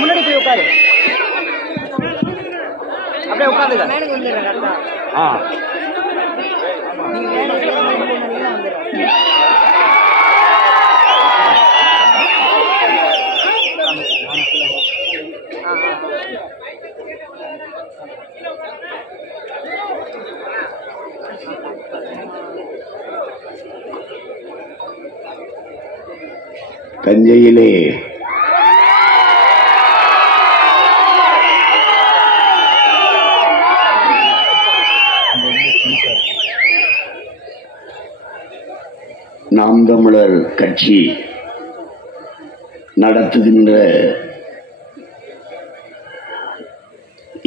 முன்னாடி போய் உட்காரு. அப்படியே உட்காந்துங்க. தஞ்சையிலே நாம் தமிழர் கட்சி நடத்துகின்ற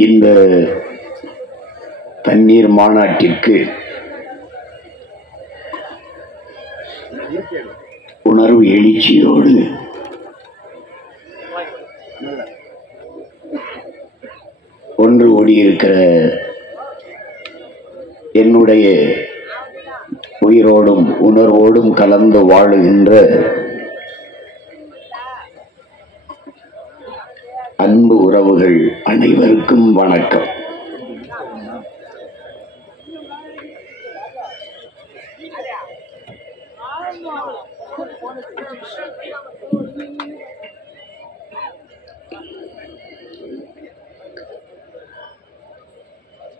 இந்த தண்ணீர் மாநாட்டிற்கு உணர்வு எழுச்சியோடு ஒன்று ஓடியிருக்கிற என்னுடைய உயிரோடும் உணர்வோடும் கலந்து வாழுகின்ற அன்பு உறவுகள் அனைவருக்கும் வணக்கம்.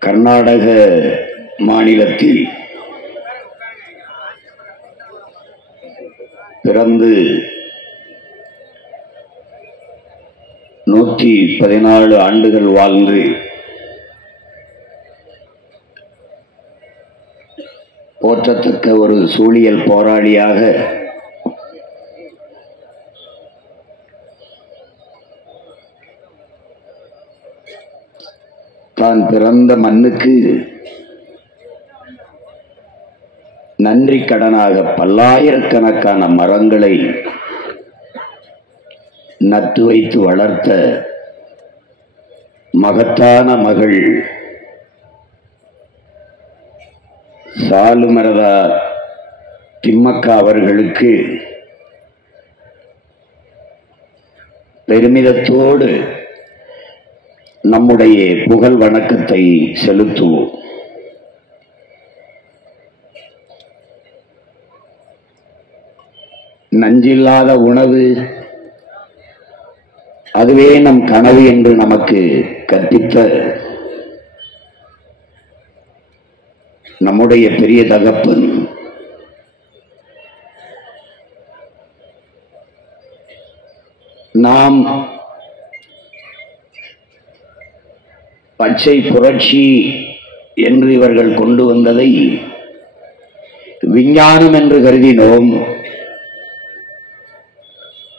கர்நாடக மாநிலத்தில் பிறந்து 114 ஆண்டுகள் வாழ்ந்து போற்றத்தக்க ஒரு சூழியல் போராளியாக தான் பிறந்த மண்ணுக்கு நன்றி கடனாக பல்லாயிரக்கணக்கான மரங்களை நட்டு வைத்து வளர்த்த மகத்தான மகள் சாலுமரதா திம்மக்கா அவர்களுக்கு பெருமிதத்தோடு நம்முடைய புகழ் வணக்கத்தை செலுத்துவோம். நஞ்சில்லாத உணவு அதுவே நம் கனவு என்று நமக்கு கற்பித்த நம்முடைய பெரிய தகப்பன் நாம் பச்சை புரட்சி என்று இவர்கள் கொண்டு வந்ததை விஞ்ஞானம் என்று கருதினோம்.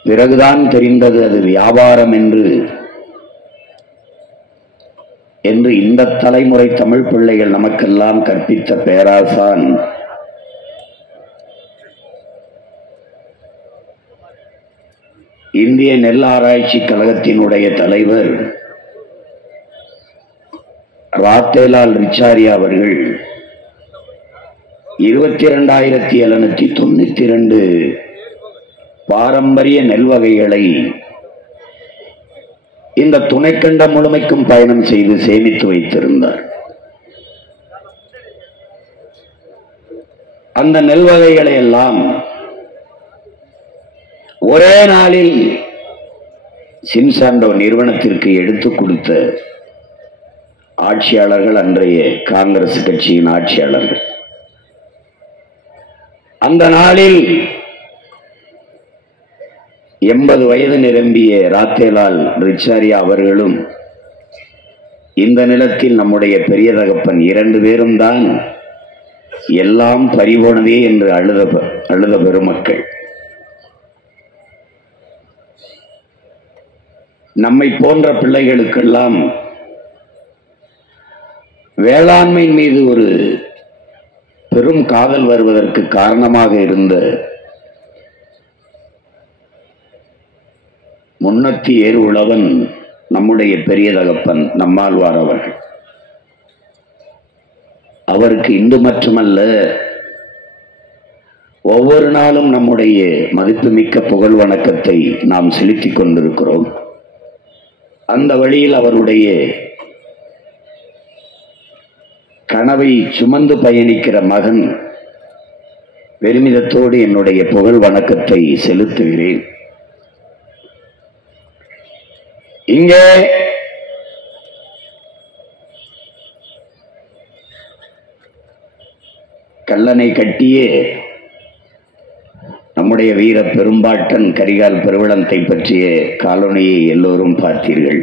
பிறகுதான் தெரிந்தது அது வியாபாரம் என்று இந்த தலைமுறை தமிழ் பிள்ளைகள் நமக்கெல்லாம் கற்பித்த பேராசான் இந்திய நெல் ஆராய்ச்சி கழகத்தினுடைய தலைவர் ராத்தேலால் ரிச்சாரியா அவர்கள் 22,792 பாரம்பரிய நெல் வகைகளை இந்த துணைக்கண்டம் முழுமைக்கும் பயணம் செய்து சேமித்து வைத்திருந்தார். அந்த நெல் வகைகளை எல்லாம் ஒரே நாளில் சின்சாண்டோ நிறுவனத்திற்கு எடுத்துக் கொடுத்த ஆட்சியாளர்கள் அன்றைய காங்கிரஸ் கட்சியின் ஆட்சியாளர்கள். அந்த நாளில் 80 வயது நிரம்பிய ராத்தேலால் ரிச்சாரியா அவர்களும் இந்த நிலத்தில் நம்முடைய பெரிய தகப்பன் 2 பேரும் தான் எல்லாம் பறிபோனதே என்று அழுத பெருமக்கள். நம்மை போன்ற பிள்ளைகளுக்கெல்லாம் வேளாண்மை மீது ஒரு பெரும் காதல் வருவதற்கு காரணமாக இருந்த முன்னத்தி ஏறு உழவன் நம்முடைய பெரிய தகப்பன் நம்மாழ்வார் அவர்கள். அவருக்கு இன்று மட்டுமல்ல, ஒவ்வொரு நாளும் நம்முடைய மதிப்புமிக்க புகழ் வணக்கத்தை நாம் செலுத்திக் கொண்டிருக்கிறோம். அந்த வழியில் அவருடைய கனவை சுமந்து பயணிக்கிற மகன் பெருமிதத்தோடு என்னுடைய புகழ் வணக்கத்தை செலுத்துகிறேன். இங்கே கல்லணை கட்டியே நம்முடைய வீர பெரும்பாட்டன் கரிகால் பெருவளத்தை பற்றிய காலொனியை எல்லோரும் பார்த்தீர்கள்.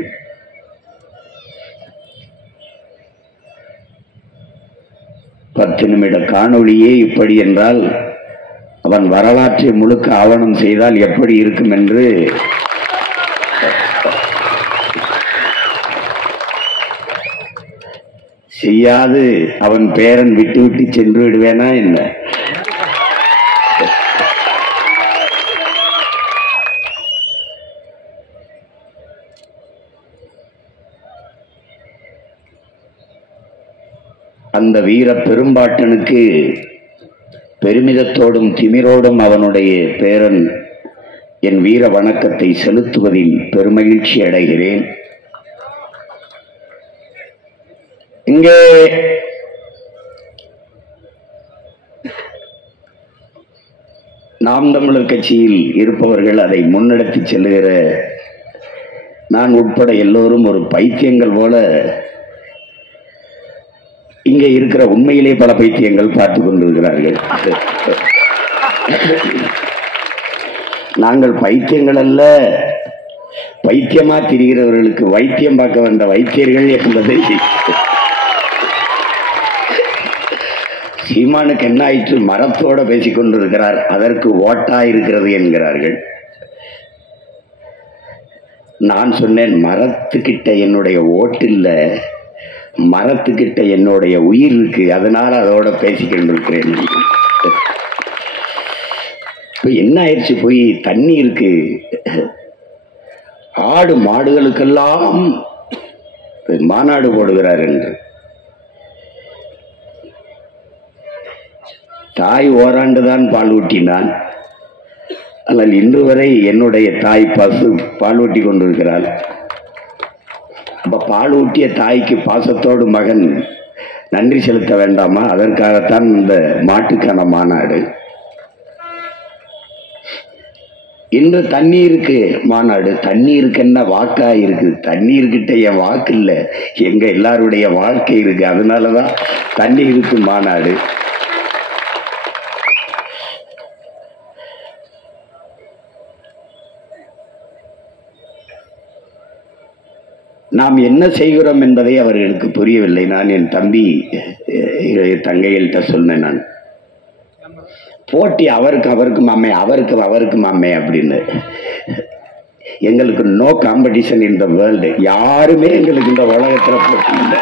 பத்து நிமிட காணொளியே இப்படி என்றால் அவன் வரலாற்றை முழுக்க ஆவணம் செய்தால் எப்படி இருக்கும் என்று செய்யாது அவன் பேரன் விட்டு விட்டு சென்று விடுவேனா என்ன? அந்த வீர பெரும்பாட்டனுக்கு பெருமிதத்தோடும் திமிரோடும் அவனுடைய பேரன் என் வீர வணக்கத்தை செலுத்துவதில் பெருமகிழ்ச்சி அடைகிறேன். இங்கே நாம் தமிழர் கட்சியில் இருப்பவர்கள் அதை முன்னெடுத்து செல்லுகிற நான் உட்பட எல்லோரும் ஒரு பைத்தியங்கள் போல இங்கே இருக்கிற உண்மையிலே பல பைத்தியங்கள் பார்த்து கொண்டிருக்கிறார்கள். நாங்கள் பைத்தியங்கள் அல்ல, பைத்தியமா திரிகிறவர்களுக்கு வைத்தியம் பார்க்க வந்த வைத்தியர்கள் என்பதை சீமானுக்கு என்ன ஆயிற்று, மரத்தோட பேசிக் கொண்டிருக்கிறார், அதற்கு ஓட்டா இருக்கிறது என்கிறார்கள். நான் சொன்னேன், மரத்துக்கிட்ட என்னுடைய ஓட்டு இல்லை, மரத்துக்கிட்ட என்னுடைய உயிர் இருக்கு, அதனால அதோட பேசிக்கொண்டிருக்கிறேன். இப்ப என்ன ஆயிடுச்சு, போய் தண்ணி இருக்கு, ஆடு மாடுகளுக்கெல்லாம் மாநாடு போடுகிறார் என்று. தாய் ஓராண்டுதான் பால் ஊட்டினான், ஆனால் இன்று வரை என்னுடைய தாய் பசு பால் ஊட்டி கொண்டிருக்கிறாள். அப்ப பால் ஊட்டிய தாய்க்கு பாசத்தோடு மகன் நன்றி செலுத்த வேண்டாமா? அதற்காகத்தான் இந்த மாட்டுக்கான மாநாடு. இன்று தண்ணீருக்கு மாநாடு. தண்ணீருக்கு என்ன வாக்கா இருக்கு? தண்ணீர்கிட்ட என் வாக்கு இல்லை, எங்க எல்லாருடைய வாழ்க்கை இருக்கு, அதனாலதான் தண்ணீருக்கு மாநாடு. நாம் என்ன செய்கிறோம் என்பதை அவர்களுக்கு புரியவில்லை. நான் என் தம்பி தங்கைகள்கிட்ட சொன்னேன், நான் போட்டி அவருக்கு மாமே, அவருக்கு மாமே அப்படின்னு. எங்களுக்கு no competition in the world. யாருமே எங்களுக்கு இந்த உலகத்தில் போட்டி இல்லை.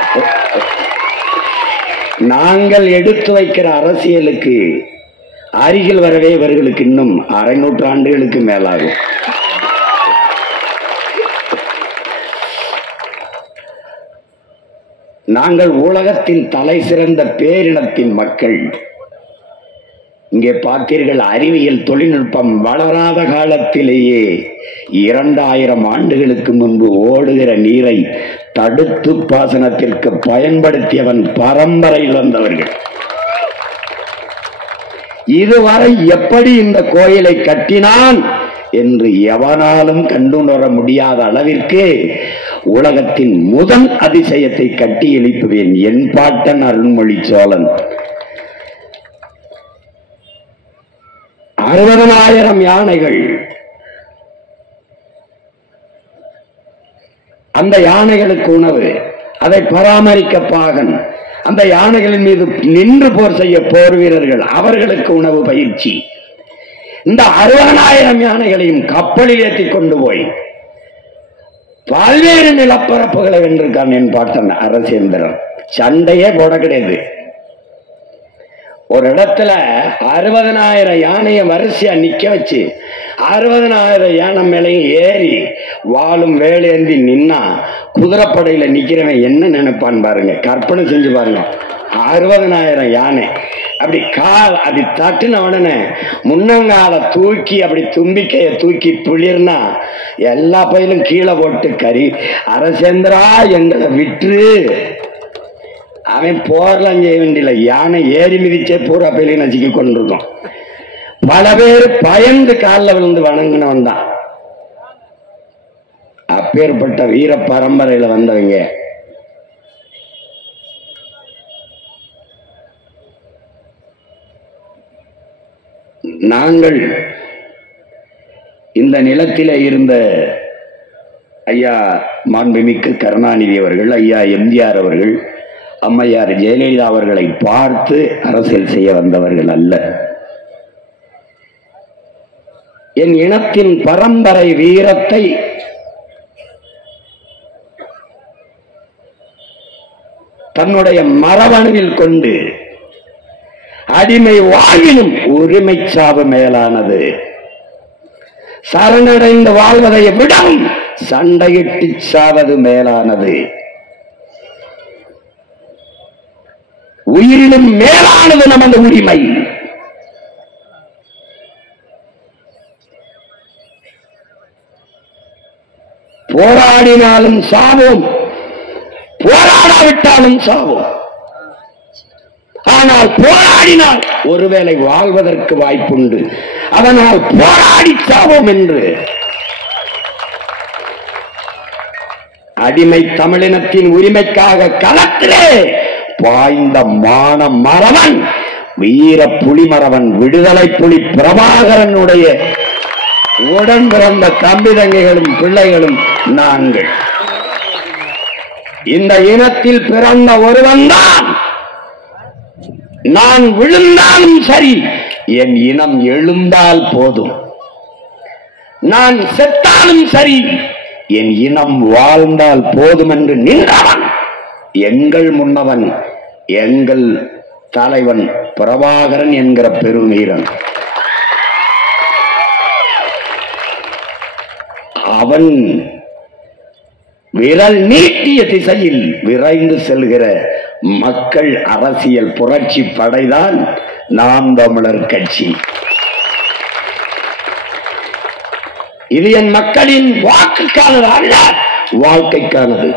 நாங்கள் எடுத்து வைக்கிற அரசியலுக்கு அருகில் வரவே இவர்களுக்கு இன்னும் 600 ஆண்டுகளுக்கு மேலாகும். நாங்கள் உலகத்தின் தலை சிறந்த பேரினத்தின் மக்கள். இங்கே பார்த்தீர்கள், அறிவியல் தொழில்நுட்பம் வளராத காலத்திலேயே 2000 ஆண்டுகளுக்கு முன்பு ஓடுகிற நீரை தடுத்து பாசனத்திற்கு பயன்படுத்தியவன் பரம்பரையில் வந்தவர்கள். இதுவரை எப்படி இந்த கோயிலை கட்டினான் என்று எவனாலும் கண்டுணர முடியாத அளவிற்கு உலகத்தின் முதல் அதிசயத்தை கட்டி எழுப்புவேன். என் பாட்டன் அருண்மொழி சோழன் 60,000 யானைகள். அந்த யானைகளுக்கு உணவு, அதை பராமரிக்க பாகன், அந்த யானைகளின் மீது நின்று போர் செய்ய போர் வீரர்கள், அவர்களுக்கு உணவு பயிற்சி. இந்த 60,000 யானைகளையும் கப்பலில் ஏற்றி கொண்டு போய் பல்வேறு நிலப்பரப்புகளை வென்றிருக்கான் என் பாட்டன் அரசேந்திரன். சண்டையே போட கிடையாது. ஒரு இடத்துல 60,000 யானையை வரிசையா நிக்க வச்சு 60,000 யானை மேலையும் ஏறி வாழும் வேலேந்தி நின்னா குதிரைப்படையில நிக்கிறவன் என்ன நினைப்பான் பாருங்க, கற்பனை செஞ்சு பாருங்க. 60,000 யானை அப்படி அப்படி தட்டுன உடனே முன்னங்கால தூக்கி அப்படி தும்பிக்கைய தூக்கி பிளிர்னா எல்லா பயிலும் கீழே போட்டு கறி அரசேந்திரா எங்களை விற்று அவன் போர்லாம் செய்ய வேண்டியல, யானை ஏறி மிதிச்சே பூரா பயிலையும் நசுக்கி கொண்டிருக்கோம். பல பேர் பயந்து காலில் விழுந்து வணங்கினவன் தான். அப்பேற்பட்ட வீர பரம்பரையில வந்தவங்க. நாங்கள் இந்த நிலத்திலே இருந்த ஐயா மாண்புமிக்க கருணாநிதி அவர்கள், ஐயா எம்ஜிஆர் அவர்கள், அம்மையார் ஜெயலலிதா அவர்களை பார்த்து அரசியல் செய்ய வந்தவர்கள் அல்ல. என் இனத்தின் பரம்பரை வீரத்தை தன்னுடைய மரபணுவில் கொண்டு அடிமை வாழ்வினும் உரிமை சாவு மேலானது, சரணடைந்து வாழ்வதை விடவும் சண்டையிட்டு சாவது மேலானது, உயிரினும் மேலானது நமது உரிமை. போராடினாலும் சாவோம், போராடாவிட்டாலும் சாவோம். ஆனால் போராடினால் ஒருவேளை வாழ்வதற்கு வாய்ப்புண்டு, அதனால் போராடி சாவோம் என்று அடிமை தமிழினத்தின் உரிமைக்காக களத்திலே பாய்ந்த மான மறவன் வீர புலிமறவன் விடுதலை புலி பிரபாகரனுடைய உடன் பிறந்த தம்பி தங்கைகளும் பிள்ளைகளும் நாங்கள். இந்த இனத்தில் பிறந்த ஒருவன் தான். நான் விழுந்தாலும் சரி, என் இனம் எழுந்தால் போதும். நான் செத்தாலும் சரி, என் இனம் வாழ்ந்தால் போதும் என்று நின்றவன் எங்கள் முன்னவன், எங்கள் தலைவன் பிரபாகரன் என்கிற பெருவீரன். அவன் விரல் நீட்டிய திசையில் விரைந்து செல்கிற மக்கள் அரசியல் புரட்சி படைதான் நாம் தமிழர் கட்சி. இது என் மக்களின் வாக்குக்கானது அல்ல, வாழ்க்கைக்கானது.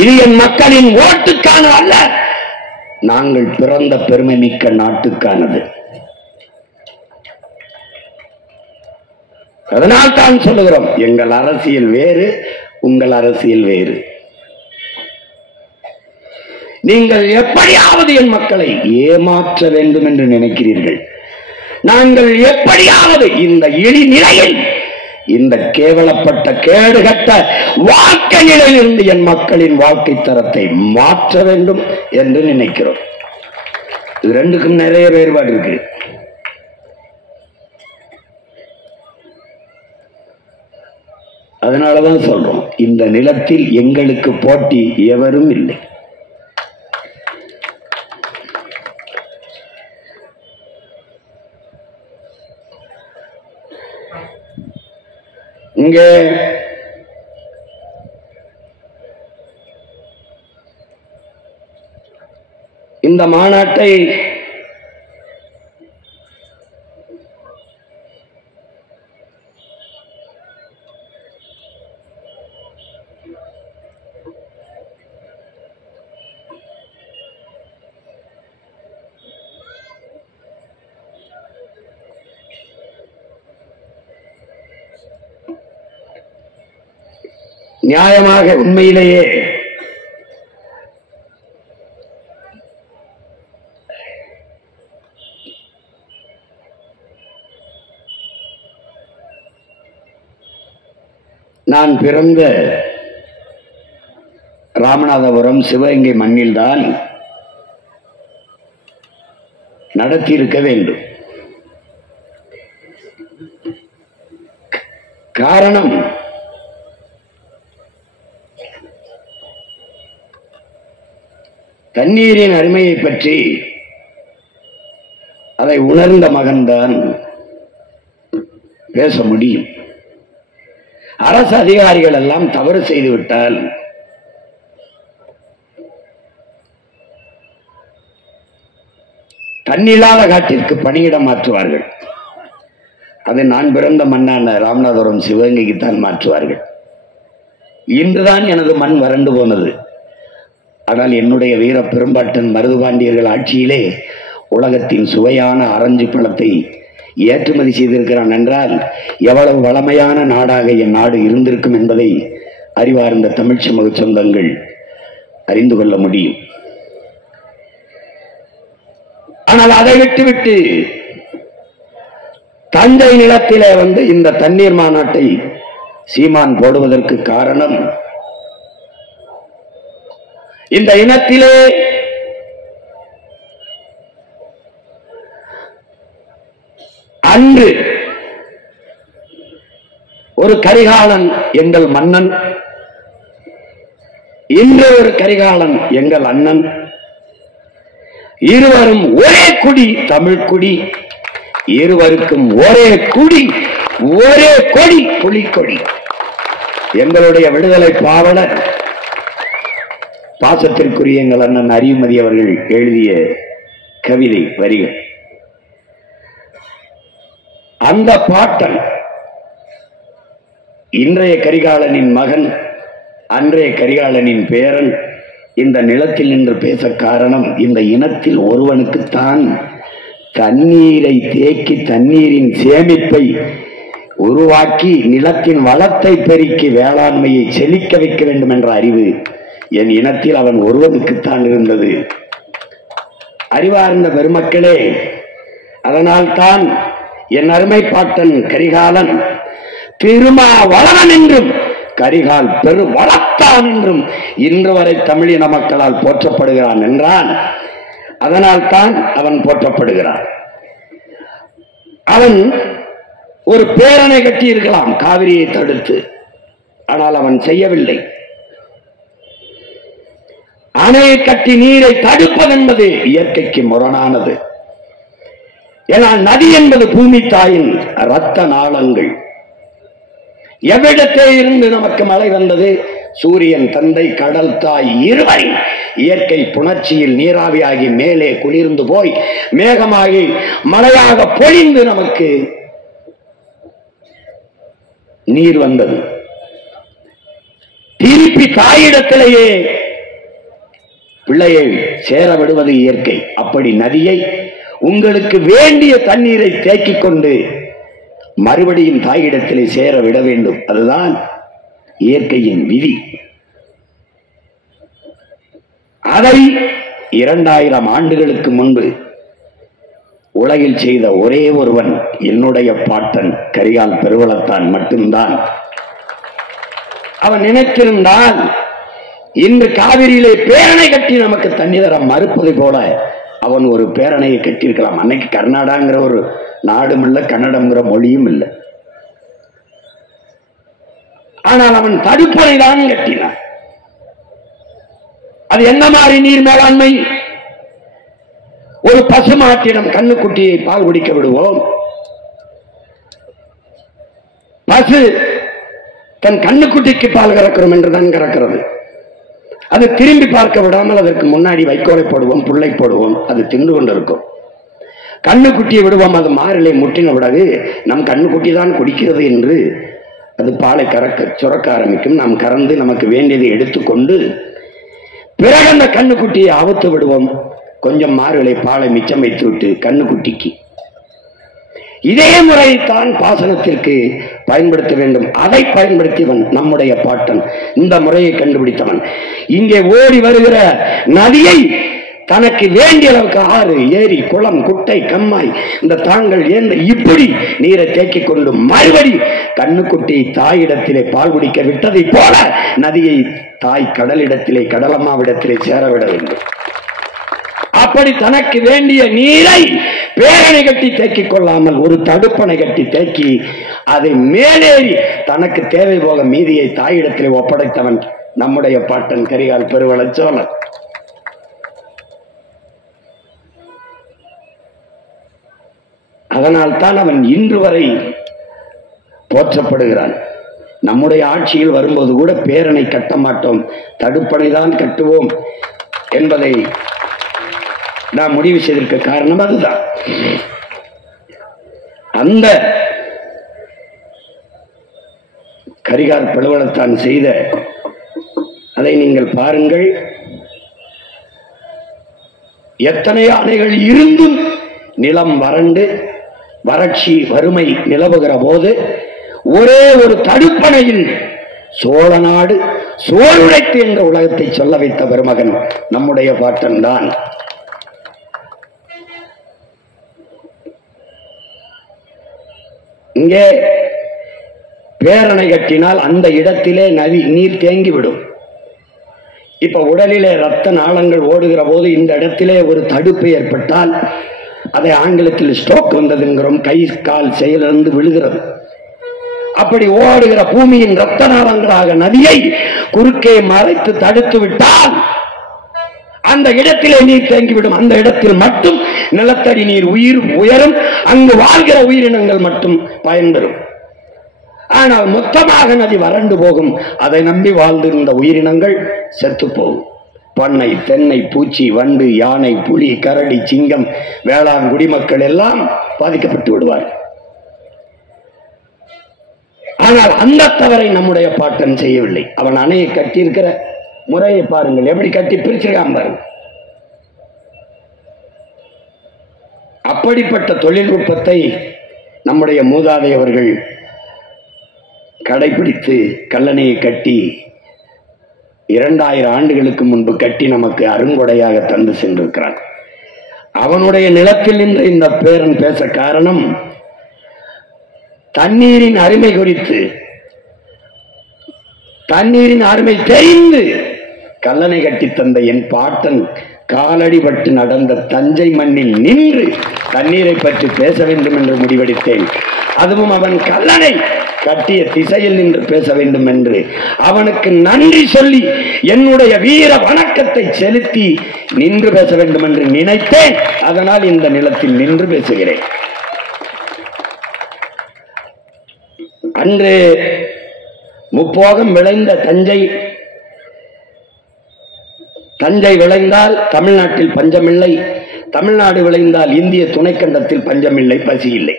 இது என் மக்களின் ஓட்டுக்கானது அல்ல, நாங்கள் பிறந்த பெருமை மிக்க நாட்டுக்கானது. அதனால் தான் சொல்லுகிறோம், எங்கள் அரசியல் வேறு, உங்கள் அரசியல் வேறு. நீங்கள் எப்படியாவது என் மக்களை ஏமாற்ற வேண்டும் என்று நினைக்கிறீர்கள். நாங்கள் எப்படியாவது இந்த இழி நிலையில், இந்த கேவலப்பட்ட கேடுகட்ட வாழ்க்கை நிலையிலிருந்து என் மக்களின் வாழ்க்கை தரத்தை மாற்ற வேண்டும் என்று நினைக்கிறோம். இது ரெண்டுக்கும் நிறைய வேறுபாடு இருக்கு. அதனாலதான் சொல்றோம், இந்த நிலத்தில் எங்களுக்கு போட்டி எவரும் இல்லை. இங்கே இந்த மாநாட்டை நியாயமாக உண்மையிலேயே நான் பிறந்த ராமநாதபுரம் சிவகங்கை மண்ணில்தான் நடத்தியிருக்க வேண்டும். காரணம், தண்ணீரின் அருமையை பற்றி அதை உணர்ந்த மகன்தான் பேச முடியும். அரசு அதிகாரிகள் எல்லாம் தவறு செய்துவிட்டால் தன்னில்லாத காட்டிற்கு பணியிடம் மாற்றுவார்கள். அது நான் பிறந்த மண்ணான ராமநாதபுரம் சிவகங்கைக்குத்தான் மாற்றுவார்கள். இன்றுதான் எனது மண் வறண்டு போனது. ஆனால் என்னுடைய வீர பெரும்பாட்டன் மருதுபாண்டியர்கள் ஆட்சியிலே உலகத்தின் சுவையான ஆரஞ்சு பழத்தை ஏற்றுமதி செய்திருக்கிறான் என்றால் எவ்வளவு வளமையான நாடாக என் நாடு இருந்திருக்கும் என்பதை அறிவார்ந்த தமிழ் சமூக சொந்தங்கள் அறிந்து கொள்ள முடியும். ஆனால் அதை விட்டுவிட்டு தஞ்சை நிலத்திலே இந்த தண்ணீர் மாநாட்டை சீமான் போடுவதற்கு காரணம், இந்த இனத்திலே அன்று ஒரு கரிகாலன் எங்கள் மன்னன், இன்று ஒரு கரிகாலன் எங்கள் அண்ணன், இருவரும் ஒரே குடி தமிழ் குடி, இருவருக்கும் ஒரே குடி ஒரே கொடி புலிக்கொடி. எங்களுடைய விடுதலை பாவலர் பாசத்திற்குரிய எங்கள் அண்ணன் அறிவுமதி அவர்கள் எழுதிய கவிதை வரிகள். அந்த பாட்டன் இன்றைய கரிகாலனின் மகன், அன்றைய கரிகாலனின் பேரன் இந்த நிலத்தில் நின்று பேச காரணம், இந்த இனத்தில் ஒருவனுக்குத்தான் தண்ணீரை தேக்கி தண்ணீரின் சேமிப்பை உருவாக்கி நிலத்தின் வளத்தை பெருக்கி வேளாண்மையை செழிக்க வைக்க வேண்டும் என்ற அறிவு என் இனத்தில் அவன் ஒருவனுக்குத்தான் இருந்தது. அறிவார்ந்த பெருமக்களே, அதனால்தான் என் அருமை பாட்டன் கரிகாலன் திருமாவளவன் என்றும் கரிகால் பெரு வளத்தான் என்றும் இன்று வரை தமிழின மக்களால் போற்றப்படுகிறான் என்றான். அதனால் தான் அவன் போற்றப்படுகிறான். அவன் ஒரு பேரணை கட்டி இருக்கலாம் காவிரியை தடுத்து, ஆனால் அவன் செய்யவில்லை. அணையை கட்டி நீரை தடுப்பது என்பது இயற்கைக்கு முரணானது. ஏனால் நதி என்பது பூமி தாயின் இரத்த நாளங்கள். எவ்விடத்தே இருந்து நமக்கு மழை வந்தது? சூரியன் தந்தை கடல் தாய் இருவரின் இயற்கை புணர்ச்சியில் நீராவியாகி மேலே குளிர்ந்து போய் மேகமாகி மழையாக பொழிந்து நமக்கு நீர் வந்தது. திருப்பி தாயிடத்திலேயே பிள்ளையை சேர விடுவது இயற்கை. அப்படி நதியை உங்களுக்கு வேண்டிய தண்ணீரை தேக்கிக் கொண்டு மறுபடியும் தாயிடத்திலே சேர விட வேண்டும். அதுதான் இயற்கையின் விதி. அதை 2000 ஆண்டுகளுக்கு முன்பு உலகில் செய்த ஒரே ஒருவன் என்னுடைய பாட்டன் கரிகால் பெருவளத்தான் மட்டும்தான். அவன் நினைத்திருந்தால் இன்று காவிரியிலே பேரணை கட்டி நமக்கு தண்ணி தர மறுப்பது போல அவன் ஒரு பேரணையை கட்டியிருக்கலாம். அன்னைக்கு கர்நாடகாங்கிற ஒரு நாடும் இல்லை, கன்னடம்ங்கிற மொழியும் இல்லை. ஆனால் அவன் தடுப்பணை தான் கட்டினான். அது என்ன மாதிரி நீர் மேலாண்மை? ஒரு பசுமாட்டிடம் கண்ணுக்குட்டியை பால் குடிக்க விடுவோம். பசு தன் கண்ணுக்குட்டிக்கு பால் கறக்கிறோம் என்றுதான் கறக்கிறது. அது திரும்பி பார்க்க விடாமல் அதற்கு முன்னாடி வைக்கோலை போடுவோம், புல்லை போடுவோம். அது தின்று கொண்டிருக்கும். கண்ணுக்குட்டியை விடுவோம். அது மாறிலை முட்டின விடாது நம் கண்ணுக்குட்டி தான் குடிக்கிறது என்று அது பாலை சுரக்க ஆரம்பிக்கும். நாம் கறந்து நமக்கு வேண்டியதை எடுத்துக்கொண்டு பிறகு அந்த கண்ணுக்குட்டியை அவுத்து விடுவோம். கொஞ்சம் மாறுகளை பாலை மிச்சம் வைத்து விட்டு கண்ணுக்குட்டிக்கு. இதே முறையைத்தான் பாசனத்திற்கு பயன்படுத்த வேண்டும். அதை பயன்படுத்தியவன் நம்முடைய பாட்டன். இந்த முறையை கண்டுபிடித்தவன். இங்கே ஓடி வருகிற நதியை தனக்கு வேண்டிய அளவுக்கு ஆறு, ஏரி, குளம், குட்டை, கம்மாய், இந்த தாங்கள் ஏந்த இப்படி நீரை தேக்கிக் கொண்டு மறுபடி கண்ணுக்குட்டி தாயிடத்திலே பால் குடிக்க விட்டதை போல நதியை தாய் கடலிடத்திலே, கடலம்மாவிடத்திலே சேரவிட வேண்டும். அப்படி தனக்கு வேண்டிய நீரை பேரணை கட்டி தேக்கிக் கொள்ளாமல் ஒரு தடுப்பணை கட்டி தேக்கி அதை மேலேறி தனக்கு தேவை போக மீதியை தாயிடத்திலே ஒப்படைத்தவன் நம்முடைய பாட்டன் கரிகால் பெருவளச்சோழன். அதனால் தான் அவன் இன்று வரை போற்றப்படுகிறான். நம்முடைய ஆட்சியில் வரும்போது கூட பேரணை கட்ட மாட்டோம், தடுப்பணை தான் கட்டுவோம் என்பதை நாம் முடிவு செய்திருக்க காரணம் அதுதான். அந்த கரிகார் பழுவலத்தான் செய்த அதை நீங்கள் பாருங்கள். எத்தனை ஆணைகள் இருந்தும் நிலம் வறண்டு வறட்சி வறுமை நிலவுகிற போது ஒரே ஒரு தடுப்பணையில் சோழ நாடு சோழுடைத்து என்ற உலகத்தை சொல்ல வைத்த பெருமகன் நம்முடைய பாட்டன் தான். இங்கே பேரணை கட்டினால் அந்த இடத்திலே நதி நீர் தேங்கிவிடும். இப்ப உடலிலே ரத்த நாளங்கள் ஓடுகிற போது இந்த இடத்திலே ஒரு தடுப்பு ஏற்பட்டால் அதை ஆங்கிலத்தில் ஸ்ட்ரோக் வந்ததுங்கிறோம். கை கால் செயலிருந்து விழுகிறது. அப்படி ஓடுகிற பூமியின் ரத்த நாளங்களாக நதியை குறுக்கே மறைத்து தடுத்து விட்டால் அந்த இடத்திலே நீர் தேங்கிவிடும். அந்த இடத்தில் மட்டும் நிலத்தடி நீர் உயரும். அங்கு வாழ்கிற உயிரினங்கள் மட்டும் பயன்பெறும். ஆனால் மொத்தமாக நதி வறண்டு போகும். அதை நம்பி வாழ்ந்திருந்த உயிரினங்கள் செத்து போகும். பண்ணை, தென்னை, பூச்சி, வண்டு, யானை, புலி, கரடி, சிங்கம், வேளாண் குடிமக்கள் எல்லாம் பாதிக்கப்பட்டு விடுவார். ஆனால் அந்த தவறை நம்முடைய பாட்டன் செய்யவில்லை. அவன் அணையை கட்டியிருக்கிற முறையை பாருங்கள், எப்படி கட்டி பிரிச்சிருக்கான் பாருங்கள். அப்படிப்பட்ட தொழில்நுட்பத்தை நம்முடைய மூதாதையவர்கள் கடைபிடித்து கல்லணையை கட்டி 2000 ஆண்டுகளுக்கு முன்பு கட்டி நமக்கு அருங்கொடையாக தந்து சென்றிருக்கிறான். அவனுடைய நிலத்தில் நின்று இந்த பேரன் பேச காரணம் தண்ணீரின் அருமை குறித்து, தண்ணீரின் அருமை தெரிந்து கல்லணை கட்டி தந்த என் பாட்டன் காலடிபட்டு நடந்த தஞ்சை மண்ணில் நின்று தண்ணீரை பற்றி பேச வேண்டும் என்று முடிவெடுத்தேன். அதுவும் அவன் கல்லணை கட்டிய திசையில் நின்று பேச வேண்டும் என்று அவனுக்கு நன்றி சொல்லி என்னுடைய வீர வணக்கத்தை செலுத்தி நின்று பேச வேண்டும் என்று நினைத்தேன். அதனால் இந்த நிலத்தில் நின்று பேசுகிறேன். அன்று முப்போகம் விளைந்த தஞ்சை விளைந்தால் தமிழ்நாட்டில் பஞ்சமில்லை, தமிழ்நாடு விளைந்தால் இந்திய துணைக்கண்டத்தில் பஞ்சமில்லை, பசி இல்லை.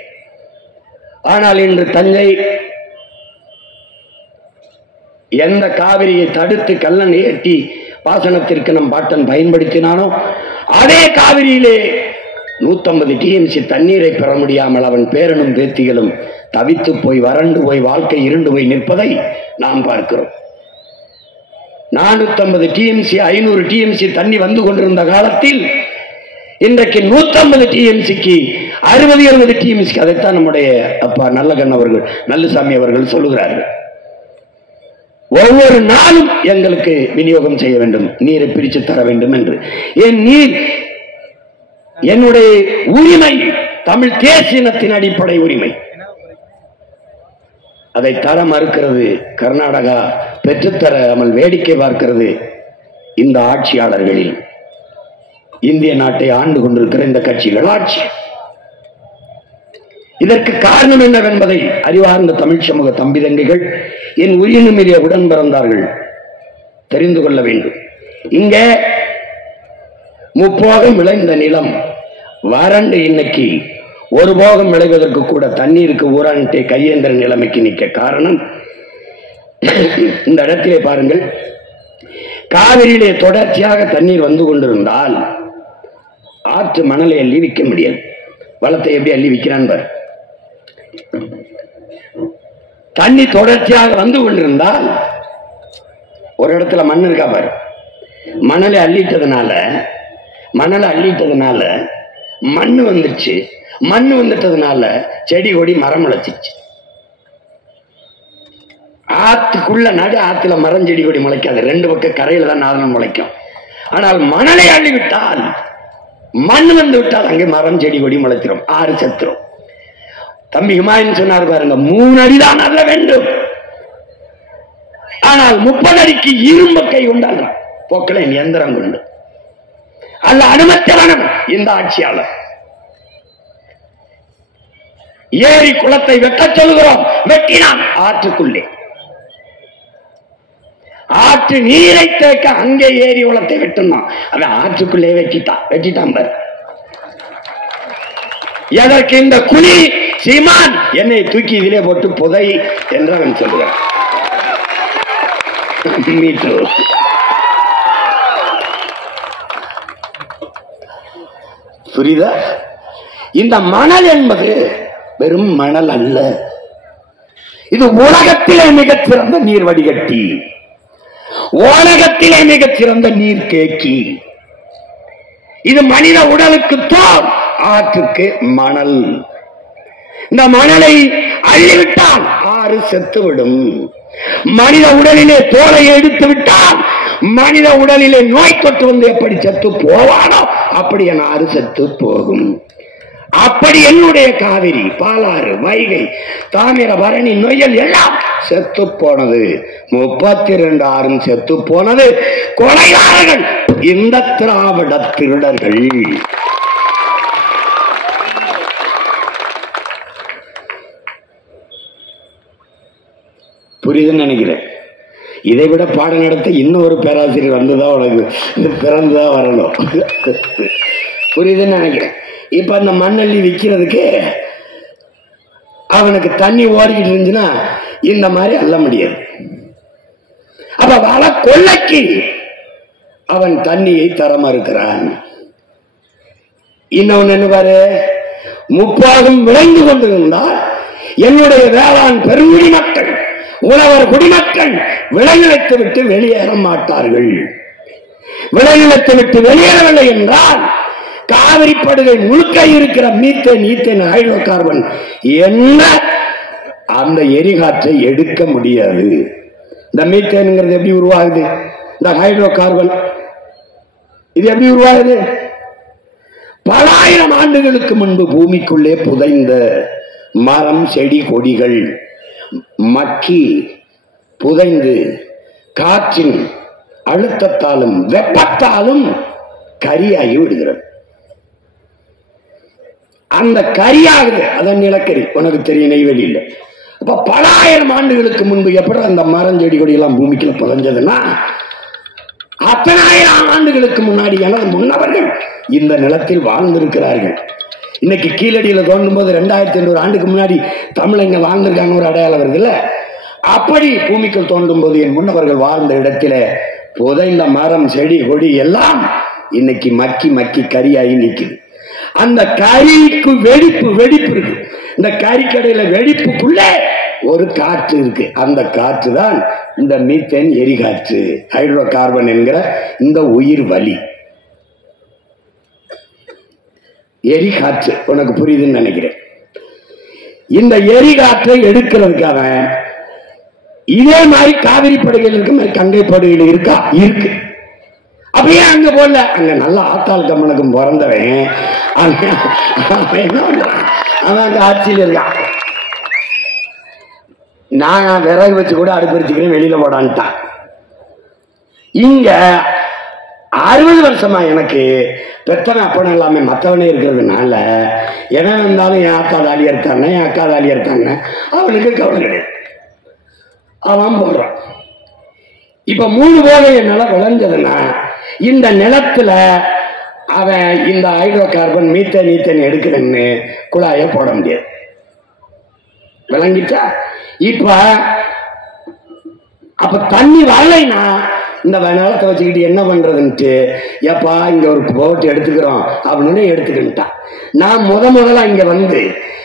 ஆனால் இன்று தஞ்சை எந்த காவிரியை தடுத்து கல்லணை ஏற்றி பாசனத்திற்கு நம் பாட்டன் பயன்படுத்தினானோ அதே காவிரியிலே 150 TMC தண்ணீரை பெற முடியாமல் அவன் பேரனும் பேத்திகளும் தவித்து போய் வறண்டு போய் வாழ்க்கை இருண்டு போய் நிற்பதை நாம் பார்க்கிறோம். 450 TMC 500 TMC தண்ணி வந்து கொண்டிருந்த காலத்தில் இன்றைக்கு 150 TMCக்கு 60-70 TMC. அதைத்தான் நம்முடைய அப்பா நல்லகண்ண அவர்கள், நல்லுசாமி அவர்கள் சொல்லுகிறார்கள். ஒவ்வொரு நாளும் எங்களுக்கு விநியோகம் செய்ய வேண்டும், நீரை பிரித்து தர வேண்டும் என்று. என் நீர் என்னுடைய உரிமை, தமிழ் தேசியத்தின் அடிப்படை உரிமை. அதை தர மறுக்கிறது கர்நாடகா, பெற்றுத்தராமல் வேடிக்கை பார்க்கிறது இந்த ஆட்சியாளர்களில். இந்திய நாட்டை ஆண்டு கொண்டிருக்கிற இந்த கட்சிகள் ஆட்சி. இதற்கு காரணம் என்னவென்பதை அறிவார்ந்த தமிழ் சமூக தம்பிதங்கைகள், என் உயிரினும் மீறிய உடன் பிறந்தார்கள் தெரிந்து கொள்ள வேண்டும். இங்கே முப்போகம் விளைந்த நிலம் வறண்டு இன்னைக்கு ஒரு போகம் விளைவதற்கு கூட தண்ணீருக்கு ஊரான்ட்டே கையேந்திர நிலைமைக்கு நிற்க காரணம் இந்த இடத்திலே பாருங்கள். காவிரியிலே தொடர்ச்சியாக தண்ணீர் வந்து கொண்டிருந்தால் ஆற்று மணலை அள்ளி விற்க முடியாது. வளத்தை எப்படி அள்ளி விற்கிறான் பாரு. தண்ணி தொடர்ச்சியாக வந்து கொண்டிருந்தால் ஒரு இடத்துல மண் இருக்கா பாரு. மணலை அள்ளிட்டதுனால மண்ணு வந்துச்சு. மண்ணு வந்துட்டதுனால செடி கொடி மரம் முளைச்சிச்சு. ஆத்துக்குள்ள நடு ஆத்துல மரம் செடி கொடி முளைக்காது. 2 பக்கம் கரையில தான் நாதனம் முளைக்கும். ஆனால் மணலை அள்ளி விட்டால், மண் வந்து விட்டால் அங்கே மரம் செடி கொடி முளைத்திரும், ஆறு செத்துரும். தம்பி ஹுமாயூன் சொன்னார் பாருங்க, 3 அடிதான் அல்ல வேண்டும், ஆனால் 30 அடிக்கு இரும்பு கை உண்டாங்க போக்களை இயந்திரம் கொண்டு அல்ல அனுமதித்தவனும் இந்த ஆட்சியாளர். ஏரி குளத்தை வெட்ட சொல்கிறோம், வெட்டினான் ஆற்றுக்குள்ளே. ஆற்று நீரை தேக்க அங்கே ஏரி குளத்தை வெட்டினான். அவன் ஆற்றுக்குள்ளே வெட்டிட்டான் பாரு. எதற்கு இந்த குழி? சீமான் என்னை தூக்கி இதிலே போட்டு புதை என்று அவன் சொல்லுகிறான். புரியுதா? இந்த மணல் என்பது வெறும் மணல் அல்ல, இது உலகத்திலே மிகச்சிறந்த நீர் வடிகட்டி, உலகத்திலே மிகச்சிறந்த நீர் தேக்கி. இது மனித உடலுக்கு தோல், ஆற்றுக்கு மணல். இந்த மணலை அள்ளிவிட்டால் ஆறு செத்துவிடும். மனித உடலிலே தோலை எடுத்து விட்டால் மனித உடலிலே நோய் தொற்று வந்து எப்படி செத்து போவானோ அப்படி என் ஆறு செத்து போகும். அப்படி என்னுடைய காவிரி, பாலாறு, வைகை, தாமிரபரணி, நொய்யல் எல்லாம் செத்து போனது. 32 ஆறும் செத்து போனது கொலைகாரர்கள், இந்த திராவிட திருடர்கள். புரியுதுன்னு நினைக்கிறேன். இதை விட பாடம் நடத்த இன்னொரு பேராசிரியர் வந்துதான் உனக்கு பிறந்துதான் வரணும். புரியுதுன்னு நினைக்கிறேன். இப்ப அந்த மண்ணள்ளி விற்கிறதுக்கு அவனுக்கு தண்ணி ஓடிக்கிட்டு இருந்துச்சுன்னா இந்த மாதிரி அள்ள முடியாது. அப்ப வள கொள்ளைக்கு அவன் தண்ணியை தர மறுக்கிறான். இன்னொன்னு என்ன பாரு, முப்பாகும் விளைந்து கொண்டிருந்தால் என்னுடைய வேளாண் பெருங்குடி மக்கள், உழவர் குடிமக்கள் விளைநிலத்தை விட்டு வெளியேற மாட்டார்கள். விளைநிலத்தை விட்டு வெளியேறவில்லை என்றால் காவிரி படுகை முழுக்க இருக்கிற மீத்தேன், ஈத்தேன், ஹைட்ரோ கார்பன் என்ன அந்த எரிகாற்றை எடுக்க முடியாது. இந்த மீத்தேனுங்கிறது எப்படி உருவாகுது? இந்த ஹைட்ரோ கார்பன் இது எப்படி உருவாகுது? பல ஆயிரம் ஆண்டுகளுக்கு முன்பு பூமிக்குள்ளே புதைந்த மரம், செடி, கொடிகள் மக்கி புதைந்து காற்றின் அழுத்தத்தாலும் வெப்பத்தாலும் கரியாகி விடுகிறது. அந்த கரியாகுது, அதன் நிலக்கரி. உனக்கு தெரியும், நெய்வேலியில். அப்ப பல ஆயிரம் ஆண்டுகளுக்கு முன்பு எப்படி அந்த மரம், செடி, கொடி எல்லாம் பூமிக்குள்ள புதைஞ்சதுன்னா அத்தனை ஆயிரம் ஆண்டுகளுக்கு முன்னாடி எனது முன்னவர்கள் இந்த நிலத்தில் வாழ்ந்திருக்கிறார்கள். இன்னைக்கு கீழடியில தோண்டும் போது 2500 ஆண்டுக்கு முன்னாடி தமிழங்க வாழ்ந்திருக்காங்க ஒரு அடையாளம் வருது இல்ல? அப்படி பூமிக்குள் தோண்டும் போது என் முன்னவர்கள் வாழ்ந்த இடத்துல புதைந்த மரம், செடி, கொடி எல்லாம் இன்னைக்கு மக்கி மக்கி கரியாகி நிற்குது. அந்த கரிக்கு வெடிப்பு இருக்கு. இந்த கறிக்கடையில வெடிப்புக்குள்ள ஒரு காற்று இருக்கு. அந்த காற்று தான் இந்த மீத்தேன் எரிகாற்று, ஹைட்ரோ கார்பன் என்கிற இந்த உயிர் வலி. எரிகாற்று உனக்கு புரியுதுன்னு நினைக்கிறேன். இந்த எரிகாற்றை எடுக்கிறதுக்காக இதே மாதிரி காவிரி படுகையில் இருக்க மாதிரி கங்கை படுகையில் இருக்கா? இருக்கு. அப்படியே அங்க போல, அங்க நல்ல ஆத்தாள் கம்மனுக்கும் பிறந்தவன் அவன் அங்க ஆட்சியில் இருக்கான். நான் விறகு வச்சு கூட அடுப்பறிச்சுக்கிறேன், வெளியில போடான்ட்டான். இங்க 60 வருஷமா எனக்கு பெத்தவன் அப்பனும் எல்லாமே மற்றவனே இருக்கிறதுனால எவன் இருந்தாலும் என் ஆத்தா தாலி எடுத்தாங்க, என் அக்கா தாலி எடுத்தாங்க, அவனுக்கு கவலை கிடையாது, அவன் போடுறான். இப்ப 3 போதை என்னால விளைஞ்சதுன்னா இந்த நிலத்துல அவன் இந்த ஹைட்ரோ கார்பன், மீத்தேன், ஈத்தேன் எடுக்கிறேன்னு குழாய போட முடியாது. விளங்கிச்சா? இப்ப அப்ப தண்ணி வரலைன்னா இந்த நிலத்தை வச்சுக்கிட்டு என்ன பண்றதுன்ட்டு, எப்பா இங்க ஒரு போட்டு எடுத்துக்கிறோம் அப்படின்னு எடுத்துக்கிட்டான். நான் முதல்ல இங்க வந்து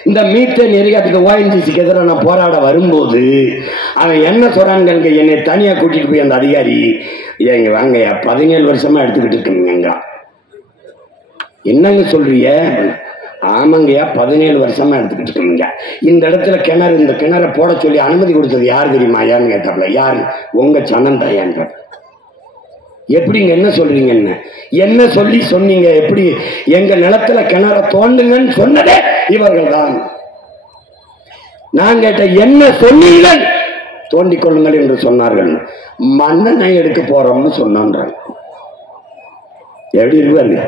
இந்த மீத்தேன் எரிகாத்துக்கு ONGCக்கு எதிராக நான் போராட வரும்போது அவன் என்ன சொல்றாங்க, என்னை தனியா கூட்டிட்டு போய் அந்த அதிகாரி, ஏங்க வாங்கய்யா 17 வருஷமா எடுத்துக்கிட்டு இருக்கீங்க. என்னங்க சொல்றீங்க? ஆமாங்கய்யா 17 வருஷமா எடுத்துக்கிட்டு இருக்கீங்க. இந்த இடத்துல கிணறு, இந்த கிணறை போட சொல்லி அனுமதி கொடுத்தது யார் தெரியுமா? யாருன்னு கேட்டாப்ல. யாரு? உங்க சனந்தாயான்ற. எப்படிங்க என்ன சொல்றீங்கன்னு என்ன சொல்லி சொன்னீங்க? எப்படி எங்க நிலத்துல கிணற தோண்டுங்கன்னு சொன்னதே இவர்கள் தான். நான் கேட்ட என்ன சொன்னீர்கள்? தோண்டிக் கொள்ளுங்கள் என்று சொன்னார்கள். மண்ணெண்ணெய் எடுக்க போறோம்னு சொன்னாங்க. எப்படி இருப்பாரு?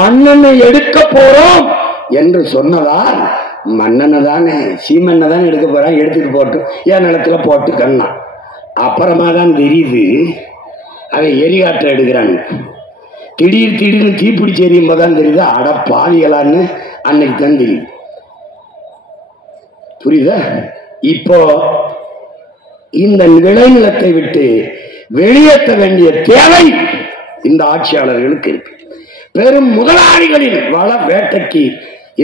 மண்ணெண்ணெய் எடுக்க போறோம் என்று சொன்னதால் மண்ணெண்ணை தானே சீமெண்ணை தானே எடுக்க போறான், எடுத்துட்டு போட்டு என் நிலத்துல போட்டுக்கன்னா. அப்புறமா தான் தெரியுது அவன் எரிகாற்றை எடுக்கிறான். திடீர்னு தீப்பிடிச்சு எரியும் போதான் தெரியுது அட பாவிகளான்னு அன்னைக்கு தான் தெரியுது. புரியுதா? இப்போ இந்த விளைநிலத்தை விட்டு வெளியேற்ற வேண்டிய தேவை இந்த ஆட்சியாளர்களுக்கு இருக்கு. பெரும் முதலாளிகளின் வள வேட்டைக்கு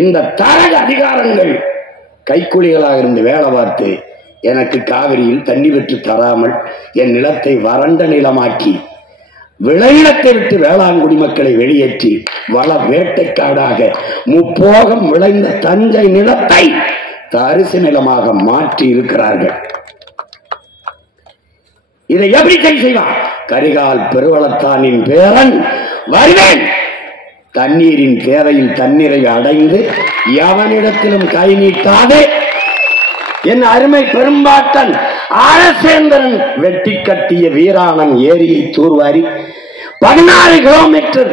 இந்த தரக அதிகாரங்கள் கைக்கூலிகளாக இருந்து வேலை பார்த்து எனக்கு காவிரியில் தண்ணி பெற்று தராமல் என் நிலத்தை வறண்ட நிலமாக்கி விளைநிலத்தை விட்டு வேளாண் குடிமக்களை வெளியேற்றி வள வேட்டைக்காடாக முப்போகம் விளைந்த தஞ்சை நிலத்தை தரிசு நிலமாக மாற்றி இருக்கிறார்கள். இதை எப்படி சரி செய்வான்? கரிகால் பெருவளத்தானின் பேரன் வருவேன், தண்ணீரின் தேவையில் தண்ணீரை அடைந்து எவனிடத்திலும் கை நீட்டாதே என் அருமை பெரும்பாட்டன் அரசேந்திரன் வெட்டி கட்டிய வீராணம் ஏரியை தூர்வாரி 16 கிலோமீட்டர்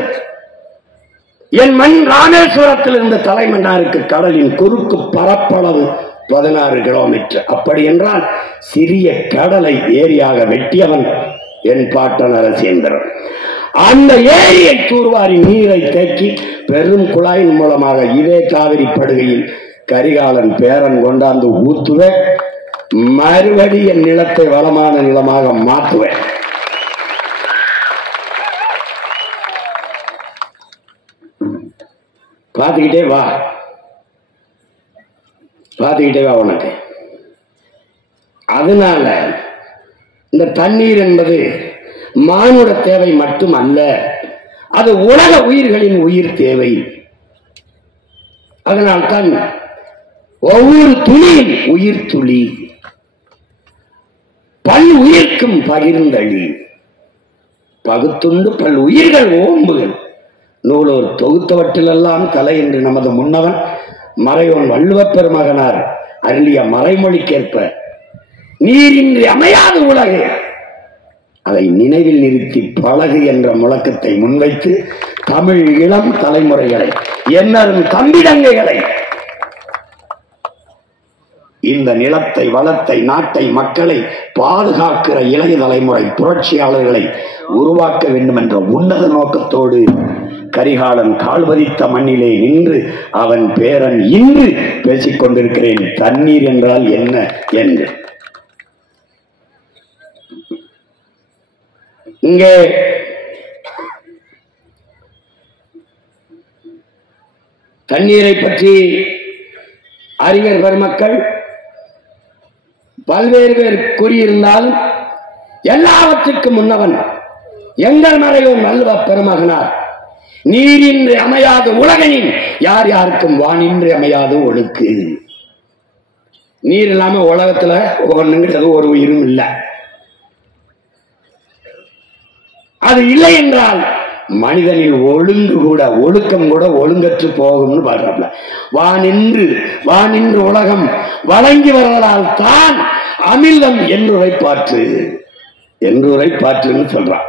என் மண் ராமேஸ்வரத்தில் இருந்த தலைமன்னாருக்கு கடலின் குறுக்கு பரப்பளவு 16 கிலோமீட்டர். அப்படி என்றால் சிறிய கடலை ஏரியாக வெட்டியவன் என் பாட்டன் அரசேந்திரன். அந்த ஏரியை தூர்வாரி நீரை தேக்கி பெரும் குழாயின் மூலமாக இதே காவிரி படுகையில் கரிகாலன் பேரன் கொண்டாந்து ஊத்துவேன், மறுபடி என் நிலத்தை வளமான நிலமாக மாற்றுவேன். பார்த்துக்கிட்டே வா, பார்த்துக்கிட்டே வா உனக்கு. அதனால இந்த தண்ணீர் என்பது மானுட தேவை மட்டும் அல்ல, அது உலக உயிர்களின் உயிர் தேவை. அதனால்தான் ஒவ்வொரு துளியும் உயிர் துளி, பல் உயிர்க்கும் பகிர்ந்தழி, பகுத்துண்டு பல் உயிர்கள் ஓம்புகள் நூலோர் தொகுத்தவற்றிலெல்லாம் கலை என்று நமது முன்னவன் மறையோன் வள்ளுவப் பெருமகனார் அருளிய மறைமொழிக்கேற்ப நீரின்றி அமையாது உலகு, அதை நினைவில் நிறுத்தி பழகு என்ற முழக்கத்தை முன்வைத்து தமிழ் இளம் தலைமுறைகளை என்னரும் தம்பிடங்கைகளை இந்த நிலத்தை வளத்தை நாட்டை மக்களை பாதுகாக்கிற இளைய தலைமுறை புரட்சியாளர்களை உருவாக்க வேண்டும் என்ற உன்னத நோக்கத்தோடு கரிகாலன் கால்வதித்த மண்ணிலே நின்று அவன் பேரன் இன்று பேசிக் கொண்டிருக்கிறேன். தண்ணீர் என்றால் என்ன என்று இங்கே தண்ணீரை பற்றி அறிஞர் பெருமக்கள் பல்வேறு பேர் கூறியிருந்தாலும் எல்லாவற்றிற்கும் முன்னவன் எங்கள் மறையோன் வள்ளுவ பெருமகனார் நீரின்றி அமையாது உலகினின் யார் யாருக்கும் வானின்றி அமையாது ஒழுக்கு. நீர் இல்லாம உலகத்துல ஒன்றுங்கிறது ஒரு உயிரும் இல்லை. அது இல்லை என்றால் மனிதனில் ஒழுங்கு கூட ஒழுக்கம் கூட ஒழுங்கற்று போகும்னு பாடுறாப்ல. வானின்று உலகம் வழங்கி வருவதால் தான் அமிழ்தம் என்றுரை பாற்றுன்னு சொல்றான்.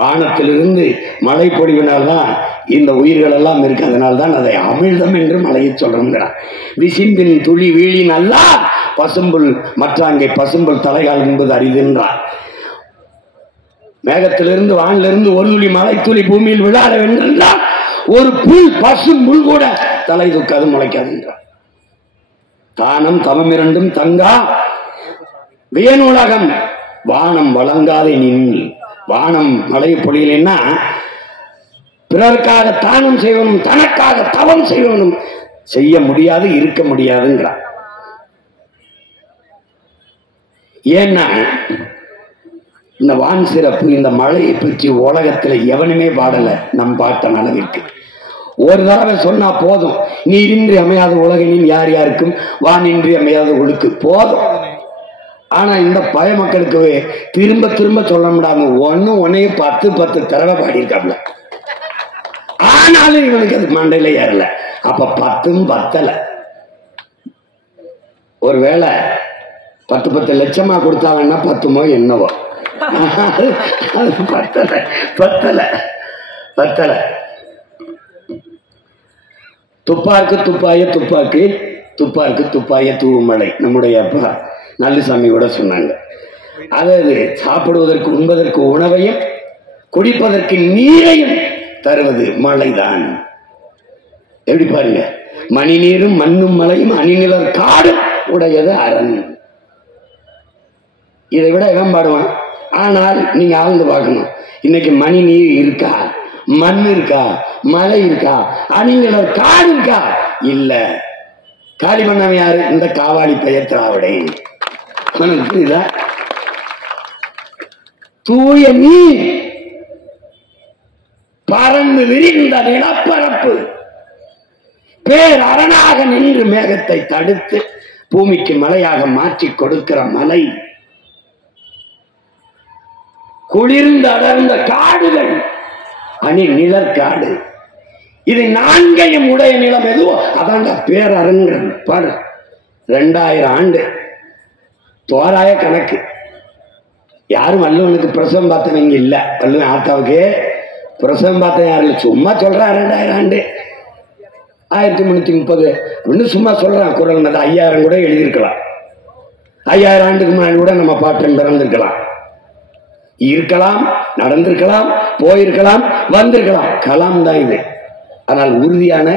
வானத்திலிருந்து மழை பொழிவினால்தான் இந்த உயிர்கள் எல்லாம் இருக்கு. அதனால்தான் அதை அமிழ்தம் என்று மழையை சொல்றான். விசிம்பின் துளி வீழின் அல்ல பசும்புல் மற்றாங்கே பசும்புல் தலைகால் என்பது அரிதென்றார். மேகத்திலிருந்து வானிலிருந்து ஒரு துளி மழை துளி பூமியில் விழாட வென்றால் ஒரு புல் பசும்புல் கூட தலை தூக்காது முளைக்காது என்றார். தானம் தவம் இரண்டும் தங்கா வேணுலகம் வானம் வழங்காதே நின்று. வானம் மழை பொழியலைன்னா பிறருக்காக தானம் செய்வனும் தனக்காக தவம் செய்வனும் செய்ய முடியாது, இருக்க முடியாதுங்கிறார். ஏன்னா இந்த வான் சிறப்பு இந்த மழையை பற்றி உலகத்துல எவனுமே பாடல. நம் பாட்டன் அளவிற்கு ஒரு தடவை சொன்னா போதும். நீரின்றி அமையாத உலகினின் யார் யாருக்கும் வானின்றி அமையாத ஒழுக்கு போதும். ஆனா இந்த பழைய மக்களுக்கு திரும்ப திரும்ப சொல்ல முடியாம ஒன்னையே 10 தடவை பாடியிருக்காப்ல. ஆனாலும் இவனுக்கு அது மண்டையில ஏறல. அப்ப 10ம் பத்தல. ஒருவேளை 10 லட்சமா கொடுத்தாங்கன்னா 10மோ என்னவோ பத்தல. துப்பாக்கு துப்பாய துப்பாக்கு துப்பாருக்கு துப்பாய தூவுமலை நம்முடைய அப்பா நல்லுசாமி கூட சொன்னாங்க. அதாவது சாப்பிடுவதற்கு உண்பதற்கு உணவையும் குடிப்பதற்கு நீரையும் தருவது மழைதான். எப்படி பாருங்க, மணி நீரும் மண்ணும் மலையும் அணிநிலர் காடும் உடையது அரண். இதை விட இடம் பாடுவான். ஆனால் நீங்க ஆழ்ந்து பார்க்கணும், இன்னைக்கு மணி நீர் இருக்கா, மண் இருக்கா, மலை இருக்கா, அணிநிலர் காடு இருக்கா? இல்ல. காலி பண்ணவன் யாரு? இந்த காவாலி பெயர் திராவிடை. தூய நீர், பறந்து விரிந்த நிலப்பரப்பு, பேர் அரணாக நின்று மேகத்தை தடுத்து பூமிக்கு மலையாக மாற்றி கொடுக்கிற மலை, குளிர்ந்து அடர்ந்த காடுகள், அணி நிழற்காடு. இது நான்கையும் உடைய நிலம் எதுவோ அதாங்க பேரரண்கள். பாரு, 2000 ஆண்டு தோராய கணக்கு. யாரும் வள்ளுவனுக்கு பிரசவம் பார்த்தவங்க இல்ல. வள்ளுவன் ஆத்தாவுக்கு பிரசவம் பார்த்த யாரும் இல்லை. சும்மா சொல்றான் 2000 ஆண்டு 1330 அப்படின்னு சும்மா சொல்றான். குரல் 5000 கூட எழுதியிருக்கலாம். 5000 ஆண்டுக்கு முன்னாடி கூட நம்ம பாட்டன் பிறந்திருக்கலாம், இருக்கலாம், நடந்திருக்கலாம், போயிருக்கலாம், வந்திருக்கலாம். கலாம் தான் இது. ஆனால் உறுதியான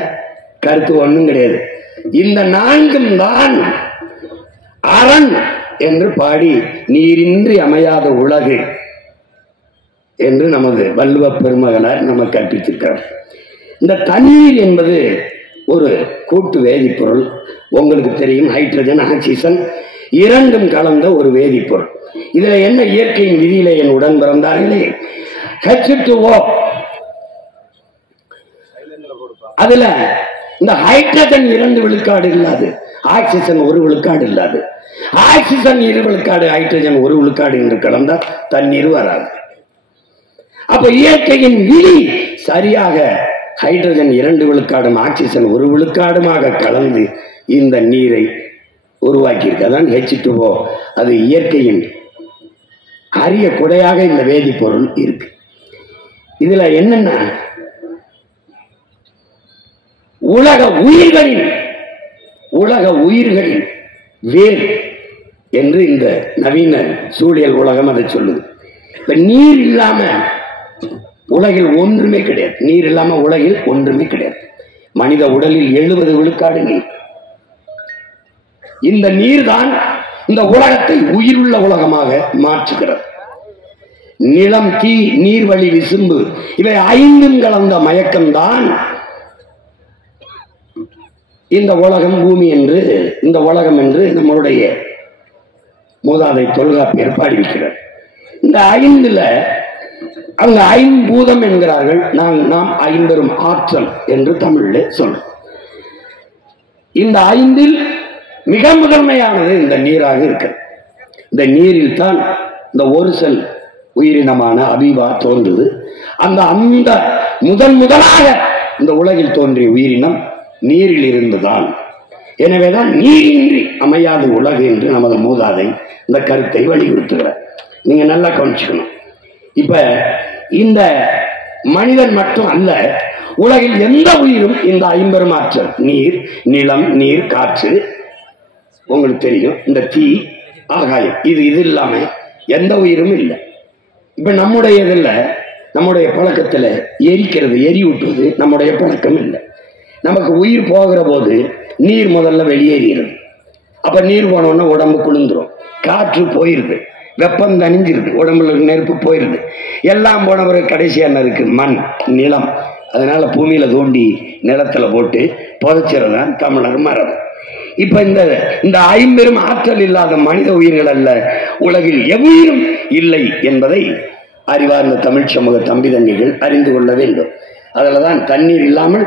கருத்து ஒன்றும் கிடையாது. இந்த 4ம் தான் அரண் என்று பாடி நீரின்றி அமையாத உலகு என்று நமது வள்ளுவ பெருமகனார் நம்ம கற்பித்திருக்கிறார். இந்த தண்ணீர் என்பது ஒரு கூட்டு வேதிப்பொருள். உங்களுக்கு தெரியும், ஹைட்ரஜன் ஆக்சிஜன் இரண்டும் கலந்த ஒரு வேதிப்பொருள். இதுல என்ன இயற்கையின் விதியில என் உடன் பிறந்தார்களே, H2O, அதுல இந்த ஹைட்ரஜன் 2 விழுக்காடு இல்லாது, ஆக்சிஜன் 1 விழுக்காடு இல்லாது, ஆக்சிஜன் 2 விழுக்காடு, ஹைட்ரஜன் 1 விழுக்காடு என்று கலந்தா தண்ணீர் வராது. அப்ப இயற்கையின் விதி சரியாக ஹைட்ரஜன் 2 விழுக்காடும் ஆக்சிஜன் 1 விழுக்காடுமாக கலந்து இந்த நீரை உருவாக்கி இருக்கு. அதான் H2O. அது இயற்கையின் அரிய கொடையாக இந்த வேதிப்பொருள் இருக்கு. இதுல என்னன்னா, உலக உயிர்களின் வேர் என்று இந்த நவீன சூழியல் உலகம் அதை சொல்லுது. இப்ப நீர் இல்லாம உலகில் ஒன்றுமே கிடையாது. நீர் இல்லாம உலகில் ஒன்றுமே கிடையாது. மனித உடலில் 70 விழுக்காடு நீர். இந்த நீர் தான் இந்த உலகத்தை உயிருள்ள உலகமாக மாற்றுகிறது. நிலம், தீ, நீர்வழி, விசும்பு இவை 5ம் கலந்த மயக்கம்தான் இந்த உலகம், பூமி என்று, இந்த உலகம் என்று நம்மளுடைய மூதாதை தொல்காப்பியர் பாடிவிக்கிறார். இந்த 5ல அவங்க 5 பூதம் என்கிறார்கள். நாம் 50 ஆற்றல் என்று தமிழ்ல சொல்றோம். இந்த 5ல் மிக முதன்மையானது இந்த நீராக இருக்கிறது. இந்த நீரில் தான் இந்த ஒரு செல் உயிரினமான அமீபா தோன்றுது. அந்த முதலாக இந்த உலகில் தோன்றிய உயிரினம் நீரில் இருந்துதான். எனவேதான் நீரின்றி அமையாது உலகு என்று நமது மூதாதை இந்த கருத்தை வலியுறுத்துகிறார். நீங்க நல்லா கவனிச்சுக்கணும். இப்ப இந்த மனிதன் மட்டும் அல்ல, உலகில் எந்த உயிரும் இந்த 50 ஆற்றல், நீர், நிலம், நீர், காற்று, உங்களுக்கு தெரியும், இந்த தீ, ஆகாயம், இது இல்லாம எந்த உயிரும் இல்லை. இப்ப நம்முடைய இதுல, நம்முடைய பழக்கத்துல எரிக்கிறது, எரியூட்டுவது நம்முடைய பழக்கம் இல்லை. நமக்கு உயிர் போகிற போது நீர் முதல்ல வெளியேறுகிறது. அப்ப நீர் போனோன்னா உடம்பு குளிர்ந்துரும், காற்று போயிருது, வெப்பம் தணிஞ்சிருது, உடம்புல நெருப்பு போயிருது. எல்லாம் போன பிறகு கடைசியா என்ன இருக்கு? மண், நிலம். அதனால பூமியில தோண்டி நிலத்துல போட்டு புதைச்சிறதான் தமிழர் மரபு. இப்ப இந்த 50 ஆற்றல் இல்லாத மனித உயிர்கள் அல்ல, உலகில் எவ்வுயிரும் இல்லை என்பதை அறிவார்ந்த தமிழ் சமூக தம்பி தங்கிகள் அறிந்து கொள்ள வேண்டும். அதுலதான் தண்ணீர் இல்லாமல்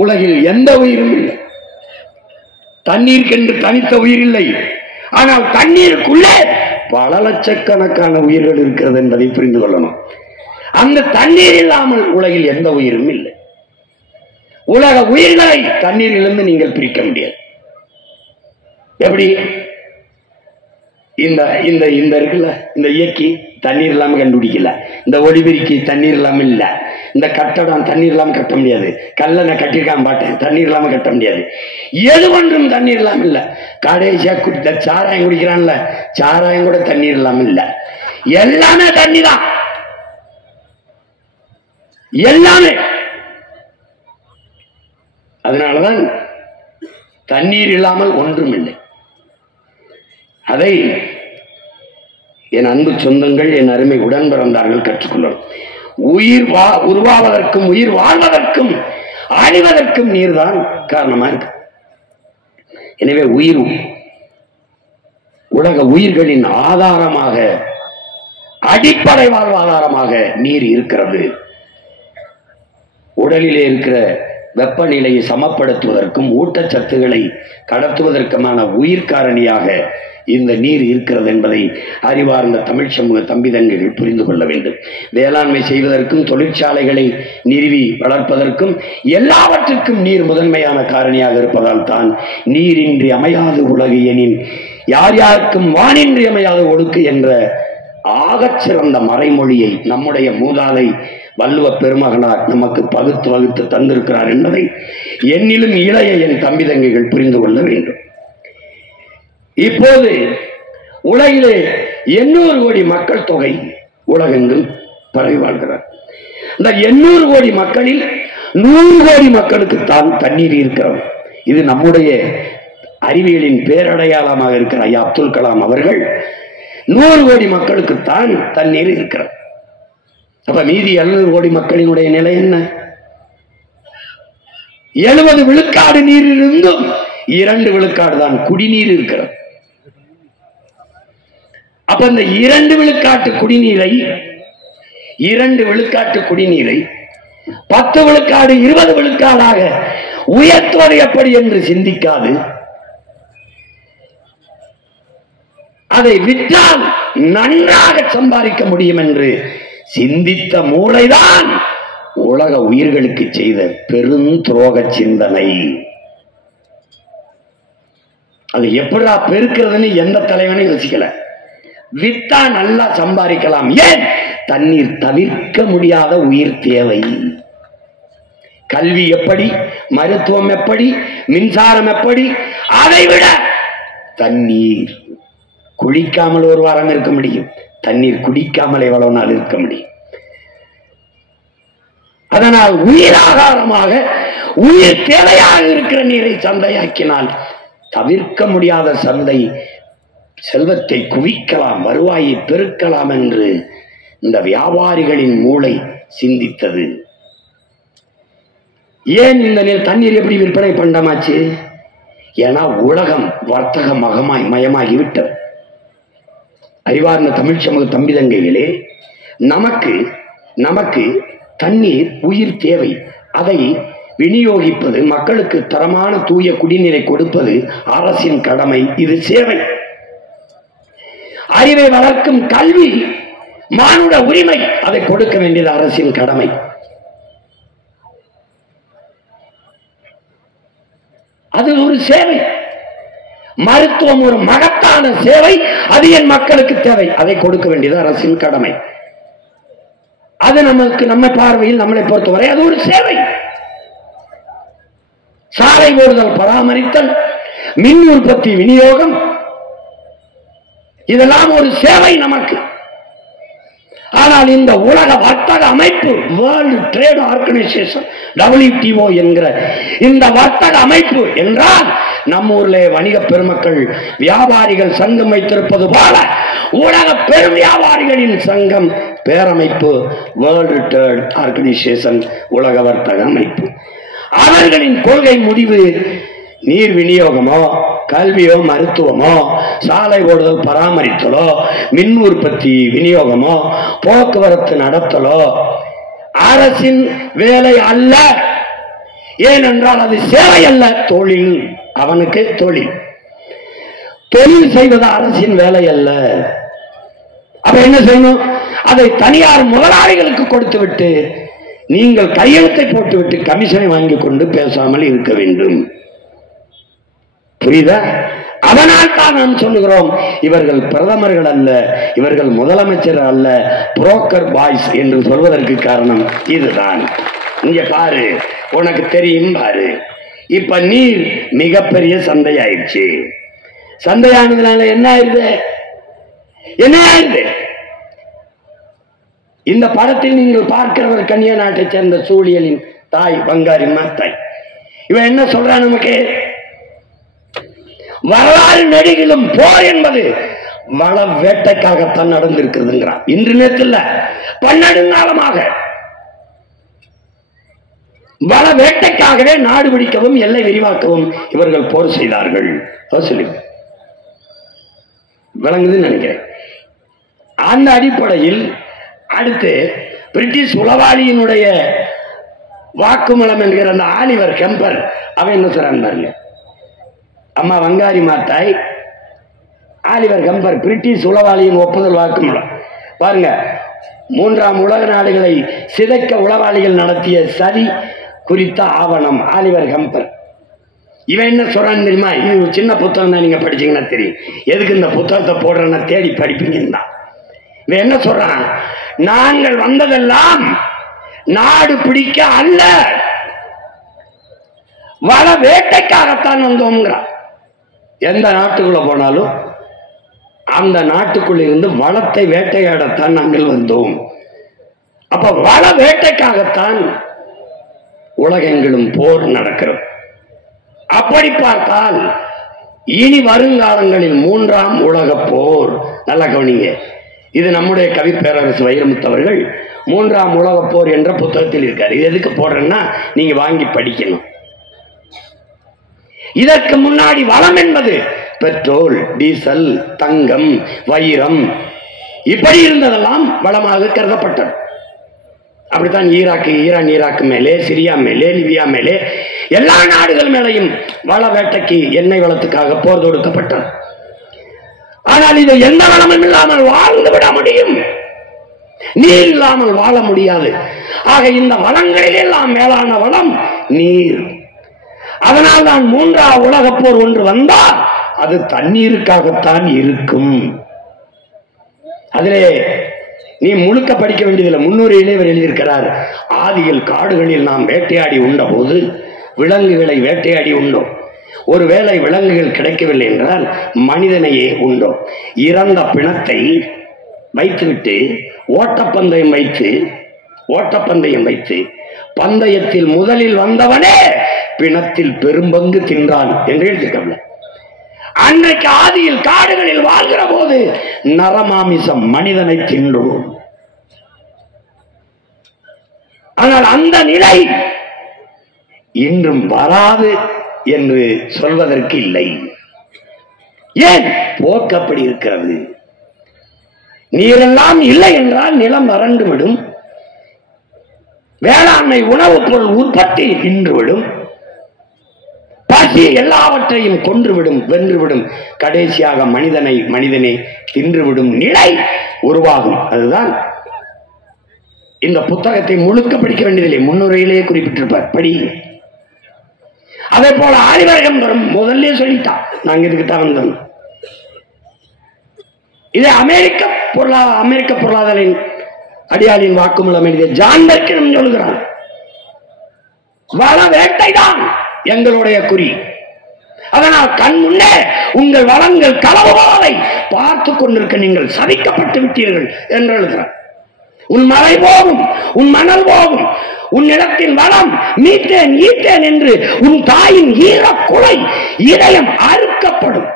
உலகில் எந்த உயிரும் இல்லை. தண்ணீருக்கென்று தனித்த உயிர் இல்லை. ஆனால் தண்ணீருக்குள்ளே பல லட்சக்கணக்கான உயிர்கள் இருக்கிறது என்பதை புரிந்து கொள்ளணும். அந்த தண்ணீர் இல்லாமல் உலகில் எந்த உயிரும் இல்லை. உலக உயிர்களை தண்ணீரிலிருந்து நீங்கள் பிரிக்க முடியாது. எப்படி? இந்த இந்த இந்த இருக்குல்ல, இந்த இயக்கி தண்ணீர் இல்லாம கண்டுபிடிக்கல. இந்த ஒளிபெருக்கி தண்ணீர் இல்லாம இல்ல. இந்த கட்டடம் தண்ணீர் இல்லாம கட்ட முடியாது. கல்ல நான் கட்டிருக்காம பாட்டேன், தண்ணீர் இல்லாம கட்ட முடியாது. எது ஒன்றும் தண்ணீர் இல்லாம இல்ல. கடைசியா சாராயம் குடிக்கிறான்ல, சாராயம் கூட தண்ணீர் இல்லாம இல்ல. எல்லாமே தண்ணி தான், எல்லாமே. அதனாலதான் தண்ணீர் இல்லாமல் ஒன்றும் இல்லை. அதை என் அன்பு சொந்தங்கள், என் அருமை உடன் பிறந்தார்கள் கற்றுக்கொள்ளணும். உயிர் உருவாவதற்கும் உயிர் வாழ்வதற்கும் அழிவதற்கும் நீர்தான் காரணமா இருக்கு. எனவே உலக உயிர்களின் ஆதாரமாக, அடிப்படை வாழ்வாதாரமாக நீர் இருக்கிறது. உடலிலே இருக்கிற வெப்பநிலையை சமப்படுத்துவதற்கும் ஊட்டச்சத்துக்களை கடத்துவதற்குமான உயிர் காரணியாக இந்த நீர் இருக்கிறது என்பதை அறிவார்ந்த தமிழ் சமூக தம்பிதங்கைகள் புரிந்து கொள்ள வேண்டும். வேளாண்மை செய்வதற்கும் தொழிற்சாலைகளை நிறுவி வளர்ப்பதற்கும் எல்லாவற்றுக்கும் நீர் முதன்மையான காரணியாக இருப்பதால் தான் நீரின்றி அமையாது உலகு எனின் யார் யாருக்கும் வானின்றி அமையாது ஒழுக்கு என்ற ஆகச்சிறந்த மறைமொழியை நம்முடைய மூதாதை வள்ளுவ பெருமகனார் நமக்கு பகுத்து வகுத்து தந்திருக்கிறார் என்பதை என்னிலும் இளைய என் தம்பிதங்கைகள் புரிந்து கொள்ள வேண்டும். இப்போது உலகிலே 800 கோடி மக்கள் தொகை உலகெங்கும் பரவி வாழ்கிறார். இந்த 800 கோடி மக்களில் 100 கோடி மக்களுக்கு தான் தண்ணீர் இருக்கிறது. இது நம்முடைய அறிவியலின் பேரடையாளமாக இருக்கிற ஐயா அப்துல் கலாம் அவர்கள் 100 கோடி மக்களுக்கு தான் தண்ணீர் இருக்கிறது. அப்ப மீதி 700 கோடி மக்களினுடைய நிலை என்ன? 70 விழுக்காடு நீரிலிருந்தும் 2 விழுக்காடு தான் குடிநீர் இருக்கிறது. அப்ப இந்த 2 விழுக்காட்டு குடிநீரை 10 விழுக்காடு 20 விழுக்காடாக உயர்த்துவது எப்படி என்று சிந்திக்காது, அதை விற்றால் நன்றாக சம்பாதிக்க முடியும் என்று சிந்தித்த மூளைதான் உலக உயிர்களுக்கு செய்த பெரும் துரோக சிந்தனை. அது எப்படா பெருக்கிறதுன்னு எந்த தலைவனும் யோசிக்கல. வித்தா நல்லா சம்பாதிக்கலாம். ஏன்? தண்ணீர் தவிர்க்க முடியாத உயிர் தேவை. கல்வி எப்படி, மருத்துவம் எப்படி, மின்சாரம் எப்படி, அதைவிட தண்ணீர். குளிக்காமல் ஒரு வாரம் இருக்க முடியும், தண்ணீர் குடிக்காமல் எவ்வளவு நாள் இருக்க முடியும். அதனால் உயிர் ஆகாரமாக உயிர் தேவையாக இருக்கிற நீரை சந்தையாக்கினால் தவிர்க்க முடியாத சந்தை செல்வத்தை குவிக்கலாம், வருவாயை பெருக்கலாம் என்று இந்த வியாபாரிகளின் மூளை சிந்தித்தது. ஏன் இந்த தண்ணீர் எப்படி விற்பனை பண்ணமாச்சு? ஏன்னா உலகம் வர்த்தக மயமாகிவிட்டது. அறிவார்ந்த தமிழ் சமூக தம்பிதங்கைகளே, நமக்கு தண்ணீர் உயிர் தேவை. அதை விநியோகிப்பது, மக்களுக்கு தரமான தூய குடிநீரை கொடுப்பது அரசின் கடமை. இது சேவை. அறிவை வளர்க்கும் கல்வி மானுட உரிமை, அதை கொடுக்க வேண்டியது அரசின் கடமை. அது ஒரு சேவை. மருத்துவம் ஒரு மகத்தான சேவை, அது என் மக்களுக்கு தேவை, அதை கொடுக்க வேண்டியது அரசின் கடமை. அது நம்ம பார்வையில், நம்மளை பொறுத்தவரை அது ஒரு சேவை. சாலை போடுதல், பராமரித்தல், மின் உற்பத்தி, விநியோகம், இதெல்லாம் ஒரு சேவை நமக்கு. ஆனால் இந்த உலக வர்த்தக அமைப்பு, வேர்ல்டு ட்ரேட் ஆர்கனைசேஷன், WTO என்கிற இந்த வர்த்தக அமைப்பு என்றால் நம்ம ஊர்ல வணிக பெருமக்கள் வியாபாரிகள் சங்கம் வைத்திருப்பது போல உலக பெரும் வியாபாரிகளின் சங்கம், பேரமைப்பு, வேர்ல்டு ட்ரேட் ஆர்கனைசேஷன், உலக வர்த்தக அமைப்பு. அவர்களின் கொள்கை முடிவு நீர் விநியோகமோ, கல்வியோ, மருத்துவமோ, சாலை ஓடுதல் பராமரித்தலோ, மின் உற்பத்தி விநியோகமோ, போக்குவரத்து நடத்தலோ அரசின் வேலை அல்ல. ஏனென்றால் அது சேவை அல்ல, தொழில். அவனுக்கு தொழில் செய்வது அரசின் வேலை அல்ல. அப்ப என்ன செய்யணும்? அதை தனியார் முதலாளிகளுக்கு கொடுத்து விட்டு, நீங்கள் கையெழுத்தை போட்டுவிட்டு கமிஷனை வாங்கி கொண்டு பேசாமல் இருக்க வேண்டும். புரியுதா? அதனால் தான் நாம் சொல்லுகிறோம், இவர்கள் பிரதமர்கள் அல்ல, இவர்கள் முதலமைச்சர் அல்ல, புரோக்கர் பாய்ஸ் என்று சொல்வதற்கு காரணம் இதுதான். இங்க பாரு, உனக்கு தெரியும் பாரு. இப்ப நீர் மிகப்பெரிய சந்தையாயிடுச்சு. சந்தையானதுனால என்ன ஆயிருது? என்ன ஆயிருது? இந்த படத்தில் நீங்கள் பார்க்கிறவர் கன்னியா நாட்டை சேர்ந்த சூழியலின் தாய் வங்காரி மாத்தாய். இவன் என்ன சொல்றான் நமக்கு? வரலாறு நெடுகிலும் போர் என்பது வள வேட்டைக்காகத்தான் நடந்திருக்கிறதுங்கிறான். இன்று நேற்று இல்ல, பன்னெடுங்காலமாக வள வேட்டைக்காகவே நாடு பிடிக்கவும் எல்லை விரிவாக்கவும் இவர்கள் போர் செய்தார்கள். விளங்குதுன்னு நினைக்கிறேன். அந்த அடிப்படையில் அடுத்து பிரிட்டிஷ் உளவாளியினுடைய வாக்குமூலம் என்கிற அந்த ஆலிவர் கெம்பர் அவன் என்ன சொல்றான் பாருங்க. அம்மா வங்காரி மாத்தாய், ஆலிவர் கெம்பர் பிரிட்டிஷ் உளவாளியின் ஒப்புதல் வாக்குமூலம் பாருங்க. 3ஆம் உலக நாடுகளை சிதைக்க உளவாளிகள் நடத்திய சதி குறித்த ஆவணம் ஆலிவர் கெம்பர். இவன் என்ன சொல்றான்னு தெரியுமா? இது ஒரு சின்ன புத்தகம் தான், நீங்க படிச்சீங்கன்னா தெரியும். எதுக்கு இந்த புத்தகத்தை போடுறேன்னா தேடி படிப்பீங்கன்னா. இவன் என்ன சொல்றான்? நாங்கள் வந்ததெல்லாம் நாடு பிடிக்க அல்ல, வள வேட்டைக்காகத்தான் வந்தோம்ங்கிறான். எந்த நாட்டுக்குள்ள போனாலும் அந்த நாட்டுக்குள்ள இருந்து வளத்தை வேட்டையாடத்தான் நாங்கள் வந்தோம். அப்ப வள வேட்டைக்காகத்தான் உலகெங்கிலும் போர் நடக்கிறது. அப்படி பார்த்தால் இனி வருங்காலங்களில் 3ஆம் உலக போர், நல்லா கவனிங்க, இது நம்முடைய கவி பேரரசு வைரமுத்து அவர்கள் 3ஆம் உலக போர் என்ற புத்தகத்தில் இருக்காரு. இது எதுக்கு போடுறேன்னா நீங்க வாங்கி படிக்கணும். இதற்கு முன்னாடி வளம் என்பது பெட்ரோல், டீசல், தங்கம், வைரம் இப்படி இருந்ததெல்லாம் வளமாக கருதப்பட்டது. அப்படித்தான் ஈரான் ஈராக்கு மேலே, சிரியா மேலே, லிபியா மேலே, எல்லா நாடுகள் மேலையும் வள வேட்டைக்கு எண்ணெய் வளத்துக்காக போர் தொடுக்கப்பட்டது. ஆனால் இது எந்த வளமும் இல்லாமல் வாழ்ந்து விட முடியும், நீர் இல்லாமல் வாழ முடியாது. ஆக இந்த வளங்களில் எல்லாம் மேலான வளம் நீர். அதனால் தான் 3ஆம் உலக போர் ஒன்று வந்தால் அது தண்ணீருக்காகத்தான் இருக்கும். அதிலே நீ முழுக்க படிக்க வேண்டியதில்லை, முன்னுரையிலே இவர் எழுதியிருக்கிறார். ஆதியில் காடுகளில் நாம் வேட்டையாடி உண்ட போது விலங்குகளை வேட்டையாடி உண்டோம். ஒருவேளை விலங்குகள் கிடைக்கவில்லை என்றால் மனிதனையே உண்டோம். இறந்த பிணத்தை வைத்துவிட்டு ஓட்டப்பந்தயம் வைத்து பந்தயத்தில் முதலில் வந்தவனே பிணத்தில் பெரும்பங்கு தின்றான் என்று எழுதியிருக்கவில்லை. அன்றைக்கு ஆதியில் காடுகளில் வாழ்கிற போது நரமாமிசம் மனிதனை தின்றோம். ஆனால் அந்த நிலை இன்றும் வராது என்று சொல்வதற்கு இல்லை. ஏன்? போக்கப்படி இருக்கிறது. நீரெல்லாம் இல்லை என்றால் நிலம் வறண்டுவிடும், வேளாண்மை உணவுப் பொருள் உற்பத்தி நின்றுவிடும், பசி எல்லாவற்றையும் கொன்றுவிடும், வென்றுவிடும், கடைசியாக மனிதனை தின்றுவிடும் நிலை உருவாகும். அதுதான் இந்த புத்தகத்தை முழுக்க படிக்க வேண்டியதில்லை, முன்னுரையிலேயே குறிப்பிட்டிருப்பார், படி. அதே போல ஆலிவர் கெம்பர் முதல்ல சொல்லிட்டான், நாங்க இதுக்குத்தான் வந்தோம். இதை அமெரிக்க பொருளாதார அடியாளின் வாக்குமூலம் எழுதிய ஜான் பெர்கினும் சொல்கிறான். வள வேட்டைதான் எங்களுடைய குறி. அதனால் கண் முன்னே உங்கள் வளங்கள் களவுவாதை பார்த்து கொண்டிருக்க நீங்கள் சதிக்கப்பட்டு விட்டீர்கள் என்று எழுதுகிறார். உன் மலை போகும், உன் மணல் போகும், உன் நிலத்தின் வளம் மீட்டேன் ஈட்டேன் என்று உன் தாயின் ஈரக்குலை இதயம் அறுக்கப்படும்.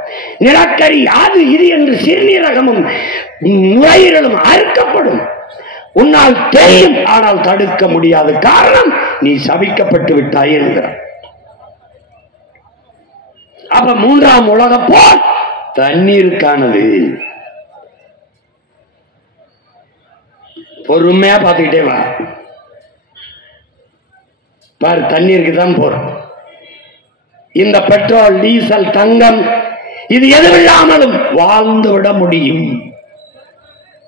நிலக்கரி அது இது என்று சிறுநீரகமும் நுரையீரலும் அறுக்கப்படும். உன்னால் தெரியும், ஆனால் தடுக்க முடியாத காரணம் நீ சபிக்கப்பட்டு விட்டாய் என்கிறார். அப்ப 3ஆம் உலக போர் தண்ணீருக்கானது. பொறுமையா பார்த்துக்கிட்டே வா பாரு, தண்ணீருக்கு தான் போறோம். இந்த பெட்ரோல், டீசல், தங்கம் இது எதுவில்லாமலும் வாழ்ந்துவிட முடியும்,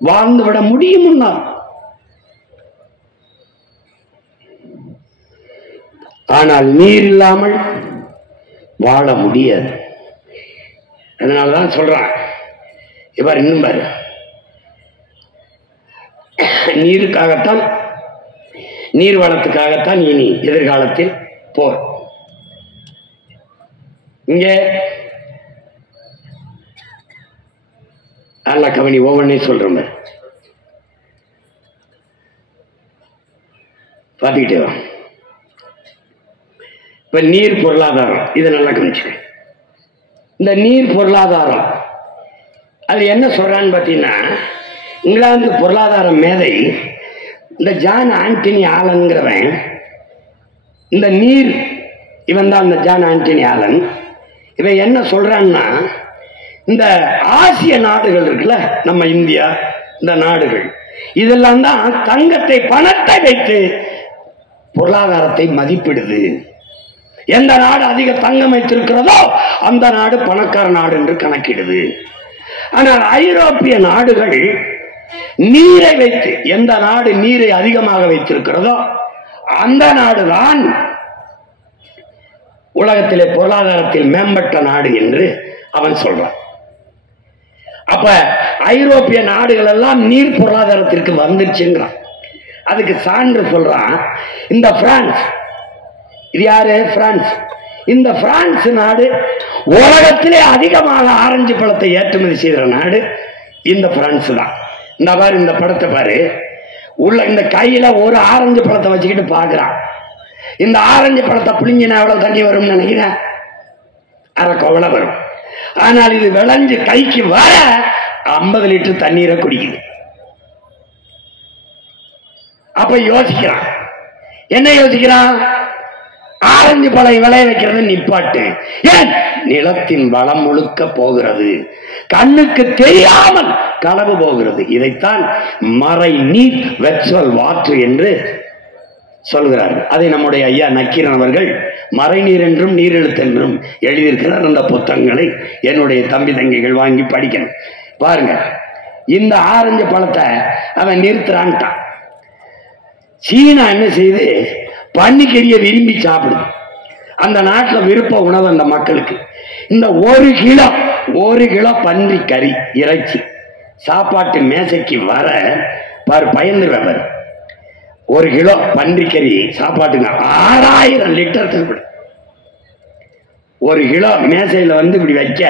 வாழ்ந்துவிட முடியும். ஆனால் நீர் இல்லாமல் வாழ முடியாது. அதனாலதான் சொல்றான் இவர் இன்னும் பாரு, நீருக்காகத்தான், நீர் வளத்துக்காகத்தான் இனி எதிர்காலத்தில் போர். இங்க அல்ல கவனி, ஒவ்வொன்னே சொல்றோம் பார்த்துக்கிட்டே வா. இப்ப நீர் பொருளாதாரம், இதை நல்லா கவனிச்சு. இந்த நீர் பொருளாதாரம் அது என்ன சொல்றான்னு பாத்தீங்கன்னா, இங்கிலாந்து பொருளாதார மேதை இந்த ஜான் ஆண்டனி ஆலன்கிறவன், இந்த நீர், இவன் தான் இந்த ஜான் ஆண்டனி ஆலன். இவன் என்ன சொல்றான்னா, இந்த ஆசிய நாடுகள் இருக்குல்ல, நம்ம இந்தியா, இந்த நாடுகள் இதெல்லாம் தான் தங்கத்தை, பணத்தை வைத்து பொருளாதாரத்தை மதிப்பிடுது. எந்த நாடு அதிக தங்கம் வைத்திருக்கிறதோ அந்த நாடு பணக்கார நாடு என்று கணக்கிடுது. ஆனால் ஐரோப்பிய நாடுகள் நீரை வைத்து, எந்த நாடு நீரை அதிகமாக வைத்திருக்கிறதோ அந்த நாடுதான் உலகத்திலே பொருளாதாரத்தில் மேம்பட்ட நாடு என்று அவன் சொல்றான். அப்ப ஐரோப்பிய நாடுகள் எல்லாம் நீர் பொருளாதாரத்திற்கு வந்துருச்சுங்கிறான். அதுக்கு சான்று சொல்றான் இந்த பிரான்ஸ். இது யாரு? பிரான்ஸ். இந்த பிரான்ஸ் நாடு உலகத்திலே அதிகமாக ஆரஞ்சு பழத்தை ஏற்றுமதி செய்கிற நாடு இந்த பிரான்ஸ் தான். இந்த பாரு, இந்த படத்தை பாரு, உள்ள இந்த கையில ஒரு ஆரஞ்சு பழத்தை வச்சுக்கிட்டு பாக்குறான். இந்த ஆரஞ்சு பழத்தை பிழிஞ்சினா எவ்வளவு தண்ணி வரும் நினைக்கிறேன்? அரை கொவளை வரும். ஆனால் இது விளைஞ்சு கைக்கு வர 50 லிட்டர் தண்ணீரை குடிக்குது. அப்ப யோசிக்கிறான், என்ன யோசிக்கிறான்? ஆரஞ்சு பழம் விளைய வைக்கிறது நிப்பாட்டு. ஏன்? நிலத்தின் வளம் முழுக்க போகிறது, கண்ணுக்கு தெரியாமல் களவு போகிறது. இதைத்தான் மறை நீர், வெர்ச்சுவல் வாட்டர் என்று சொல்கிறார்கள். அதை நம்முடைய ஐயா நக்கீரன் அவர்கள் மறைநீர் என்றும் நீரெழுத்து என்றும் எழுதியிருக்கிறார். அந்த புத்தகங்களை என்னுடைய தம்பி தங்கைகள் வாங்கி படிக்கணும். பாருங்க, இந்த ஆரஞ்சு பழத்தை அவன் நிறுத்துறான்ட்டான். சீனா என்ன செய்து, பன்னிக்கறியை விரும்பி சாப்பிடுது. அந்த நாட்டில் விருப்ப உணவு அந்த மக்களுக்கு. இந்த ஒரு கிலோ பன்றி கறி இறைச்சி சாப்பாட்டு மேசைக்கு வர பாரு, பயந்துருவார். 1 கிலோ பன்றிக்கறி சாப்பாட்டுங்க 6000 லிட்டர் தேவைப்படும். 1 கிலோ மேசையில வந்து இப்படி வைக்க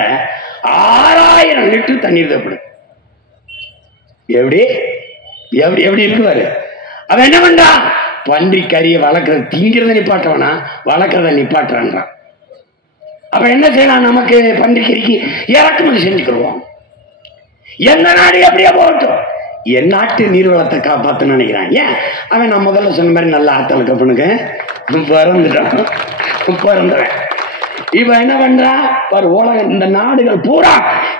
6000 லிட்டர் தண்ணீர் தேவைப்படும். எப்படி எப்படி எப்படி இருக்குவாரு. அவன் என்ன பண்றான்? பன்றி கறியை வளர்க்கறது, திங்கிறத நிப்பாட்டவனா, வளர்க்கறத நிப்பாட்டுறான்றான். அப்ப என்ன செய்யலாம்? நமக்கு பன்றி கறிக்கு இறக்குமதி செஞ்சுக்கிடுவோம். எந்த நாடு எப்படியா போகட்டும், என் நாட்டு நீர்வளத்தை காப்பாற்ற நினைக்கிறான். ஏன்? அவன் நான் முதல்ல சொன்ன மாதிரி நல்ல ஆத்தல் கப்பனுக்கு பிறந்துட்டான். இவன் என்ன பண்றான் பாரு, உலகம் இந்த நாடுகள் பூரா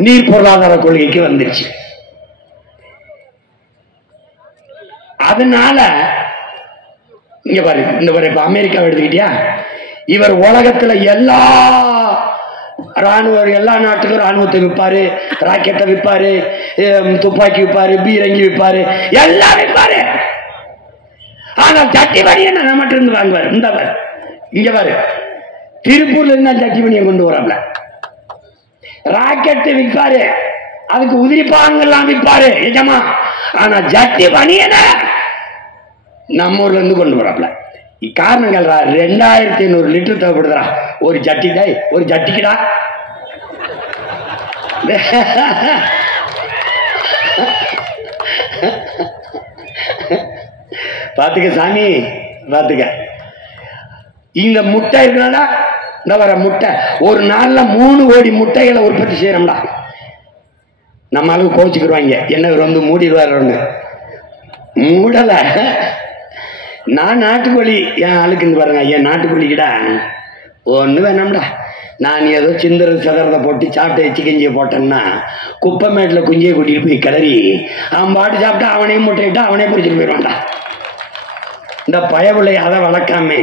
நீர் பொருளாதார கொள்கைக்கு வந்துருச்சு. அதனால இங்க பாரு, இந்த பாரு, இப்ப அமெரிக்காவை எடுத்துக்கிட்டியா, இவர் உலகத்துல எல்லா நாட்டுக்கும் ராணுவத்தை விற்பாரு, ராக்கெட்டை விற்பாரு, துப்பாக்கி விற்பாரு, பீரங்கி விற்பாரு, எல்லாம் விற்பாரு. ஆனா சட்டி பணியை நம்மகிட்ட இருந்து வாங்குவாரு. இந்த பாரு, இங்க பாரு, திருப்பூர்ல இருந்தா சட்டி பணியை கொண்டு வராப்ல. ராக்கெட்டு விற்பாரு, அதுக்கு உதிரி பாகங்கள்லாம் விற்பாரு நிஜமா. ஆனா ஜட்டி பணியன நம்ம ஊர்ல இருந்து கொண்டு வராப்ல. காரணங்கள் 2500 லிட்டர் தேவைப்படுதுடா ஒரு ஜட்டிக்கு. ஒரு ஜட்டிக்குடா பாத்துக்க சாமி, பாத்துக்க. இங்க முட்டை இருக்கா? இந்த வர முட்டை ஒரு நாள்ல 3 கோடி முட்டைகளை உற்பத்தி செய்யறோம்டா. நம்ம அளவு கோச்சுக்கிடுவாங்க, என்ன வந்து மூடிடுவாரு. மூடல. நான் நாட்டுக்கோழி, என் ஆளுக்குன்னு பாருங்க, என் நாட்டுக்கோழிக்கிடா ஒண்ணு வேணாம்டா. நான் ஏதோ சிந்தர சதறதை போட்டு சாப்பிட்டு எச்சி கஞ்சியை போட்டேன்னா குப்பை மேட்டில் குஞ்சியை கூட்டிட்டு போய் கிளறி அவன் பாட்டு சாப்பிட்டா அவனையும் முட்டையிட்டா அவனே பிடிச்சிட்டு போயிடுவான்டா. இந்த பயவுளை அதை வளர்க்காம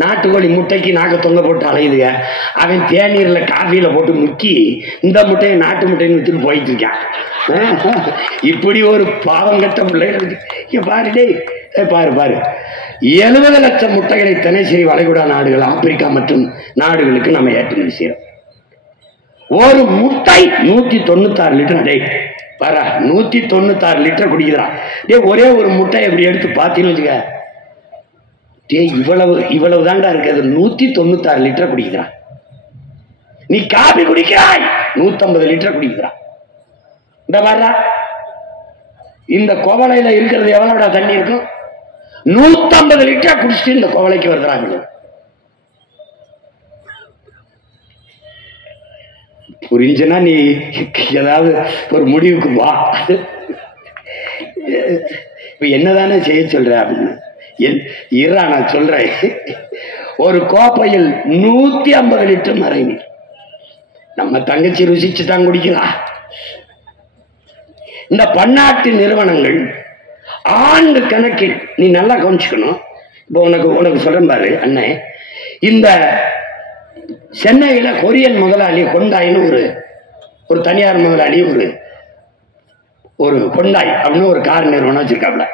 நாட்டுக்கோழி முட்டைக்கு நாக்க தொங்க போட்டு அலையுதுங்க. அவன் தேநீர்ல காஃபியில போட்டு முக்கி இந்த முட்டையை நாட்டு முட்டைன்னு வித்துட்டு போயிட்டு இருக்கான். இப்படி ஒரு பாவம் கட்ட பிள்ளைகள் இருக்கு. பாரு டேய், பாரு பாரு, 70 லட்சம் முட்டைகளை தினசரி வளைகுடா நாடுகள், ஆப்பிரிக்கா மற்றும் நாடுகளுக்கு நம்ம ஏற்றுமதி செய்யறோம். ஒரு முட்டை 196 லிட்டர். டே பார 196 லிட்டர் குடிக்கிறான். டே ஒரே ஒரு முட்டை எப்படி எடுத்து பார்த்தீங்கன்னு வச்சுக்க, டே இவ்வளவு தாண்டா இருக்குது. 196 லிட்டர் குடிக்கிறான். நீ காபி குடிக்கிறாய் 150 லிட்டர் குடிக்கிறான். இந்த பாரு, இந்த கோவலையில இருக்கிறது எவ்வளவுடா தண்ணி இருக்கும்? 150 லிட்டர் குடிச்சிட்டு இந்த கோவலைக்கு வருகிறாங்க. புரிஞ்சுன்னா நீ ஏதாவது ஒரு முடிவுக்கு வா. இப்ப என்னதானே செய்ய சொல்ற அப்படின்னு இரா நான் சொல்றேன். ஒரு கோப்பையில் 150 லிட்டர் மறை நீர். நம்ம தங்கச்சி ருசிச்சு தான் குடிக்கலாம். இந்த பன்னாட்டு நிறுவனங்கள் ஆண்டு கணக்கில் நீ நல்லா கவனிச்சுக்கணும். இப்போ உனக்கு சொல்றேன் பாரு அண்ணே, இந்த சென்னையில கொரியன் முதலாளி கொண்டாயின்னு ஒரு தனியார் முதலாளி ஒரு கொண்டாய் அப்படின்னு ஒரு கார் நிறுவனம் வச்சிருக்காப்ல.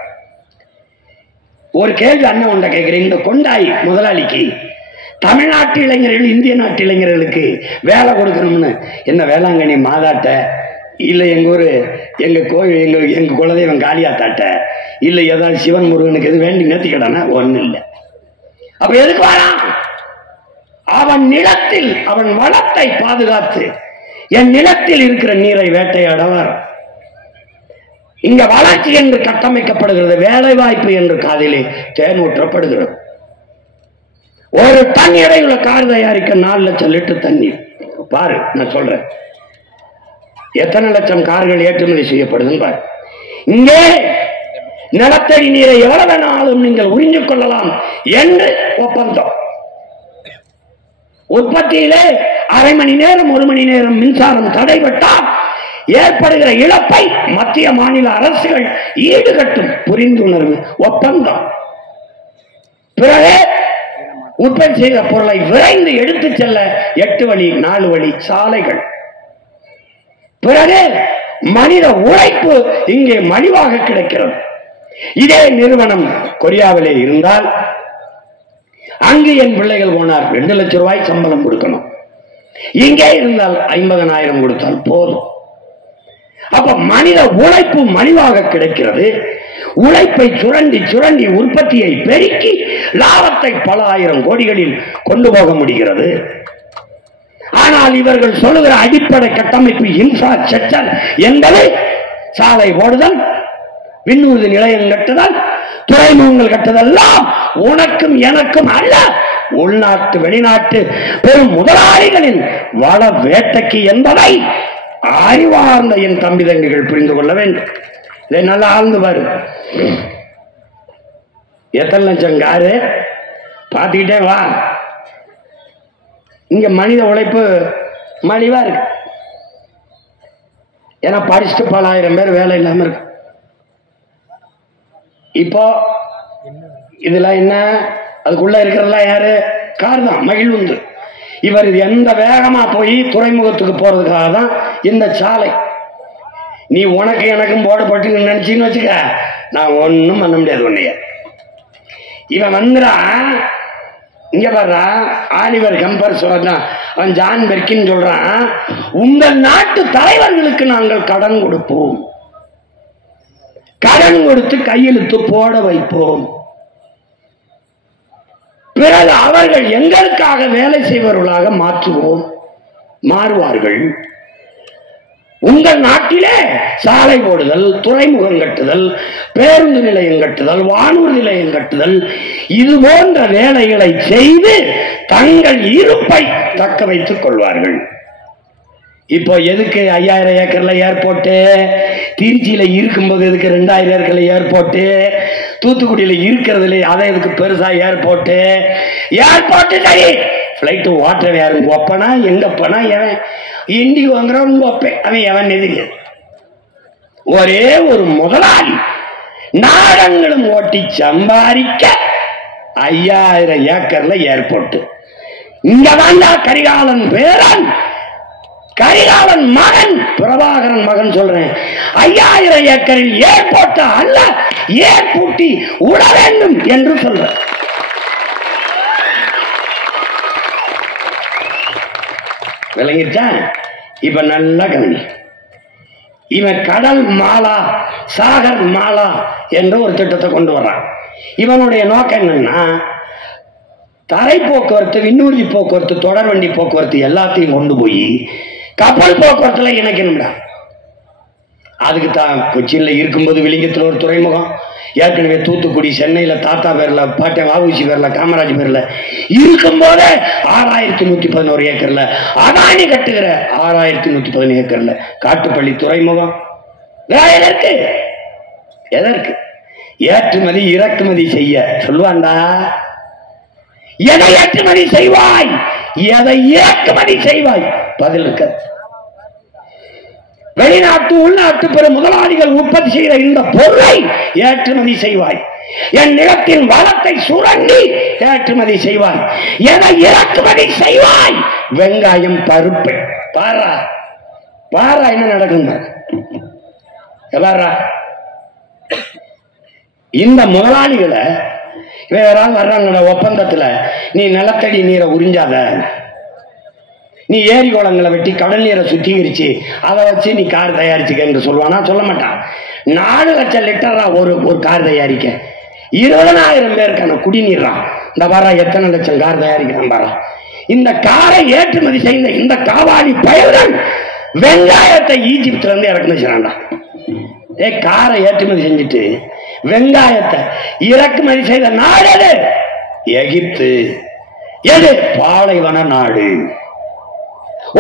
ஒரு கேள்வி அண்ணன் உண்ட கேட்கிறேன், இந்த கொண்டாய் முதலாளிக்கு தமிழ்நாட்டு இளைஞர்கள் இந்திய நாட்டு இளைஞர்களுக்கு வேலை கொடுக்கணும்னு என்ன வேளாங்கண்ணி மாதாட்ட இல்ல எங்க கோயில் எங்க குலதெய்வம் காளியாத்தாட்ட இல்ல ஏதாவது சிவன் முருகனுக்கு எது வேண்டி நேர்த்திக்கடானா ஒண்ணு இல்லை. அப்ப எதுக்கு வரான்? அவன் நிலத்தில் அவன் வளத்தை பாதுகாத்து என் நிலத்தில் இருக்கிற நீரை வேட்டையாடவர். இங்க வளர்ச்சி என்று கட்டமைக்கப்படுகிறது, வேலை வாய்ப்பு என்று காதிலே தேன் ஊற்றப்படுகிறது. ஒரு டன் எடையுள்ள கார் தயாரிக்க 4 லட்சம் லிட்டர் தண்ணீர். பாரு நான் சொல்றேன், எத்தனை லட்சம் கார்கள் ஏற்றுமதி செய்யப்படுதுன்னு பாரு. இங்கே நிலத்தடி நீரை எவ்வளவு வேணாலும் நீங்கள் உறிஞ்சு கொள்ளலாம் என்று ஒப்பந்தம். உற்பத்தியிலே அரை மணி நேரம் 1 மணி நேரம் மின்சாரம் தடைபட்டால் ஏற்படுகிற இழப்பை மத்திய மாநில அரசுகள் ஈடுகட்டும் புரிந்துணர்வு ஒப்பந்தம். பிறகு உற்பத்தி செய்த பொருளை விரைந்து எடுத்துச் செல்ல 8 வழி 4 வழி சாலைகள். பிறகு மனித உழைப்பு இங்கே மலிவாக கிடைக்கிறது. இதே நிறுவனம் கொரியாவிலே இருந்தால் அங்கு என் பிள்ளைகள் போனார் 2 லட்சம் ரூபாய் சம்பளம் கொடுக்கணும். இங்கே இருந்தால் 50,000 கொடுத்தால் போதும். அப்ப மனித உழைப்பு மலிவாக கிடைக்கிறது. உழைப்பை சுரண்டி சுரண்டி உற்பத்தியை பெருக்கி லாபத்தை பல ஆயிரம் கோடிகளில் கொண்டு போக முடிகிறது. ஆனால் இவர்கள் சொல்லுகிற அடிப்படை கட்டமைப்பு இன்ஃப்ராஸ்ட்ரக்சர் என்பது சாலை போடுதல், விண்ணூர்தி நிலையம் கட்டுதல், துறைமுகங்கள் கட்டுதெல்லாம் உனக்கும் எனக்கும் அல்ல, உள்நாட்டு வெளிநாட்டு பெரும் முதலாளிகளின் வள வேட்டைக்கு என்பதை அறிவார்ந்த என் தம்பி தங்கைகள் புரிந்து கொள்ள வேண்டும். இதை நல்லா ஆழ்ந்து பாரு. எத்தனை லட்சம் காரு பார்த்துக்கிட்டே வா. இங்க மனித உழைப்பு மலிவா இருக்கு. ஏன்னா படிச்சுட்டு பல ஆயிரம் பேர் வேலை இல்லாம இருக்கு. இப்போ இதுல என்ன, அதுக்குள்ள இருக்கிறதெல்லாம் யாரு? கார் தான், மகிழ்வுந்து. இவர் எந்த வேகமா போய் துறைமுகத்துக்கு போறதுக்காக தான் இந்த சாலை. நீ உனக்கு எனக்கும் போடப்பட்டு நினைச்சின்னு வச்சுக்க, நான் ஒன்னும் பண்ண முடியாது. உன்னைய இவன் வந்துடான். இங்க பாரு, ஆலிவர் கம்பர் சொல்றான், அவன் ஜான் பெர்கின் சொல்றான், உங்கள் நாட்டு தலைவர்களுக்கு நாங்கள் கடன் கொடுப்போம், கடன் கொடுத்து கையெழுத்து போட வைப்போம், பிறகு அவர்கள் எங்களுக்காக வேலை செய்பவர்களாக மாறுவார்கள். உங்கள் நாட்டிலே சாலை போடுதல், துறைமுகம் கட்டுதல், பேருந்து நிலையம் கட்டுதல், வானூர் நிலையம் கட்டுதல், இது போன்ற வேலைகளை செய்து தங்கள் இருப்பை தக்க வைத்துக் கொள்வார்கள். இப்போ எதுக்கு 5000 ஏக்கர்ல ஏர்போர்ட்டு? திருச்சியில இருக்கும்போது எதுக்கு 2000 ஏக்கர்ல ஏர்போர்ட்டு? தூத்துக்குடியில இருக்கிறதுல அதை எதுக்கு பெருசா ஏர்போர்ட்டு? சரி, பிளைட்டு ஓட்டுற யாரும் ஒப்பனா எங்கப்பனா எவன் இண்டிகோ வாங்குறவன் ஒப்பேன், அவன் எவன் எதிரி? ஒரே ஒரு முதலாளி நாடங்களும் ஓட்டி சம்பாதிக்க 5000 ஏக்கர்ல ஏர்போர்ட். இங்கதான் கரிகாலன் பேரன், கரிகாலன் மகன், பிரபாகரன் மகன் சொல்றேன், 5000 ஏக்கரில் ஏர்போர்ட் அல்ல ஏற்பூட்டி உட வேண்டும் என்று சொல்ற. விளங்கிருச்சா? இப்ப நல்லா கவனி. இவன் கடல் மாலா சாகர் மாலா என்ற ஒரு திட்டத்தை கொண்டு வர்றான். இவனுடைய நோக்கம் என்னன்னா, தரை போக்குவரத்து, விண்ணூர்தி போக்குவரத்து, தொடர் வண்டி போக்குவரத்து எல்லாத்தையும் கொண்டு போய் கப்பல் போக்குவரத்துல இணைக்கணும்டா. அதுக்கு தான் கொச்சின்ல இருக்கும்போது விளிங்கத்தில் ஒரு துறைமுகம், ஏற்கனவே தூத்துக்குடி, சென்னையில தாத்தா பேர்ல, பாட்டன் வாவுசி பேர்ல, காமராஜ் பேர்ல இருக்கும்போது 6111 ஏக்கர்ல அதானி கட்டுகிற 6111 ஏக்கர்ல காட்டுப்பள்ளி துறைமுகம். எதற்கு எதற்கு ஏற்றுமதி இறக்குமதி செய்ய சொல்லுவாண்டா. எதை ஏற்றுமதி செய்வாய், எதை இறக்குமதி செய்வாய்? பதில் இருக்க. வெளிநாட்டு உள்நாட்டு பிற முதலாளிகள் உற்பத்தி செய்த இந்த பொருளை ஏற்றுமதி செய்வாய். என் நிலத்தின் வளத்தை சுரண்டி ஏற்றுமதி செய்வாய். எதை இறக்குமதி செய்வாய்? வெங்காயம், பருப்பு. பாரா பாரா என்ன நடக்கும் பாரா. இந்த முதலாளிகளை வேற வர்றாங்க ஒப்பந்தத்துல, நீ நிலத்தடி நீரை உறிஞ்சாத, நீ ஏரி குளங்களை வெட்டி கடல் நீரை சுத்திகரிச்சு அதை வச்சு நீ கார் தயாரிச்சுக்க என்று சொல்லுவானா? சொல்ல மாட்டான். 4 லட்சம் லிட்டரா ஒரு கார் தயாரிக்க 20,000 பேருக்கான குடிநீர்றான். இந்த பாரா எத்தனை லட்சம் கார் தயாரிக்கிறான் பாரா. இந்த காரை ஏற்றுமதி செய்த இந்த காவாலி பயல்கள் வெங்காயத்தை ஈஜிப்துல இருந்து இறக்குமதி செய்யறான்டா. காரை ஏற்றுமதி செஞ்சுட்டு வெங்காயத்தை இறக்குமதி செய்த நாடு எது? எகிப்து. எது? பாலைவன நாடு.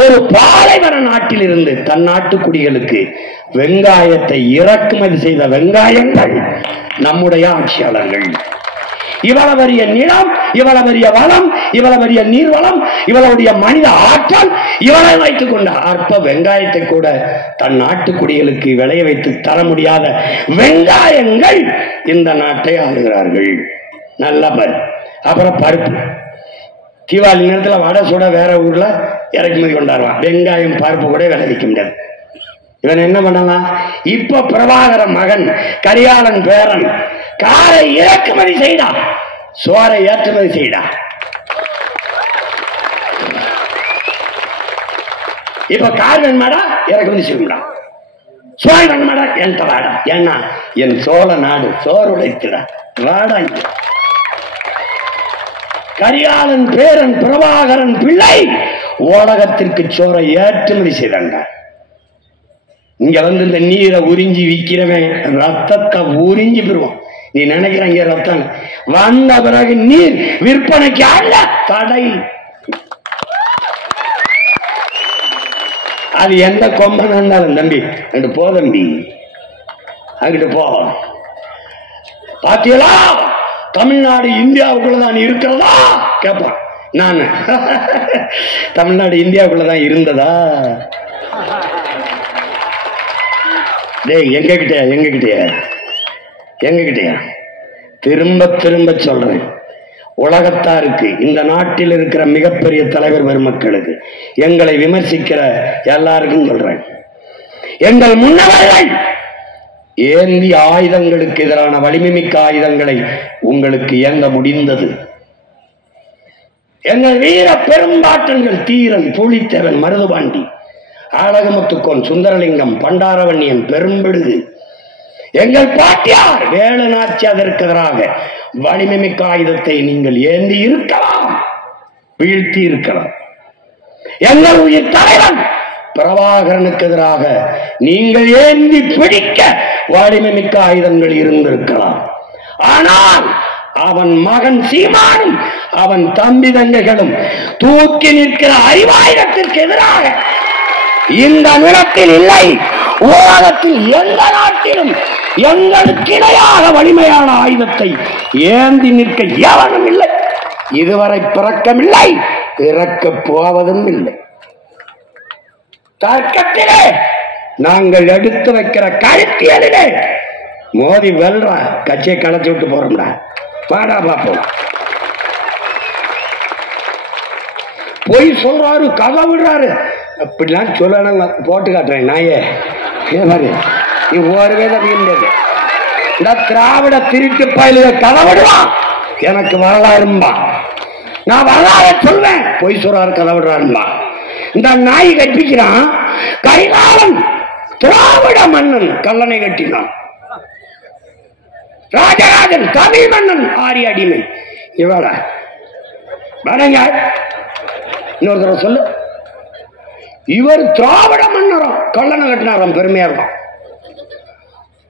ஒரு பாலைவன நாட்டில் இருந்து தன் நாட்டு குடிகளுக்கு வெங்காயத்தை இறக்குமதி செய்த வெங்காயங்கள் நம்முடைய ஆட்சியாளர்கள். இவ்வளவு பெரிய நிலம், இவ்வளவு பெரிய வளம், இவ்வளவு பெரிய நீர்வளம், இவளுடைய மனித ஆற்றல், இவளை வைத்துக் கொண்ட அற்ப வெங்காயத்தை கூட தன் நாட்டு குடிகளுக்கு விளைய வைத்து தர முடியாத வெங்காயங்கள் இந்த நாட்டை ஆளுகிறார்கள். நல்ல பரு. அப்புறம் பருப்பு. தீபாவளி நேரத்தில் வடை சுட வேற ஊர்ல இறக்குமதி கொண்டாடுவான். வெங்காயம் பருப்பு கூட விளைவிக்க முடியாது. இவன் என்ன பண்ணலாம்? இப்ப பிரபாகர மகன் கரியாளன் பேரன் காரை இறக்குமதி செய்தா, சோரை ஏற்றுமதி செய்தா. இப்ப கார் வேணுமாடா, இறக்குமதி செய்யும்டா. சோழ வேணுமாடா, என்கிட்ட வாடா. ஏன்னா என் சோழ நாடு சோறு உடைத்துடா, வாடா. கரியாளன் பேரன் பிரபாகரன் பிள்ளை உலகத்திற்கு சோரை ஏற்றுமதி செய்தாங்க. இங்க வந்து இந்த நீரை உறிஞ்சி விக்கிறவன் ரத்தத்தை உறிஞ்சி பெறுவான். நீ நினைக்கிறாங்க ரத்தம் வந்த பிறகு நீர் விற்பனைக்கு அல்ல, தடை. அது எந்த கொம்பன் இருந்தாலும் தம்பி அங்கிட்டு போ, தம்பி அங்கிட்டு போ. பாத்தீங்களா தமிழ்நாடு இந்தியாவுக்குள்ளதான் இருக்கிறதா கேட்பான். நான் தமிழ்நாடு இந்தியாவுக்குள்ளதான் இருந்ததா? எங்க கிட்டயா திரும்ப திரும்ப சொல்றேன். உலகத்தாருக்கு, இந்த நாட்டில் இருக்கிற மிகப்பெரிய தலைவர் பெருமக்களுக்கு, எங்களை விமர்சிக்கிற எல்லாருக்கும் சொல்றேன், எங்கள் முன்னவர்கள் ஏந்தி ஆயுதங்களுக்கு எதிரான வலிமை மிக்க ஆயுதங்களை உங்களுக்கு ஏந்த முடிந்தது. எங்கள் வீர பெரும்பாட்டன்கள் தீரன், புலித்தேவன், மருதுபாண்டி, அழகுமுத்துக்கோன், சுந்தரலிங்கம், பண்டாரவண்ணியன், பெரும்பிடுகு, எங்கள் பாட்டியார் வேலுநாச்சி அதற்கு எதிராக வலிமை மிக்க ஆயுதத்தை நீங்கள் ஏந்தி இருக்கலாம், வீழ்த்தி இருக்கலாம். எங்கள் உயிர் தலைவன் பிரபாகரனுக்கு எதிராக நீங்கள் ஏந்தி பிடிக்க வலிமை மிக்க ஆயுதங்கள் இருந்திருக்கலாம். ஆனால் அவன் மகன் சீமானும் அவன் தம்பி தங்கைகளும் தூக்கி நிற்கிற அறிவாயுதத்திற்கு எதிராக இந்த நிலத்தில் இல்லை, உலகத்தில் எந்த நாட்டிலும் எங்களுக்கு இணையாக வலிமையான ஆயுதத்தை ஏந்தி நிற்க எவனும் இல்லை. இதுவரை பிறக்கமில்லை, பிறக்கப் போவதும் இல்லை. தர்க்கத்திலே நாங்கள் எடுத்து வைக்கிற கருத்தியலிலே மோதி வெல்றா, கட்சியை களைச்சு விட்டு போறோம்டா. பாடா பாப்போம். பொய் சொல்றாரு, கதை விடுறாரு, அப்படிலாம் சொல்லணும். போட்டு காட்டுறேன் நாயே. நீ ஒருவே முடியாது. இந்த திராவிட திருட்டு பயிலுக கதை விடுவான். எனக்கு வரலாறும்பா, நான் வரலாறு சொல்வேன். பொய் சொல்றாரு, கதை விடுறாரும்பா. இந்த நாய் கற்பிக்கிறான், கரிகாலன் திராவிட மன்னன் கல்லணை கட்டினான். ராஜராஜன் தமிழ் மன்னன் ஆரிய அடிமை. இவள வரங்க இன்னொரு தடவை சொல்லு. இவர் திராவிட மன்னரும் கல்லணை கட்டினாராம், பெருமையா இருக்கும்.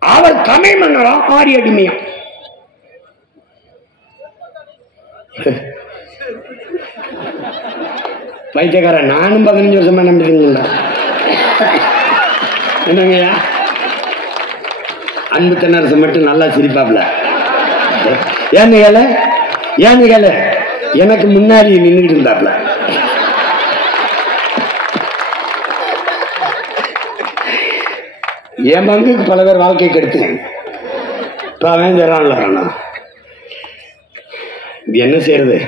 அவர் தமிழ் மன்னரும் ஆரிய அடிமையும். பைத்தியக்காரன், நானும் 15 வருஷமா நம்பிருந்தா என்னங்கய்யா? அன்பு தென்னரசு மட்டும் நல்லா சிரிப்பாப்ல. ஏன்னு கேள எனக்கு முன்னாடி நின்றுட்டு இருந்தாப்ல. என் பங்குக்கு பல பேர் வாழ்க்கை கெடுத்தேன். இப்ப அவன் தரான்ல, என்ன செய்யறது?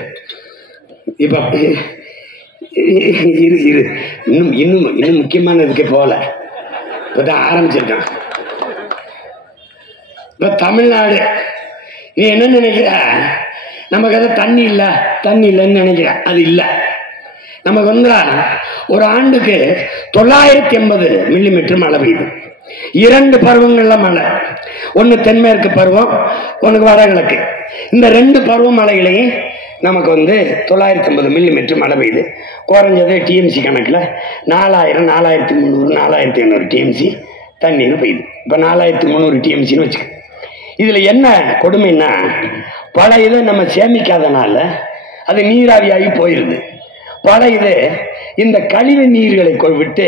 இப்ப இரு இன்னும் முக்கியமான இதுக்கே போகல, இப்பதான் ஆரம்பிச்சிருக்கான். இப்ப தமிழ்நாடு நீ என்ன நினைக்கிற? நமக்கு அதை தண்ணி இல்லைன்னு நினைக்கிற. அது இல்லை. நமக்கு ஒரு ஆண்டுக்கு 980 மில்லிமீட்டர் மழை பெய்யுது. 2 பருவங்கள்ல மழை. ஒன்னு தென்மேற்கு பருவம், ஒன்னு வடகிழக்கு. இந்த 2 பருவ மழைகளையும் நமக்கு 950 மில்லிமீட்டர் மழை பெய்யுது. குறைஞ்சது டிஎம்சி கணக்கில் 4000, 4300, 4500 டிஎம்சி தண்ணீர் பெய்யுது. இப்போ 4300 டிஎம்சின்னு வச்சுக்க. இதில் என்ன கொடுமைன்னா, பல இதை நம்ம சேமிக்காதனால அது நீராவியாகி போயிடுது. பல இது இந்த கழிவு நீர்களை விட்டு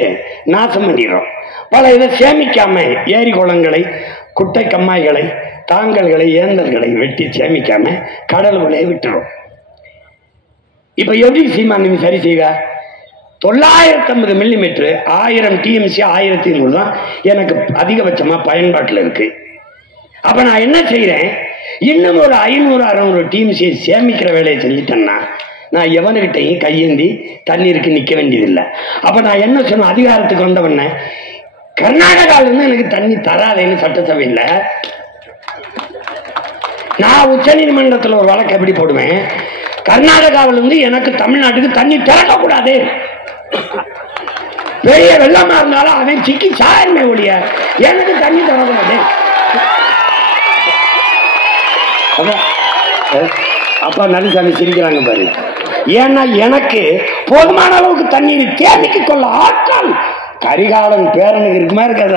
நாசம் பண்ணிடுறோம். பல இதை சேமிக்காம ஏரி குளங்களை, குட்டை கம்மாய்களை, தாங்கல்களை, ஏந்தல்களை வெட்டி சேமிக்காம கடலுக்குள்ளே விட்டுறோம். இப்ப எப்படி சீமான் நீங்க சரி செய்வ? 950 மில்லிமீட்டர் 1000 டிஎம்சி 1300 தான் எனக்கு அதிகபட்சமா பயன்பாட்டில் இருக்கு. அப்ப நான் என்ன செய்யறேன்? இன்னும் ஒரு 500, 600 டிஎம்சி சேமிக்கிற வேலையை செஞ்சுட்டேன்னா நான் எவனுக்கிட்டையும் கையேந்தி தண்ணீருக்கு நிக்க வேண்டியதில்லை. அப்ப நான் என்ன சொன்ன? அதிகாரத்துக்கு வந்தவன கர்நாடகாவில இருந்து எனக்கு தண்ணி தராதேன்னு சட்டசபையில் நான் உச்ச நீதிமன்றத்தில் ஒரு வழக்கு எப்படி போடுவேன்? கர்நாடகாவிலிருந்து எனக்கு தமிழ்நாட்டுக்கு தண்ணி திறக்கக்கூடாது. பெரிய வெள்ளமா இருந்தாலும் அவன் சிக்கி சாயமே ஒழிய எனக்கு தண்ணி தரக்கூடாது. அப்பா நடுசாமி சிரிக்கிறாங்க பாரு. ஏன்னா எனக்கு போதுமான அளவுக்கு தண்ணீர் தேவைக்கு கொள்ள ஆற்றல் கரிகாலன் பேரனுக்கு இருக்குமா இருக்காத?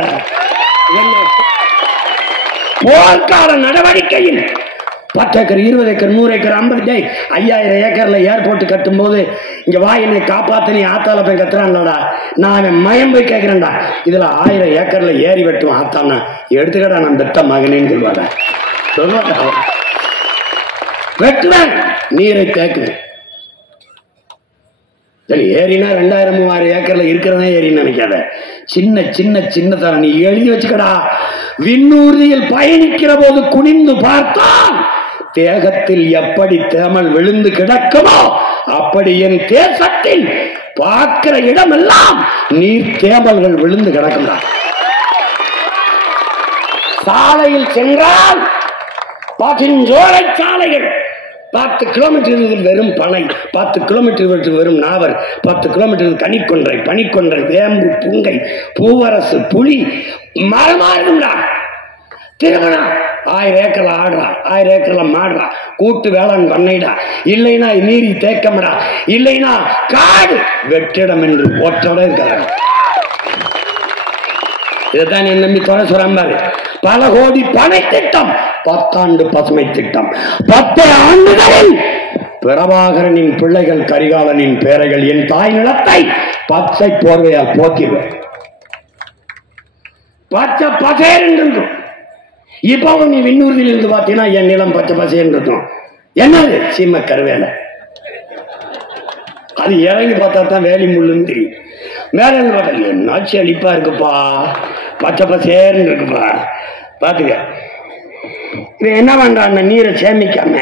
போர்க்கால நடவடிக்கையில் 10 ஏக்கர், 20 ஏக்கர், 100 ஏக்கர், 50 5000 ஏக்கர்ல ஏர்போர்ட் கட்டும் போது இங்க வா என்னை காப்பாத்து, நீ ஆத்தால போய் கத்துறான்லடா. நான் மயம் போய் கேட்கிறேன்டா. இதுல 1000 ஏக்கர்ல ஏறி வெட்டுவான் ஆத்தானா, எடுத்துக்கடா நான் பெத்த மகனேன்னு சொல்லுவாங்க. வெட்டுவேன், நீரை தேக்குவேன். ஏரினா 2000, 3000 ஏக்கர்ல இருக்கிறதா ஏரின்னு நினைக்காத. சின்ன தர நீ எழுதி வச்சுக்கடா. விண்ணூர்தியில் பயணிக்கிற போது குனிந்து பார்த்தால் தேகத்தில் எப்படி தேமல் விழுந்து கிடக்குமோ அப்படி என் தேசத்தில் பார்க்கிற இடமெல்லாம் நீர் தேமல்கள் விழுந்து கிடக்கும்டா. சாலையில் சென்றால் பாசிஞ்சோலை சாலைகள் 10 கிலோமீட்டர் வெறும் பனை, 10 கிலோமீட்டர் வெறும் நாவர், 10 கிலோமீட்டர் கனிக்கொன்றை, பனிக்கொன்றை, வேம்பு, புங்கை, பூவரசு, புலி மரமாடும்டா. திருமணம் 1000 ஏக்கர்ல ஆடுறா, 1000 ஏக்கர்ல மாடுறா, கூட்டு வேளாண் பண்ணைடா, இல்லைன்னா நீரி தேக்கமடா, இல்லைன்னா காடு வெற்றிடம் என்று ஒற்றோட இருக்காங்க. இதுதான் என் நம்பி தொலை சொல்றாரு. பல கோடி பனை திட்டம், 10 ஆண்டு பசுமை திட்டம், 10 ஆண்டுகளில் பிரபாகரனின் பிள்ளைகள் கரிகாலனின் பேரைகள் என் தாய் நிலத்தை பச்சை போர்வையால் போக்கிடுவேன். பச்சை பசேர் இருக்கும். இப்போ நீ விண்ணூர்தியில் இருந்து பார்த்தீங்கன்னா என் நிலம் பச்சை பசேர் இருக்கும். என்னது? சீம கருவேலை. அது இறங்கி பார்த்தா தான் வேலி முள்ளுன்னு தெரியும். மேல பார்த்தா என்னாச்சு அழிப்பா இருக்குப்பா, பச்சை பசேர்ன்னு இருக்குப்பா. பாத்துக்க. இது என்ன பண்றான்? நீரை சேமிக்காம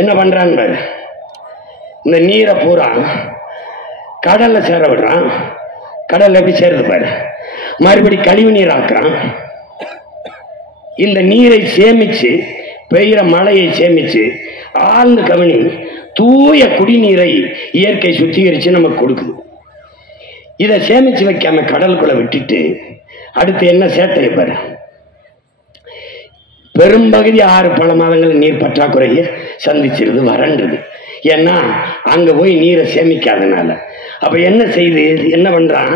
என்ன பண்றான் பாரு. இந்த நீரை பூரா கடல்ல சேர விடுறான். கடல்ல எப்படி சேருது பாரு. மறுபடி கழிவு நீர் ஆக்குறான். இந்த நீரை சேமிச்சு, பெய்கிற மழையை சேமிச்சு, ஆழ்ந்து கவனி, தூய குடிநீரை இயற்கை சுத்திகரிச்சு நமக்கு கொடுக்குது. இதை சேமிச்சு வைக்காம கடலுக்குள்ள விட்டுட்டு அடுத்து என்ன சேட்டை பாரு. பெரும்பகுதி 6 பல மாதங்கள் நீர் பற்றாக்குறையை சந்திச்சிருது, வறண்டுது. ஏன்னா அங்க போய் நீரை சேமிக்காதனால. அப்ப என்ன செய்து என்ன பண்றான்,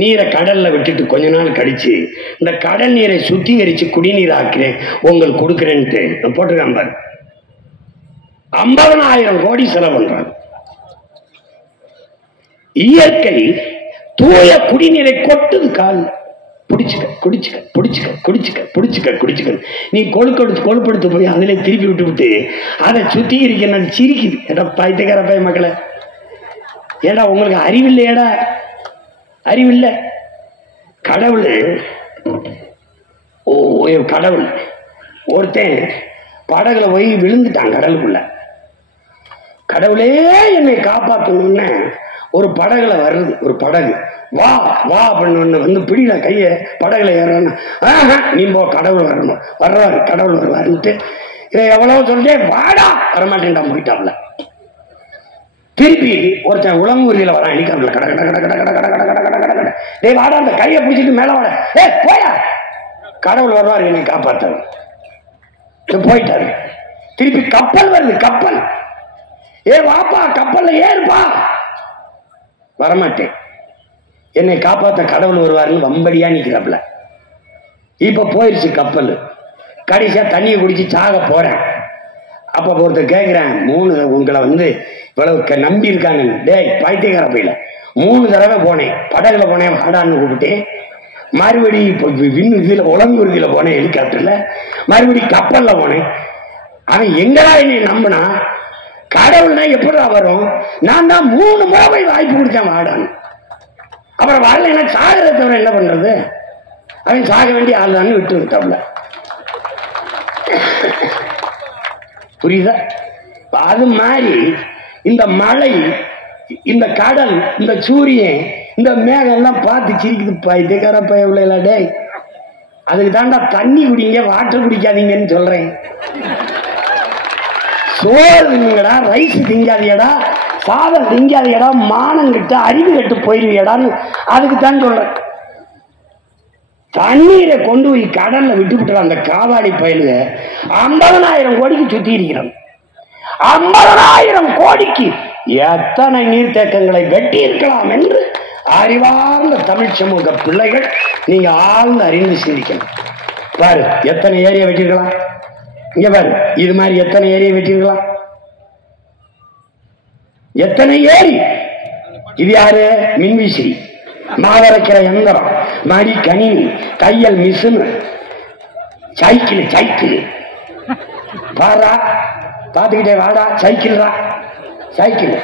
நீரை கடல்ல விட்டுட்டு கொஞ்ச நாள் கழிச்சு இந்த கடல் நீரை சுத்திகரிச்சு குடிநீர் ஆக்கிறேன் உங்களுக்கு கொடுக்குறேன்ட்டு போட்டிருக்கான் பாரு. 50,000 கோடி செலவு பண்றாங்க. இயற்கை தூய குடிநீரை கொட்டுது கால். குடிச்சுக்க குடிச்சுக்க குடிச்சுக்க குடிச்சுக்க குடிச்சுக்க குடிச்சுக்க. நீ கொழுப்படுத்து போய் அதிலே திருப்பி விட்டு அதை சுத்திகரிக்க சிரிக்குது. ஏடா பைத்தியக்கார பைய மக்களை, ஏடா உங்களுக்கு அறிவில்லையடா, அறிவில்லை. கடவுள் கடவுள் ஒருத்தன் படகுல போய் விழுந்துட்டான் கடலுக்குள்ள. கடவுளே என்னை காப்பாற்றணும்னு ஒரு படகுல வருது. ஒரு படகு வா வா அப்படின்னு வந்து பிடில கைய படகுல ஏறணும். நீ போ, கடவுள் வரணும், வர்றாரு கடவுள் வருவாருன்ட்டு இதை எவ்வளவு சொல்லிட்டே வாடா வரமாட்டேன்டா போயிட்டாப்ல. திருப்பி ஒருத்தன் உளங்கூரியில வரான் ஹெலிகாப்டர்ல, கட கட கட கட கட கட கட கட கட கட. டேய் வாடா, அந்த கையை பிடிச்சிட்டு மேல வாட. போயா, கடவுள் வருவார் என்னை காப்பாற்ற. போயிட்டாரு. திருப்பி கப்பல் வருது, கப்பல். வாப்பா கப்பல்ல ஏறுப்பா. வரமாட்டேன், என்னை காப்பாற்ற கடவுள் வருவாருன்னு வம்படியா நிக்கிறாப்ல. இப்ப போயிருச்சு கப்பல். கடைசியா தண்ணியை குடிச்சு சாக போறேன். அப்ப ஒருத்தர் கேட்கிறேன், 3 உங்களை வந்து இவ்வளவு நம்பி இருக்காங்க. டேய் பைத்தியக்கார பையில, 3 தடவை போனேன், படகுல போனேன் வாடான்னு கூப்பிட்டேன். மறுபடி இப்போ இதுல உலங்குருதியில போனேன் ஹெலிகாப்டர்ல, மறுபடி கப்பல்ல போனேன். அவன் எங்கடா என்னை நம்பினா, கடவுள்னா எப்படா வரும்? நான் தான் 3 முறை போய் வாய்ப்பு கொடுத்தேன் வாடான்னு. அப்புறம் வரல, என்ன சாகிறத தவிர என்ன பண்றது? அவன் சாக வேண்டிய ஆள் தான் விட்டு விட்டாப்ல. புரியுதா? அது மாதிரி இந்த மழை, இந்த கடல், இந்த சூரியன், இந்த மேகம் எல்லாம் பார்த்து சிரிக்குது. பைத்தியக்கார பைய உள்ள. டேய் அதுக்கு தாண்டா தண்ணி குடிங்க, வாட்டர் குடிக்காதீங்கன்னு சொல்றேன். சோறு திங்கடா, ரைஸ் திங்காதியடா, சாதம் திங்காதியடா, மானம் கட்டு அறிவு கட்டு போயிருவியடான்னு அதுக்கு தான் சொல்றேன். தண்ணீரை கொண்டு போய் கடல்ல விட்டுவிட்டு அந்த காவாடி பயலுக 50,000 கோடிக்கு சுத்தி இருக்கிறான். 50,000 கோடிக்கு எத்தனை நீர்த்தேக்கங்களை வெட்டி இருக்கலாம் என்று அறிவார்ந்த தமிழ் சமூக பிள்ளைகள் நீங்க ஆழ்ந்து அறிந்து சிந்திக்கணும். பாரு எத்தனை ஏரியா வெட்டிருக்கலாம். இங்க பாரு, இது மாதிரி எத்தனை ஏரியா வெட்டிருக்கலாம், எத்தனை ஏரி. இது யாரு? மின்விசிறி, மாவரைக்கிற எந்திரம், மடி கணினி, தையல் மிஷின், சைக்கிள். சைக்கிள் பாரா, பாத்துக்கிட்டே வாடா. சைக்கிள்ரா, சைக்கிள்.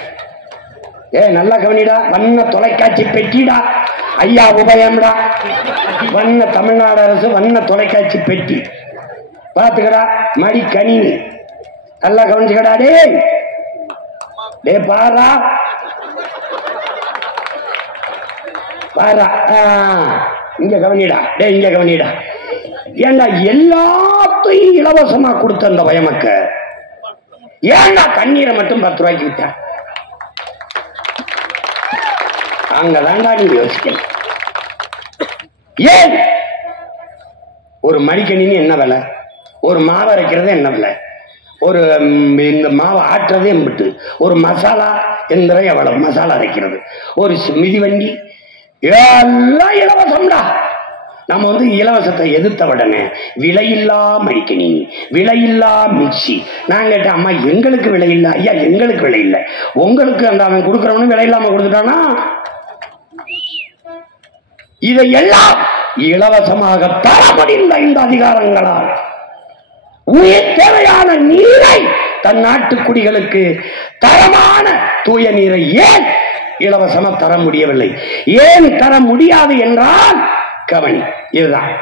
நல்லா கவனிடா. வண்ண தொலைக்காட்சி பெட்டிடா, ஐயா உபயம்டா. வண்ண தமிழ்நாடு அரசு வண்ண தொலைக்காட்சி பெட்டி பாத்துக்கடா. மடி கணினி நல்லா கவனிச்சுக்கடா. டே பாரா பாரா, இங்க கவனிடா. டே இங்க கவனிடா. ஏண்டா எல்லாத்தையும் இலவசமா கொடுத்த அந்த பயமக்க, ஏண்டா தண்ணீரை மட்டும் 10 ரூபாய்க்கு விட்ட? அங்கதாண்டா நீ யோசிக்கணும். ஏன் ஒரு மடிக்கணினி என்ன விலை, ஒரு மாவு அரைக்கிறது என்ன விலை, ஒரு இந்த மாவை ஆட்டுறதே எம்பிட்டு, ஒரு மசாலா எந்திரம் எவ்வளவு, மசாலா அரைக்கிறது, ஒரு மிதிவண்டி, எல்லாம் இலவசம்டா. நம்ம வந்து இலவசத்தை எதிர்த்த உடனே விலையில்லா மடிக்கணினி, விலையில்லா மிக்சி. நான் கேட்டேன், அம்மா எங்களுக்கு விலை இல்லை. ஐயா எங்களுக்கு விலை இல்லை, உங்களுக்கு அந்த அவன் கொடுக்குறவனு விலை இல்லாம கொடுத்துட்டானா? இதையெல்லாம் இலவசமாக தர முடிந்த இந்த அதிகாரங்களால் உயிர் தேவையான நீரை தன் நாட்டு குடிகளுக்கு தரமான தூய நீரை ஏன் இலவசமா தர முடியவில்லை? ஏன் தர முடியாது என்றால் கவனி, இதுதான்.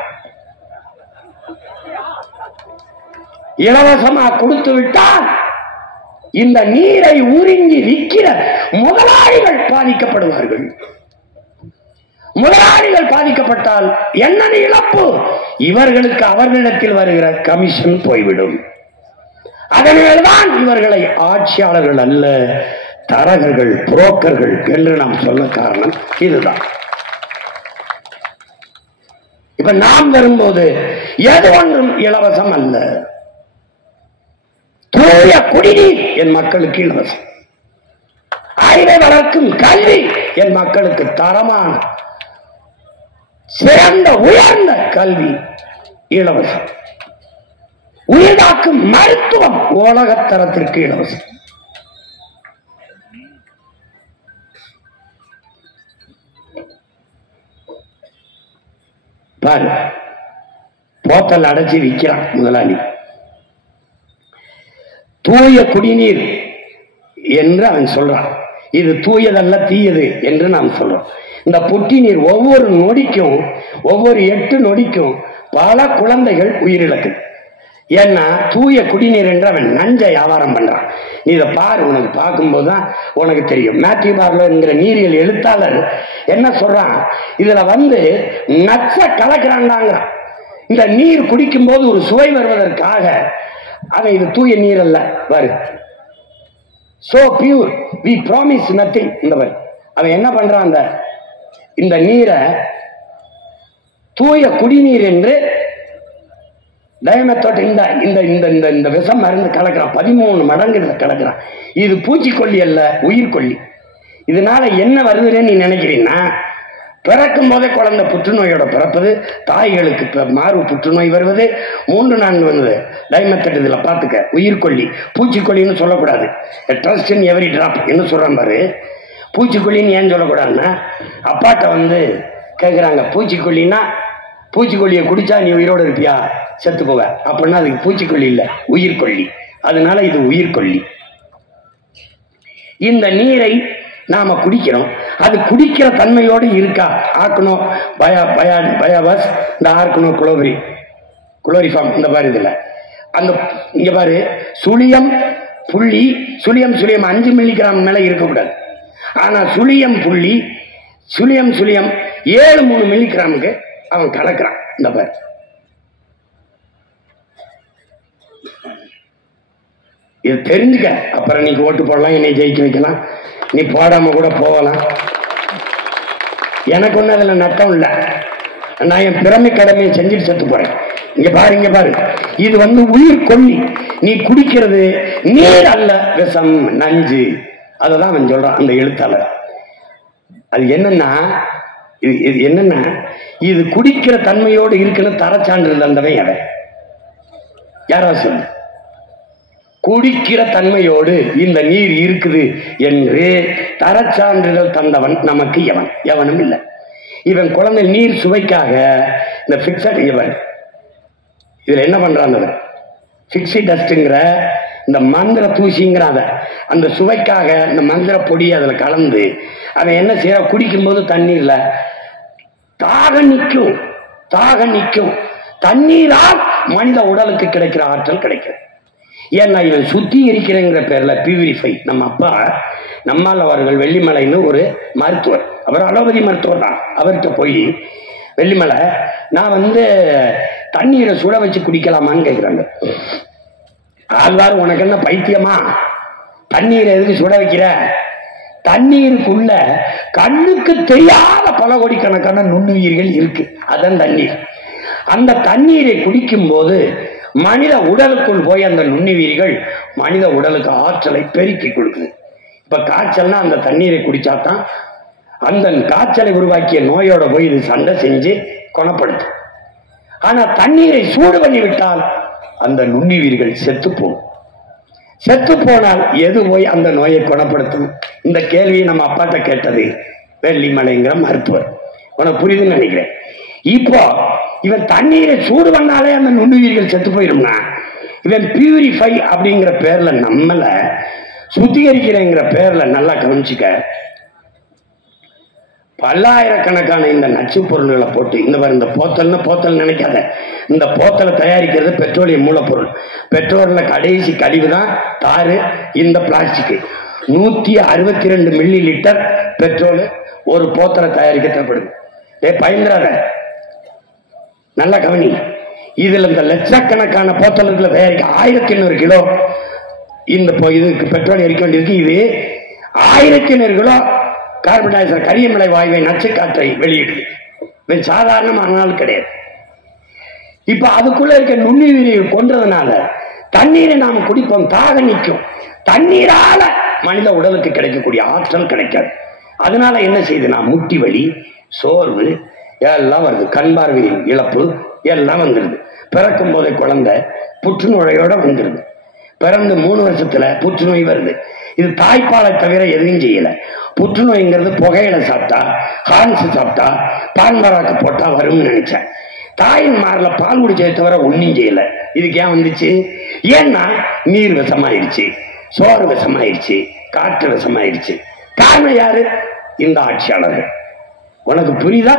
இலவசமா கொடுத்து விட்டால் இந்த நீரை உறிஞ்சி விற்கிற முதலாளிகள் பாதிக்கப்படுவார்கள். முதலாளிகள் பாதிக்கப்பட்டால் என்ன இழப்பு? இவர்களுக்கு அவர்களிடத்தில் வருகிற கமிஷன் போய்விடும். அதனால்தான் இவர்களை ஆட்சியாளர்கள் அல்ல, தரகர்கள், புரோக்கர்கள் என்று நாம் சொல்ல காரணம் இதுதான். இப்ப நாம் வரும்போது எது ஒன்றும் இலவசம் அல்ல. தூய குடிநீர் என் மக்களுக்கு இலவசம். அறிவை வளர்க்கும் கல்வி என் மக்களுக்கு தரமான சிறந்த உயர்ந்த கல்வி இலவசம். உயிர்காக்கும் மருத்துவம் உலகத்தரத்திற்கு இலவசம். பாரு, போத்தல் அடைச்சி விற்கிறான் முதலாளி. தூய குடிநீர் என்று அவன் சொல்றான். இது தூயதல்ல, தீயது என்று நாம் சொல்றோம். இந்த புட்டி நீர் ஒவ்வொரு நொடிக்கும், ஒவ்வொரு 8 நொடிக்கும் பல குழந்தைகள் உயிரிழக்குது. ஏன்னா தூய குடிநீர் என்று அவன் நஞ்ச வியாபாரம் பண்றான். நீ இதை பாரு, உனக்கு பார்க்கும்போது தான் உனக்கு தெரியும். மேத்யூ பார்லோ என்கிற நீரியல் எழுத்தாளர் என்ன சொல்றான், இதுல நச்ச கலக்கிறான்டாங்கிறான். இந்த நீர் குடிக்கும் போது ஒரு சுவை வருவதற்காக அவன் இது தூய நீர் அல்ல பாரு, so pure we promise nothing. இந்த பாரு அவன் என்ன பண்றான், இந்த நீரை தூய குடிநீர் என்று டயமெத்தோட் இந்த விஷம் மருந்து கலக்கிறான். 13 மடங்கு கலக்கிறான். இது பூச்சிக்கொல்லி அல்ல, உயிர்கொல்லி. இதனால என்ன வருதுன்னு நீ நினைக்கிறீன்னா, பிறக்கும் போதே குழந்தை புற்றுநோயோட பிறப்பது, தாய்களுக்கு மார்பு புற்றுநோய் வருவது, 3-4 வந்தது டைமெத்தட். இதுல பாத்துக்க, உயிர்கொல்லி. பூச்சிக்கொல்லின்னு சொல்லக்கூடாது. ட்ரஸ்ட் இன் எவரி டிராப் என்ன சொல்றான் பாரு. பூச்சிக்கொல்லின்னு ஏன் சொல்லக்கூடாதுன்னா, அப்பாட்ட கேட்குறாங்க, பூச்சிக்கொல்லின்னா பூச்சிக்கொல்லியை குடிச்சா நீ உயிரோடு இருப்பியா, செத்து போவ. அப்படின்னா அதுக்கு பூச்சிக்கொல்லி இல்லை, உயிர்கொல்லி. அதனால இது உயிர்கொல்லி. இந்த நீரை நாம குடிக்கிறோம். அது குடிக்கிற தன்மையோடு இருக்கா? ஆர்கனோ பயாவாஸ், இந்த ஆர்கனோ குளோரிஃபார்ம், இந்த மாதிரி இதுல இங்க பாரு, சுழியம் புள்ளி, சுழியம் 5 மில்லிகிராம் மேல இருக்கக்கூடாது. ஆனா சுழியம் புள்ளி, சுழியம் 7-3 மில்லிகிராமுக்கு அவன் கலக்கிறான். இந்த பாரு, இது தெரிஞ்சுக்க. அப்புறம் நீ ஓட்டு போடலாம், என்னை ஜெயிக்க வைக்கலாம், நீ போடாம கூட போகலாம். எனக்கு ஒண்ணு அதுல நட்டம் இல்லை. நான் என் பிறமை கடமையை செஞ்சுட்டு செத்து போறேன். இங்க பாரு, இது உயிர் கொல்லி. நீ குடிக்கிறது நீர் அல்ல, விஷம், நஞ்சு. அததான் அவன் சொல்றான் அந்த எழுத்தாளர். அது என்னன்னா, இது குடிக்கிற தன்மையோடு இருக்குன்னு தரச்சான்றிதழ் தந்தவன் அவன். யாராவது சொல்லு, குடிக்கிற தன்மையோடு இந்த நீர் இருக்குது என்று தரச்சான்றிதழ் தந்தவன் நமக்கு எவனும் இல்லை. இவன் குழந்தை நீர் சுவைக்காக இந்த பிக்சட், இதுல என்ன பண்றான், பிக்ஸி டஸ்ட்ங்கிற இந்த மந்திர தூசிங்கிற அந்த சுவைக்காக இந்த மந்திர பொடி அதுல கலந்து அவன் என்ன செய்ய, குடிக்கும் போது தண்ணீர்ல தாக நிற்கும். தண்ணீரால் மனித உடலுக்கு கிடைக்கிற ஆற்றல் கிடைக்கிறது. ஏன்னா இவன் சுத்திகரிக்கிறங்கிற பேர்ல பியூரிஃபை. நம்ம அப்பா நம்மால் அவர்கள் வெள்ளிமலைன்னு ஒரு மருத்துவர், அவர் அலோபதி மருத்துவர் தான். அவர்கிட்ட போய், வெள்ளிமலை, நான் தண்ணீரை சுட வச்சு குடிக்கலாமான்னு கேட்கிறாங்க. ஆழ்வார், உனக்கு என்ன பைத்தியமா, தண்ணீரை எதுக்கு சுட வைக்கிற? தண்ணீருக்குள்ள கண்ணுக்கு தெரியாத பல கோடிக்கணக்கான நுண்ணுயிர்கள் இருக்கு. அதான் தண்ணீர். அந்த தண்ணீரை குடிக்கும் போது மனித உடலுக்குள் போய் அந்த நுண்ணுயிர்கள் மனித உடலுக்கு ஆற்றலை பெருக்கி கொடுக்குது. இப்ப காய்ச்சல்னா அந்த தண்ணீரை குடிச்சாதான் அந்த காய்ச்சலை உருவாக்கிய நோயோட போய் இது சண்டை செஞ்சு குணப்படுத்து. ஆனா தண்ணீரை சூடு பண்ணி விட்டால் அந்த நுண்ணுயிர்கள் செத்து போகும். செத்து போனால் எது போய் அந்த நோயை குணப்படுத்தும்? இந்த கேள்வியை நம்ம அப்பாட்ட கேட்டது வெள்ளிமலைங்கிற மருத்துவர். உனக்கு புரியுதுன்னு நினைக்கிறேன். இப்போ இவன் தண்ணீரை சூடு பண்ணாலே அந்த நுண்ணுயிர்கள் செத்து போயிடும்னா, இவன் பியூரிஃபை அப்படிங்கிற பேர்ல நம்மள சுத்திகரிக்கிறேங்கிற பேர்ல நல்லா கவனிச்சுக்க, பல்லாயிரக்கணக்கான இந்த நச்சு பொருள்களை போட்டு இந்த போத்தல் நினைக்காத. இந்த போத்தலை தயாரிக்கிறது பெட்ரோலியம் மூலப்பொருள். பெட்ரோல்ல கடைசி கழிவு தான் தாரு, இந்த பிளாஸ்டிக். 162 மில்லி லிட்டர் பெட்ரோல் ஒரு போத்தலை தயாரிக்க தேவைப்படுது. பயந்துறாத, நல்ல கவனி. இதுல இந்த லட்சக்கணக்கான போத்தல்களை தயாரிக்க 1200 கிலோ இந்த இதுக்கு பெட்ரோல் எரிக்க வேண்டியிருக்கு. இது 1000 கிலோ கார்பன் டை ஆக்சைடு கரியமலை வாயுவை நச்சு காற்றை வெளியிடுது. சாதாரணமான நாள் கிடையாது. இப்ப அதுக்குள்ள இருக்க நுண்ணுயிரியை கொன்றதுனால தண்ணீரை நாம குடிப்போம், தாக நிற்கும். தண்ணீரால மனித உடலுக்கு கிடைக்கக்கூடிய ஆற்றல் கிடைக்காது. அதனால என்ன செய்யுதுன்னா முட்டி வலி, சோர்வு எல்லாம் வருது, கண் பார்வையின் இழப்பு எல்லாம் வந்துருது. பிறக்கும் போதே குழந்தை புற்றுநோயோட வந்துருது. பிறந்து 3 வருஷத்துல புற்றுநோய் வருது. இது தாய்ப்பாலை தவிர எதுவும் செய்யல. புற்றுநோய்ங்கிறது புகையில சாப்பிட்டா, ஹார்ன்ஸ் சாப்பிட்டா, பான்பராக்கு போட்டா வரும்னு நினைச்சேன். தாயின் மார்ல பால் குடிச்சதை தவிர ஒன்னும் செய்யல. இதுக்கு ஏன் வந்துச்சு? ஏன்னா நீர் விஷமாயிருச்சு, சோறு விஷமாயிருச்சு, காற்று விஷமாயிருச்சு. காரணம் யாரு? இந்த ஆட்சியாளர்கள். உனக்கு புரியுதா?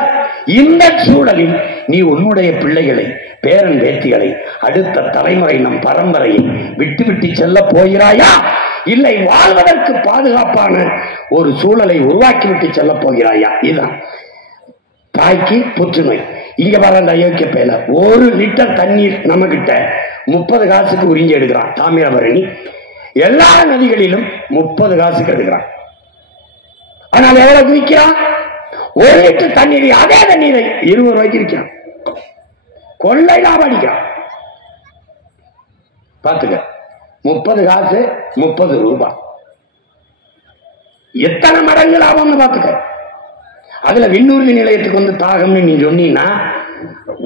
இந்த சூழலில் நீ உன்னுடைய பிள்ளைகளை, பேரன் பேத்திகளை, அடுத்த தலைமுறை, நம் பரம்பரையை விட்டு விட்டு செல்ல போகிறாயா? இல்லை வாழ்வதற்கு பாதுகாப்பான ஒரு சூழலை உருவாக்கி விட்டு செல்ல போகிறாயா? இதுதான் தாய்க்கு புற்றுநோய். இங்க வர அந்த அயோக்கிய பேல 1 லிட்டர் தண்ணீர் நம்ம கிட்ட 30 காசுக்கு உறிஞ்சி எடுக்கிறான். தாமிரபரணி எல்லா நதிகளிலும் 30 காசுக்கு எடுக்கிறான். ஆனால் எவ்வளவு விற்கிறான்? 1 லிட்டர் தண்ணீரை, அதே தண்ணீரை 20 ரூபாய்க்கு விற்கிறான். கொள்ளை லாபம் அடிக்கிறான். பாத்துக்க, 30 காசு 30 ரூபாய், எத்தனை மடங்கு லாபம்னு பாத்துக்க. அதுல விண்ணூர்தி நிலையத்துக்கு வந்து தாகம்னு நீ சொன்னீங்கன்னா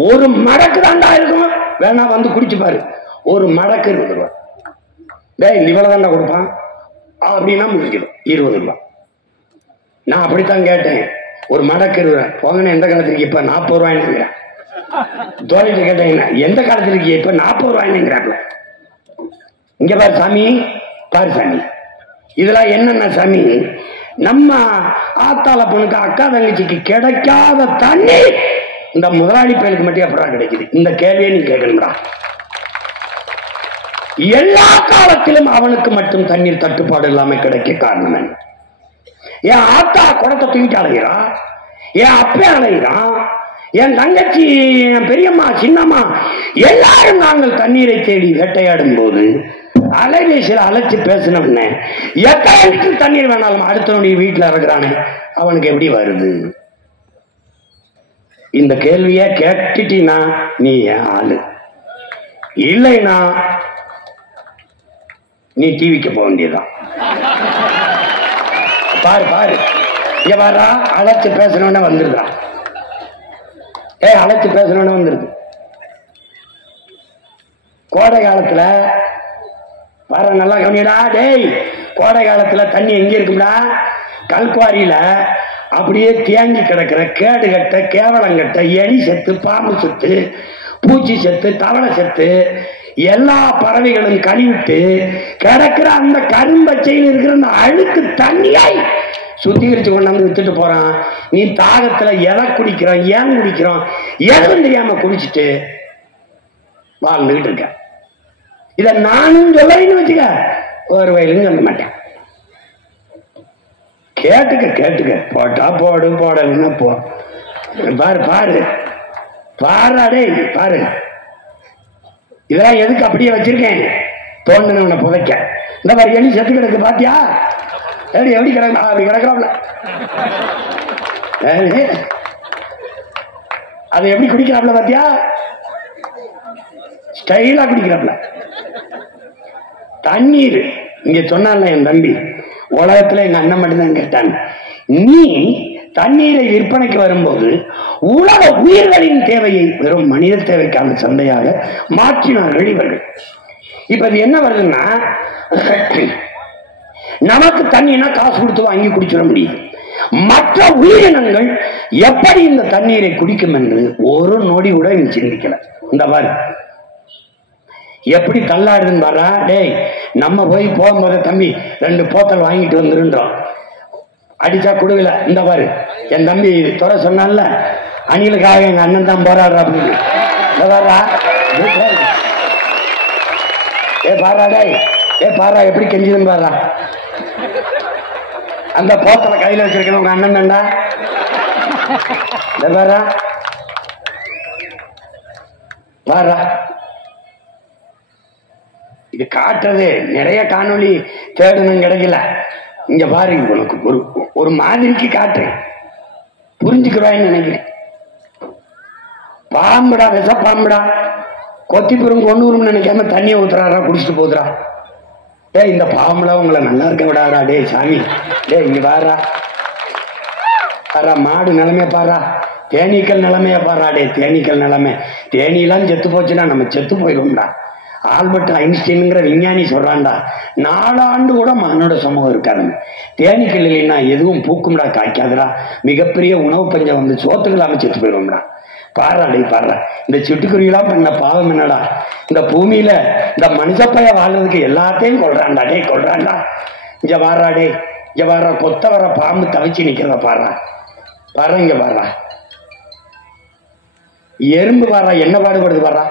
1 மடக்கு தாண்டா இருக்கும். வேணா வந்து குடிச்சு பாரு, 1 மடக்கு 20 ரூபாய். டேய் இவ்வளவு தாண்டா கொடுப்பான் அப்படின்னா முடிஞ்சிடும் 20 ரூபாய். நான் அப்படித்தான் கேட்டேன். 1 மடக்கு 20 ரூபாய். போங்கன்னு எந்த காலத்துக்கு இப்ப 40 ரூபாய்ங்கிறேன். தோழிட்டு கேட்டேன், எந்த காலத்துக்கு இப்ப 40 ரூபாய்ங்கிறாப்ல. இங்க பாரு சாமி, பாரு சாமி, இதெல்லாம் என்னென்ன சாமி? நம்ம ஆத்தாள பொண்ணுக்கு, அக்கா தங்கச்சிக்கு கிடைக்காத தண்ணி இந்த முதலாளி பயலுக்கு மட்டும் எப்படா கிடைக்குது? இந்த கேள்வியை நீ கேட்கணும்டா. எல்லா காலத்திலும் அவனுக்கு மட்டும் தண்ணீர் தட்டுப்பாடு இல்லாம கிடைக்க காரணம் என்ன? என் ஆத்தா குடத்தை தூக்கிட்டு அலைகிறான், என் அப்பே அலைகிறான், என் தங்கச்சி, என் பெரியம்மா, சின்னம்மா எல்லாரும் நாங்கள் தண்ணீரை தேடி வேட்டையாடும் போது அலைபேசியில் அழைச்சு பேசினவன எத்தனை லிட்டர் தண்ணீர் வேணாலும் அடுத்தவனுடைய வீட்டில் இறக்குறானே அவனுக்கு எப்படி வருது? இந்த கேள்விய கேட்டுட்டீனா நீ என் ஆளு, இல்லைன்னா நீ டிவிக்கு போக வேண்டியதுதான். பாரு பாரு, இங்க பாரா, அழைச்சு பேசணும்னு வந்துருதா? அழைச்சு பேசணும்னு வந்துருது. கோடை காலத்துல வர நல்லா கவனிடா. டேய், கோடை காலத்துல தண்ணி எங்க இருக்கும்டா? கல்குவாரியில அப்படியே தேங்கி கிடக்கிற கேடு கட்ட, கேவலங்கட்ட, எலி செத்து, பாம்பு செத்து, பூச்சி செத்து, தவளை செத்து, எல்லா பறவைகளும் கழிவிட்டு கிடக்கிற அந்த கரும்பச்சையில் இருக்கிற அந்த அழுக்கு தண்ணியாய் சுத்திகரிச்சு கொண்டாந்து வித்துட்டு போறான். நீ தாகத்துல எதை குடிக்கிறோம், ஏன் குடிக்கிறோம் எதுவும் தெரியாம குடிச்சிட்டு வாழ்ந்துகிட்டு இருக்க. இத நானும் சொல்லன்னு வச்சுக்க, ஒரு வயலும் சொல்ல மாட்டேன். கேட்டுக்க கேட்டுக்க, போட்டா போடு, போடலன்னா போ. பாரு பாரு பாரு, அடே பாரு, இதெல்லாம் எதுக்கு அப்படியே வச்சிருக்கேன்? தோண்டனவனை புதைக்க. இந்த மாதிரி எலி செத்து கிடக்கு பாத்தியா? எப்படி கிடக்கு? அப்படி கிடக்கிறாப்ல. அதை எப்படி குடிக்கிறாப்ல பாத்தியா? ஸ்டைலா குடிக்கிறாப்ல. தண்ணீர் இங்க சொன்னால என் தம்பி, உலகத்துல எங்க அண்ணன் மட்டும்தான் கேட்டாங்க, நீ தண்ணீரை விற்பனைக்கு வரும்போது உலக உயிர்களின் தேவையை வெறும் மனித தேவைக்கான சந்தையாக மாற்றினார்கள் இவர்கள். இப்ப இது என்ன வருதுன்னா, நமக்கு தண்ணினா காசு கொடுத்து வாங்கி குடிச்சிட முடியும். மற்ற உயிரினங்கள் எப்படி இந்த தண்ணீரை குடிக்கும் என்று ஒரு நொடி கூட சிந்திக்கல. இந்த பாரு எப்படி தள்ளாடுதுன்னு பாரா. டேய், நம்ம போய் போகும்போது தம்பி 2 போத்தல் வாங்கிட்டு வந்துருன்றோம். அடிச்சா கொடுக்கல. இந்த பாரு, என் தம்பி துறை சொன்னால அணிலுக்காக எங்க அண்ணன் தான் போராடுறா அப்படின்னு. பாரா டேய், பாரா எப்படி கெஞ்சுதுன்னு பாரா. அந்த போத்தலை கையில வச்சிருக்கணும் உங்க அண்ணன் தான்டா. பாரா பாரா, இது காட்டுறது நிறைய காணொளி தேடணும் கிடைக்கல. இங்க பாருங்க, உனக்கு ஒரு மாதிரிக்கு காட்டுறேன், புரிஞ்சுக்கிறான்னு நினைக்கிறேன். பாம்புடா, விச பாம்புடா, கொத்தி பெரும் கொண்டு நினைக்காம தண்ணியை ஊத்துறாரா, குடிச்சிட்டு போதுரா. டே இந்த பாம்புலாம் உங்களை நல்லா இருக்க விடாதா. டே சாமி, டே இங்க பாரா பாரா, மாடு நிலைமைய பாரா, தேனீக்கள் நிலைமைய பாரா. டே தேனீக்கள் நிலைமை, தேனீலாம் செத்து போச்சுன்னா நம்ம செத்து போயிடும்டா. ஆல்பர்ட் ஐன்ஸ்டீனுங்கிற விஞ்ஞானி சொல்றான்டா, 4 ஆண்டு கூட மானோட சமூகம் இருக்காதுன்னு. தேனீக்கள் இல்லைன்னா எதுவும் பூக்கும்டா, காய்க்காதுடா. மிகப்பெரிய உணவு பஞ்சம் வந்து சோத்துக்கலாம செத்து போயிடும்டா. பாரா டே பாரா, இந்த சிட்டுக்குருவிலாம் பண்ண பாவம் என்னடா, இந்த பூமியில இந்த மனுஷப்பைய வாழ்றதுக்கு எல்லாத்தையும் கொள்றான்டா. டே கொள்றான்டா. இங்க வாரா, டே இங்க வாரா, கொத்த வர பாம்பு தவிச்சு நிக்கிறத பாரா பாரா, இங்க வாரா. எறும்பு வாரா, என்ன பாடுபடுது வாரா,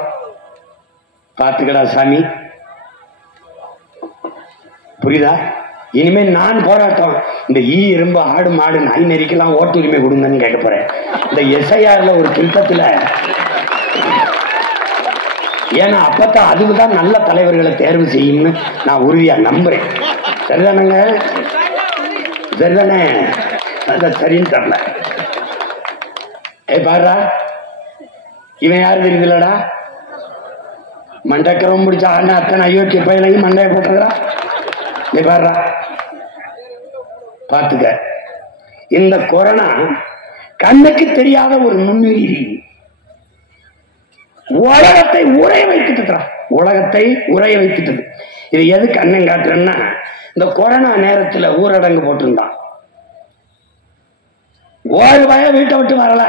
பாத்துக்கடா சாமி. புரியுதா? இனிமேல் நான் போராட்டம், இந்த எறும்பு ஆடு மாடு நாய் நெறிக்கெல்லாம் ஓட்டு உரிமை கொடுங்கன்னு கேட்க போறேன். இந்த எஸ்ஐஆர்ல ஒரு திருத்தத்துல, ஏன்னா அப்பத்தான் அதுக்குதான் நல்ல தலைவர்களை தேர்வு செய்யும்னு நான் உறுதியா நம்புறேன். சரிதானங்க? சரிதானே? சரின்னு தரல. பாருடா, இவன் யாரு தெரியுதுலடா, மண்டக்கரம் முடிச்சா அத்தனை அயோக்கிய பயிலையும் மண்டையை போட்டுறா. நீ பாருடா, பாத்துக்க. இந்த கொரோனா கண்ணுக்கு தெரியாத ஒரு நுண்ணுயிரி உலகத்தை உரைய வைத்துட்டு, உலகத்தை உரைய வைத்துட்டு. இது எதுக்கு அண்ணன் காட்டுறேன்னா, இந்த கொரோனா நேரத்தில் ஊரடங்கு போட்டிருந்தான். ஒரு பய வீட்டை விட்டு வரல.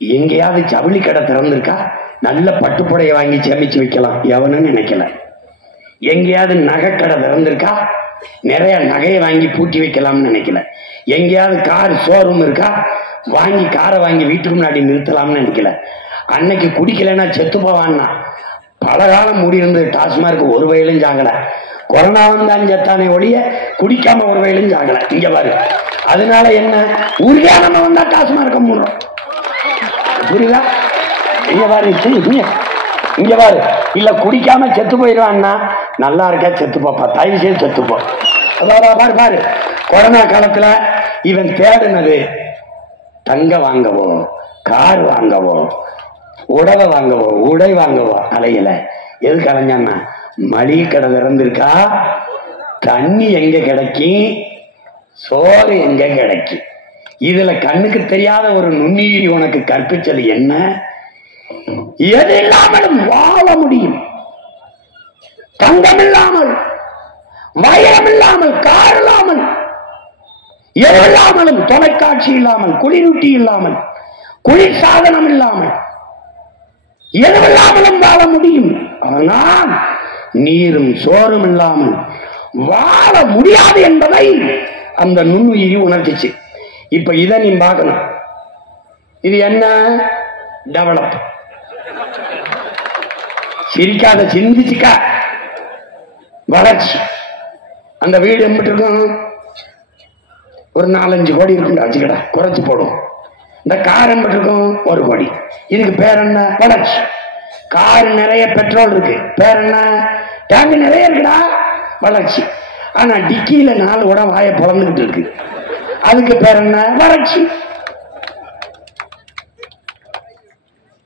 எங்கேயாவது ஜவுளி கடை திறந்திருக்கா, நல்ல பட்டுப்புடையை வாங்கி சேமிச்சு வைக்கலாம் எவனும் நினைக்கல. எங்கேயாவது நகை கடை திறந்திருக்கா, நிறைய நகையை வாங்கி பூட்டி வைக்கலாம்னு நினைக்கல. எங்கேயாவது கார் ஷோரூம் இருக்கா, வாங்கி காரை வாங்கி வீட்டுக்கு முன்னாடி நிறுத்தலாம்னு நினைக்கல. அன்னைக்கு குடிக்கலைன்னா செத்து போவான்னா பல காலம் மூடி இருந்தது. டாஸ்மார்க் ஒரு வயலும் சாகல. கொரோனா வந்தான் செத்தானே ஒழிய குடிக்காம ஒரு வயலும் சாகல. இங்க பாரு, அதனால என்ன, உறுதியா நம்ம வந்தா டாஸ்மார்க்க மூடுறோம். புரியுதா? இங்க பாரு, இங்க பாரு, இல்ல குடிக்காம செத்து போயிடுவான்னா நல்லா இருக்கா, செத்து போப்பா, தயவு செய்து செத்துப்போ. பாரு பாரு, கொரோனா காலத்துல இவன் தேடுனது தங்க வாங்கவோ, கார் வாங்கவோ, உடவை வாங்கவோ, உடை வாங்கவோ அலையில. எதுக்கு அலைஞ்சான்னா, மளிகை கடை திறந்திருக்கா, தண்ணி எங்க கிடைக்கும், சோறு எங்க கிடைக்கும். இதுல கண்ணுக்கு தெரியாத ஒரு நுண்ணுயிரி உனக்கு கற்பிச்சது என்ன, எது இல்லாமலும் வாழ முடியும். தங்கம் இல்லாமல், வயம் இல்லாமல், கார் இல்லாமல், எது இல்லாமலும், தொலைக்காட்சி இல்லாமல், குளிரூட்டி இல்லாமல், குளிர் சாதனம் இல்லாமல், எதுவில்லாமலும் வாழ முடியும். ஆனால் நீரும் சோறும் இல்லாமல் வாழ முடியாது என்பதை அந்த நுண்ணுயிரி உணர்த்திச்சு. இப்ப இதை நீ பார்க்கணும். இது என்ன டெவலப்? சிரிக்காத, சிந்திச்சுக்கா. வளர்ச்சி. அந்த வீடு எம்பிட்டு இருக்கும், ஒரு 4-5 கோடி இருக்கும் வச்சுக்கடா, குறைச்சு போடும். இந்த கார் எம்பிட்டு இருக்கும், 1 கோடி. இதுக்கு பேர் என்ன? வளர்ச்சி. கார் நிறைய பெட்ரோல் இருக்கு, பேர் என்ன? டேங்க் நிறைய இருக்குடா, வளர்ச்சி. ஆனா டிக்கியில 4 உடம் வாய பிளந்துகிட்டு இருக்கு, அதுக்கு பேர் என்ன? வறட்சி.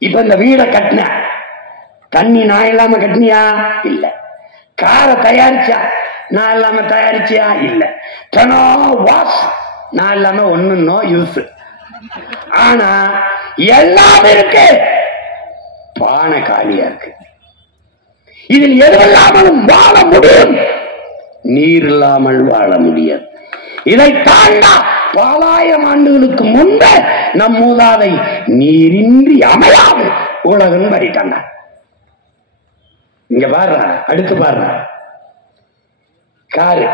இப்ப இந்த வீடை கட்டின தண்ணி நான் இல்லாம கட்டினியா? இல்ல. காரை தயாரிச்சா நான் இல்லாம தயாரிச்சியா? இல்ல. வாஷ் நான் இல்லாம ஒன்னும் நோ யூஸ். ஆனா எல்லாம் இருக்கு, பானை காலியா இருக்கு. இதில் எதுவில்லாமலும் வாழ முடியும், நீர் இல்லாமல் வாழ முடியாது. இதை தாண்டா பலாயிரம் ஆண்டுகளுக்கு முன்பே நம் மூதாதை நீரின்றி அமையாது உலகம் வரிட்டாங்க. இங்க பாரு, அடுத்து பாரு, காரு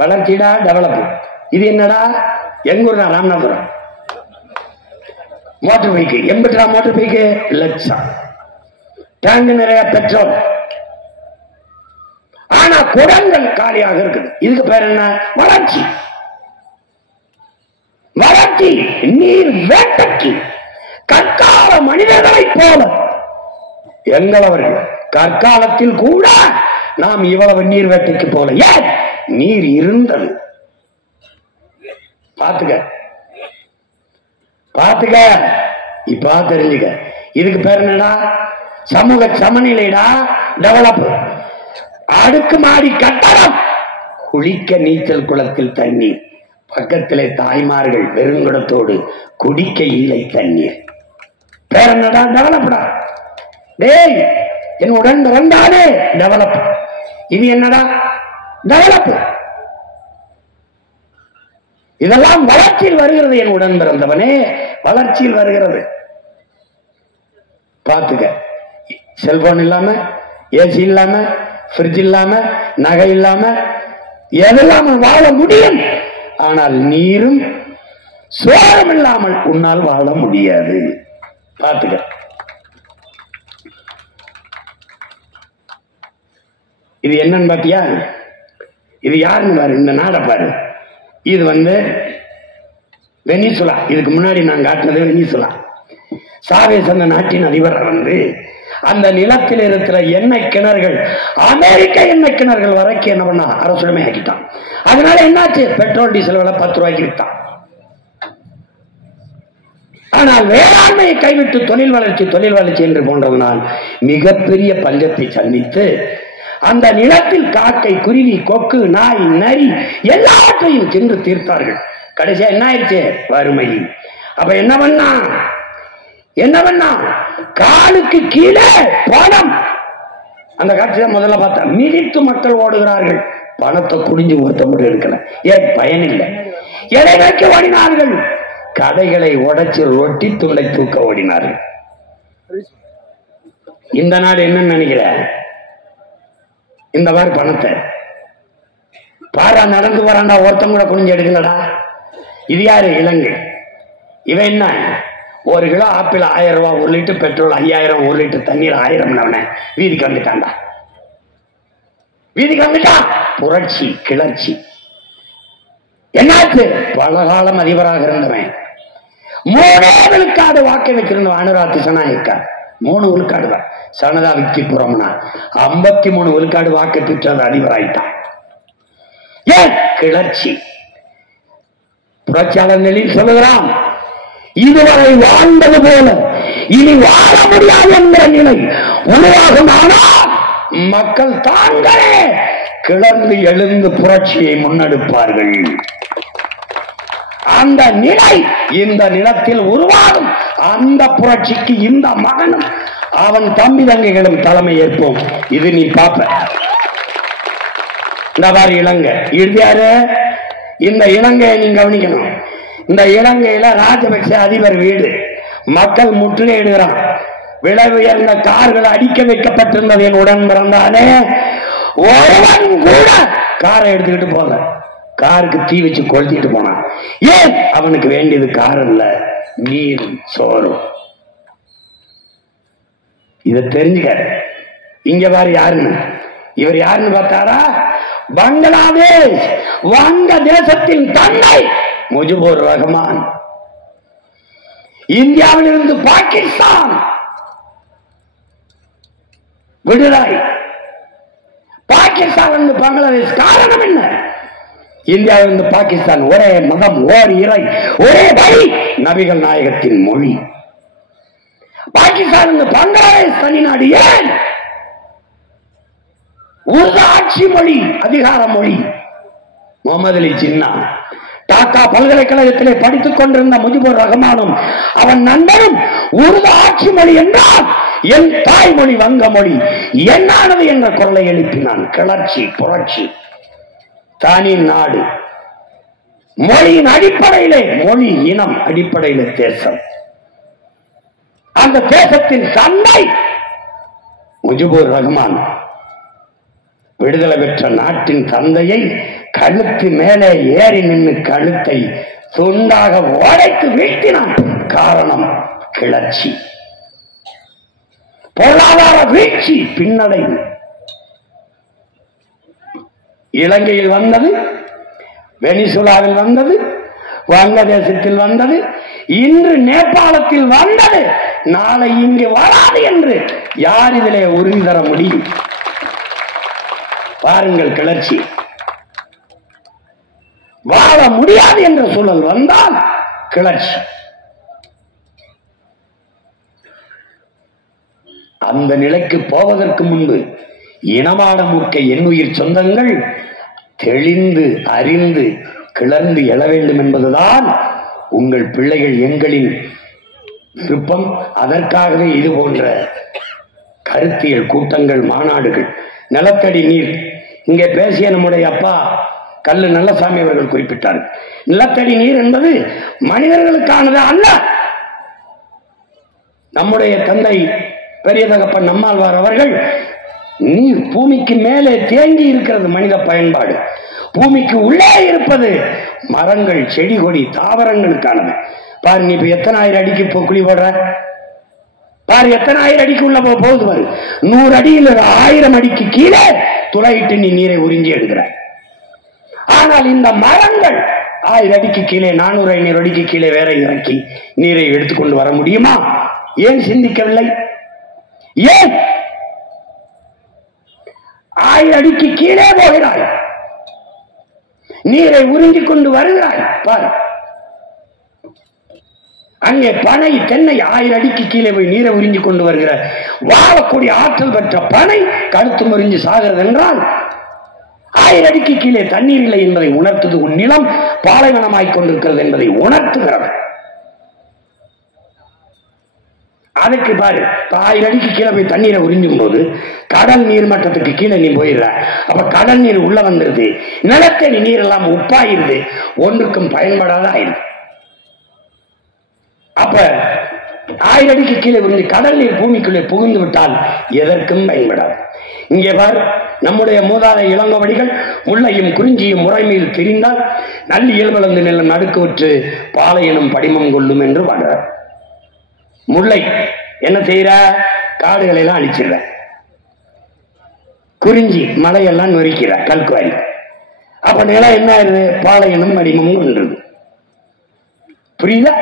வளர்ச்சிடா, டெவலப். இது என்னடா, எங்க ஊர்னா ராமநாதபுரம். மோட்டர் பைக்கு எம்பிட்டா, மோட்டர் பைக்கு லட்சம். டேங்க் நிறைய பெட்ரோல். ஆனா குடங்கள் காலியாக இருக்குது. இதுக்கு பேர் என்ன? வளர்ச்சி. வளர்ச்சி. நீர் வேட்டைக்கு கற்கால மனிதர்களை போல எங்களவர்கள் கற்காலத்தில் கூட நாம் இவ்வளவு நீர் வேட்டைக்கு போல. ஏன் நீர் இருந்தது. பாத்துக்க பாத்துக்க, இப்ப தெரிஞ்சுக்க. இதுக்கு பேர் என்னடா? சமூக சமநிலைடா, டெவலப். அடுக்குமாடி கட்டடம், குளிக்க நீச்சல் குளத்தில் தண்ணீர், பக்கத்திலே தாய்மார்கள் வெறுங்குடத்தோடு குடிக்க இல்லை தண்ணீர். பேர் என்னடா? டெவலப்டா. டேய், என் உடன் பிறந்தாலே டெவலப். இது என்னடா? டெவலப். இதெல்லாம் வளர்ச்சியில் வருகிறது. என் உடன் பிறந்தவனே, வளர்ச்சியில் வருகிறது. பாத்துக்க. செல்போன் இல்லாம, ஏசி இல்லாம, பிரிட்ஜ் இல்லாம, நகை இல்லாம எதெல்லாம் வாழ முடியும். ஆனால் நீரும் சோகம் இல்லாமல் உன்னால் வாழ முடியாது. பாத்துக்க. இது என்னன்னு பாத்தியா? இது யாருன்னு பாரு, இந்த நாடை பாரு. இது வெனிசுலா. இதுக்கு முன்னாடி நான் காட்டினது வெனிசுலா. சாவேஸ் அந்த நாட்டின் அதிபர் அந்த நிலத்தில் இருக்கிற எண்ணெய் கிணறுகள், அமெரிக்க எண்ணெய் கிணறுகள் வரைக்கும் என்ன பண்ணா, அரசுடமை ஆக்கிட்டான். அதனால என்னாச்சு? பெட்ரோல் டீசல் விலை 10 ரூபாய்க்கு விட்டான். ஆனால் வேளாண்மையை கைவிட்டு தொழில் வளர்ச்சி என்று போன்றதனால் மிகப்பெரிய பஞ்சத்தை சந்தித்து அந்த நிலத்தில் காக்கை, குருவி, கொக்கு, நாய், நரி எல்லாத்தையும் சென்று தீர்த்தார்கள். கடைசியா என்ன ஆயிடுச்சு? வறுமை. அப்ப என்ன பண்ணா காலுக்கு கீழே பணம். அந்த காட்சியை முதல்ல பார்த்தா மிதித்து மக்கள் ஓடுகிறார்கள். பணத்தை குடிஞ்சு ஒருத்த மட்டும் எடுக்கல. ஏன்? பயன் இல்லை. எதை வைக்க ஓடினார்கள்? கடைகளை உடைச்சு ரொட்டி துண்டை தூக்க ஓடினார்கள். இந்த நாடு என்ன நினைக்கிற? இந்த மாதிரி பணத்தை பாரா நடந்து வராண்டா, ஒருத்தம் கூட குனிஞ்சு எடுக்கலடா. இது யாரு? இலங்கை. இவன் என்ன? 1 கிலோ ஆப்பிள் 1000 ரூபாய், 1 லிட்டர் பெட்ரோல் 5000, 1 லிட்டர் தண்ணீர் 1000. வீதிக்கு வந்துட்டான்டா. வீதிக்கு வந்துட்டான். புரட்சி, கிளர்ச்சி. என்னாச்சு? பல காலம் அதிபராக இருந்தவன் 3 விழுக்காடு வாக்கை வச்சிருந்தவன் அனுராத் திசாநாயக்கா. 3 விழுக்காடு தான். சனதா விக்கி புறமனா 53 விழுக்காடு வாக்கு பெற்றது அதிபராயிட்டான். ஏன்? கிளர்ச்சி. புரட்சியாளர் நெல்லில் சொல்லுகிறான், இதுவரை வாழ்ந்தது போல இனி வாழ முடியாது என்ற நிலை உருவாகும். ஆனால் மக்கள் தாங்களே கிளர்ந்து எழுந்து புரட்சியை முன்னெடுப்பார்கள். அந்த நிலை இந்த நிலத்தில் உருவாகும். அந்த புரட்சிக்கு இந்த மகனும் அவன் தம்பி தங்கைகளும் தலைமை ஏற்போம். இது நீ பாப்ப. இந்த மாதிரி இலங்கை இறுதியாரு. இந்த இலங்கையை நீங்க கவனிக்கணும். இந்த இலங்கையில ராஜபக்ச அதிபர் வீடு மக்கள் முற்றுகையிடுகிறான். விலை உயர்ந்த கார்கள் அடிக்க வைக்கப்பட்டிருந்தது. என் உடன் பிறந்தானே ஒருவன் கூட காரை எடுத்துக்கிட்டு போல. காருக்கு தீ வச்சு கொளுத்திட்டு போனான். ஏன்? அவனுக்கு வேண்டியது கார் இல்ல, நீர், சோறு. இதை தெரிஞ்சுக்க. இங்க பாரு யாருன்னு. இவர் யாருன்னு பார்த்தாரா? பங்களாதேஷ் வங்க தேசத்தின் தந்தை முஜிபுர் ரஹ்மான். இந்தியாவில் இருந்து பாகிஸ்தான் விடுதலை. பாகிஸ்தான் இருந்து பங்களாதேஷ். காரணம் என்ன? இந்தியாவிலிருந்து பாகிஸ்தான் ஒரே மதம், ஓர் இறை, ஒரே வழி, நபிகள் நாயகத்தின் மொழி. பாகிஸ்தான் பங்களாதேஷ் தனிநாடு. ஏன்? உருது ஆட்சி மொழி, அதிகார மொழி. முகமது அலி ஜின்னா டாக்கா பல்கலைக்கழகத்திலே படித்துக் கொண்டிருந்த முஜிபுர் ரஹ்மானும் அவன் நண்பரும் உருது ஆட்சி மொழி என்றால் என் தாய்மொழி வங்க மொழி என்னானது என்ற குரலை எழுப்பினான். கிளர்ச்சி, புரட்சி. தனி நாடு. மொழியின் அடிப்படையிலே, மொழி இனம் அடிப்படையிலே தேசம். அந்த தேசத்தின் தந்தை முஜிபுர் ரஹ்மான். விடுதலை பெற்ற நாட்டின் தந்தையை கழுத்து மேலே ஏறி நின்று கழுத்தை துண்டாக உடைத்து வீழ்த்தினான். காரணம் கிளர்ச்சி, பொருளாதார வீழ்ச்சி, பின்னடைவு. இலங்கையில் வந்தது, வெனிசுலாவில் வந்தது, வங்கதேசத்தில் வந்தது, இன்று நேபாளத்தில் வந்தது, நாளை இங்கு வராது என்று யார் இதிலே உறுதி தர முடியும்? பாருங்கள் கிளர்ச்சி. வாழ முடியாது என்ற சூழல் வந்தால் கிளர்ச்சி. அந்த நிலைக்கு போவதற்கு முன்பு இனமான மூக்கை என்னுயிர் சொந்தங்கள் தெளிந்து அறிந்து கிளர்ந்து எழ வேண்டும் என்பதுதான் உங்கள் பிள்ளைகள் எங்களின் விருப்பம். அதற்காகவே இது போன்ற கருத்தியல் கூட்டங்கள், மாநாடுகள். நிலத்தடி நீர் இங்கே பேசிய நம்முடைய அப்பா கல்லு நல்லசாமி அவர்கள் குறிப்பிட்டார்கள். நிலத்தடி நீர் என்பது மனிதர்களுக்கானது அல்ல. நம்முடைய தந்தை பெரிய தகப்பன் நம்மாழ்வார் அவர்கள் நீர் பூமிக்கு மேலே தேங்கி இருக்கிறது மனித பயன்பாடு, பூமிக்கு உள்ளே இருப்பது மரங்கள், செடி கொடி, தாவரங்களுக்கானது. பாரு, நீ இப்ப எத்தனை ஆயிரம் அடிக்கு குழி போடுற பாரு, எத்தனை ஆயிரம் அடிக்கு உள்ள போகுது பாரு. 100 அடியில் 1000 அடிக்கு கீழே துளையிட்டு நீ நீரை உறிஞ்சி எடுக்கிற. ஆனால் இந்த மரங்கள் 1000 அடிக்கு கீழே 400-500 அடிக்கு கீழே வேற இறக்கி நீரை எடுத்துக்கொண்டு வர முடியுமா? ஏன் சிந்திக்கவில்லை? ஏன் 1000 அடிக்கு கீழே போகிறாய், நீரை உறிஞ்சிக் கொண்டு வருகிறாய். பாரு, அங்கே பனை, தென்னை 1000 அடிக்கு கீழே போய் நீரை உறிஞ்சி கொண்டு வருகிற வாழக்கூடிய ஆற்றல் பெற்ற பனை கழுத்து முறிஞ்சு சாகிறது என்றால் 1000 அடிக்கு கீழே தண்ணீர் இல்லை என்பதை உணர்த்துது. உன் நிலம் பாலைவனமாய்க் கொண்டிருக்கிறது என்பதை உணர்த்துகிறது. அதுக்கு பாரு, 1000 அடிக்கு கீழே போய் தண்ணீரை உறிஞ்சும் போது கடல் நீர் மட்டத்துக்கு கீழே நீ போயிடுற. அப்ப கடல் நீர் உள்ள வந்துருது, நிலத்தடி நீர் எல்லாம் உப்பாயிருது, ஒன்றுக்கும் பயன்படாத ஆயிடுது. அப்ப 1000 அடிக்கு கீழே உறிஞ்சி கடல் நீர் பூமிக்குள்ளே புகுந்து விட்டால் எதற்கும் பயன்படாது. இங்கே பார், நம்முடைய மூதாதை இளங்கோவடிகள் முல்லையும் குறிஞ்சியும் முறைமையில் திரிந்தால் நல்லி இயல்பளந்து நிலம் நடுக்குற்று பாலை எனும் படிமம் கொள்ளும் என்று பாடுறார். முல்லை என்ன செய்யற? காடுகளை எல்லாம் அழிச்சிடுற. குறிஞ்சி மலையெல்லாம் நொறுக்கிற, கல்குவாரி. அப்ப நிலம் என்ன ஆயிருது? பாலையனும் வடிவமும் ஒன்றுது. புரியுதா?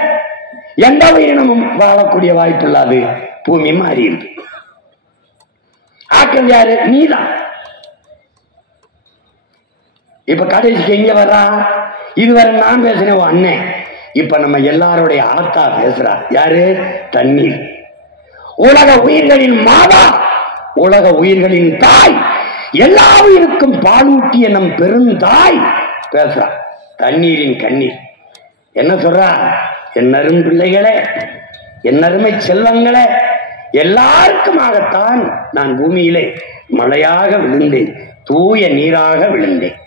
எந்த உயிரினமும் வாழக்கூடிய வாய்ப்பு இல்லாது பூமி மாறிடுது. ஆக்கள் யாரு? நீதான். இப்ப கடைசிக்கு எங்க வர்றா? இதுவரை நான் பேசுறேன் அண்ணன். இப்ப நம்ம எல்லாருடைய ஆத்தா பேசுறா. யாரு? தண்ணீர். உலக உயிர்களின் மாதா, உலக உயிர்களின் தாய், எல்லா உயிருக்கும் பாலூட்டிய நம் பெருந்தாய் பேசுறா. தண்ணீரின் கண்ணீர் என்ன சொல்றா? என் அரும் பிள்ளைகளே, என் அருமை செல்வங்களே, எல்லாருக்குமாகத்தான் நான் பூமியிலே மழையாக விழுந்தேன், தூய நீராக விழுந்தேன்.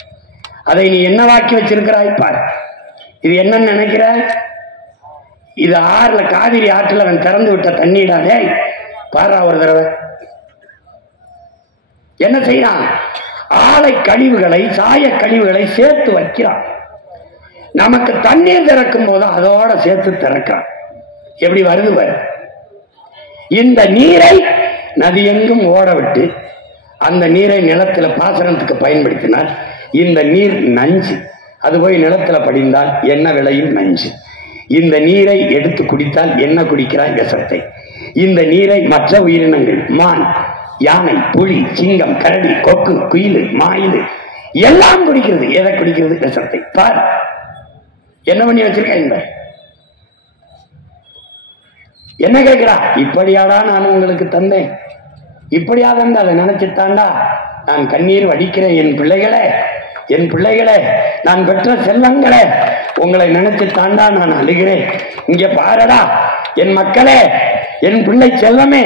அதை நீ என்னவாக்கி வச்சிருக்கிறாய் பார். இது என்னன்னு நினைக்கிற? இது ஆறுல, காவிரி ஆற்றுல அவன் திறந்து விட்ட தண்ணீடாதே. பாரு, ஒரு தடவை என்ன செய்யறான்? ஆலை கழிவுகளை, சாய கழிவுகளை சேர்த்து வைக்கிறான். நமக்கு தண்ணீர் திறக்கும் போது அதோட சேர்த்து திறக்கிறான். எப்படி வருது பாரு. இந்த நீரை நதியெங்கும் ஓட விட்டு அந்த நீரை நிலத்துல பாசனத்துக்கு பயன்படுத்தினால் இந்த நீர் நஞ்சு. அது போய் நிலத்துல படிந்தால் என்ன விளையும்? நஞ்சு. இந்த நீரை எடுத்து குடித்தால் என்ன குடிக்கிறாய்? விஷத்தை. இந்த நீரை மற்ற உயிரினங்கள், மான், யானை, புலி, சிங்கம், கரடி, கொக்கு, குயில், மாயில் எல்லாம் குடிக்கிறது. எதை குடிக்கிறது? விஷத்தை. பார், என்ன பண்ணி வச்சிருக்க? என்ன கேட்கிறா? இப்படியாடா நான் உங்களுக்கு தந்தேன், இப்படியா தந்த அதை நினைச்சுட்டாண்டா நான் கண்ணீர் வடிக்கிறேன். என் பிள்ளைகளே, என் பிள்ளைகளே, நான் பெற்ற செல்வங்களே, உங்களை நினைச்சு தாண்டா நான் அழுகிறேன். இங்க பாரடா என் மக்களே, என் பிள்ளை செல்வமே,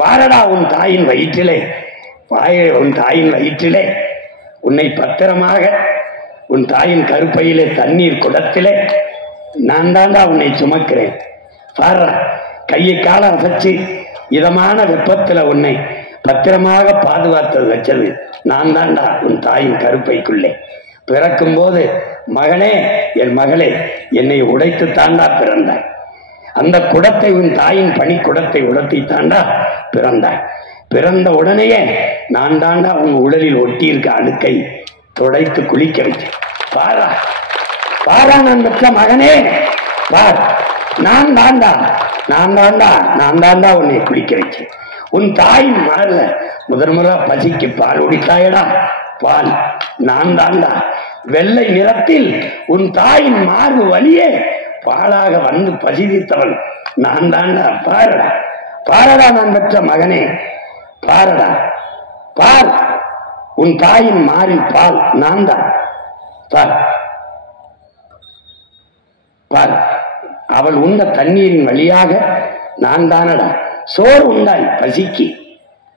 பாரடா உன் தாயின் வயிற்றிலே, உன் தாயின் வயிற்றிலே உன்னை பத்திரமாக உன் தாயின் கருப்பையிலே தண்ணீர் குடத்திலே நான் தாண்டா உன்னை சுமக்கிறேன். பாரா, கையை கால அசைச்சு இதமான வெப்பத்துல உன்னை பத்திரமாக பாதுகாத்து வச்சது நான் தாண்டா உன் தாயின் கருப்பைக்குள்ளே. பிறக்கும் போது மகனே, என் மகளே, என்னை உடைத்து தாண்டா பிறந்தாய். அந்த குடத்தை, உன் தாயின் பனி குடத்தை உடைத்து தாண்டா பிறந்தாய். பிறந்த உடனேயே நான் தாண்டா உன் உடலில் ஒட்டி இருக்க அழுக்கை துடைத்து குளிக்க வச்சேன். பாரா, பாரா, நான் பெற்ற மகனே, பார், நான் தாண்டா உன்னை குளிக்க வச்சேன். உன் தாயின் மகள முதல் பசிக்கு பால் குடித்தாயடா, பால் நான் தாண்டா வெள்ளை நிறத்தில் உன் தாயின் மார்பு வழியே பாலாக வந்து பசிதித்தவன் நான் தான்டா. பாரடா பாரடா நான் பெற்ற மகனே, பாரடா பார், உன் தாயின் மாறில் பால் நான் தான். பார் பார், அவள் உண்ட தண்ணீரின் வழியாக நான் தானடா சோறு உண்டாய் பசிக்கு.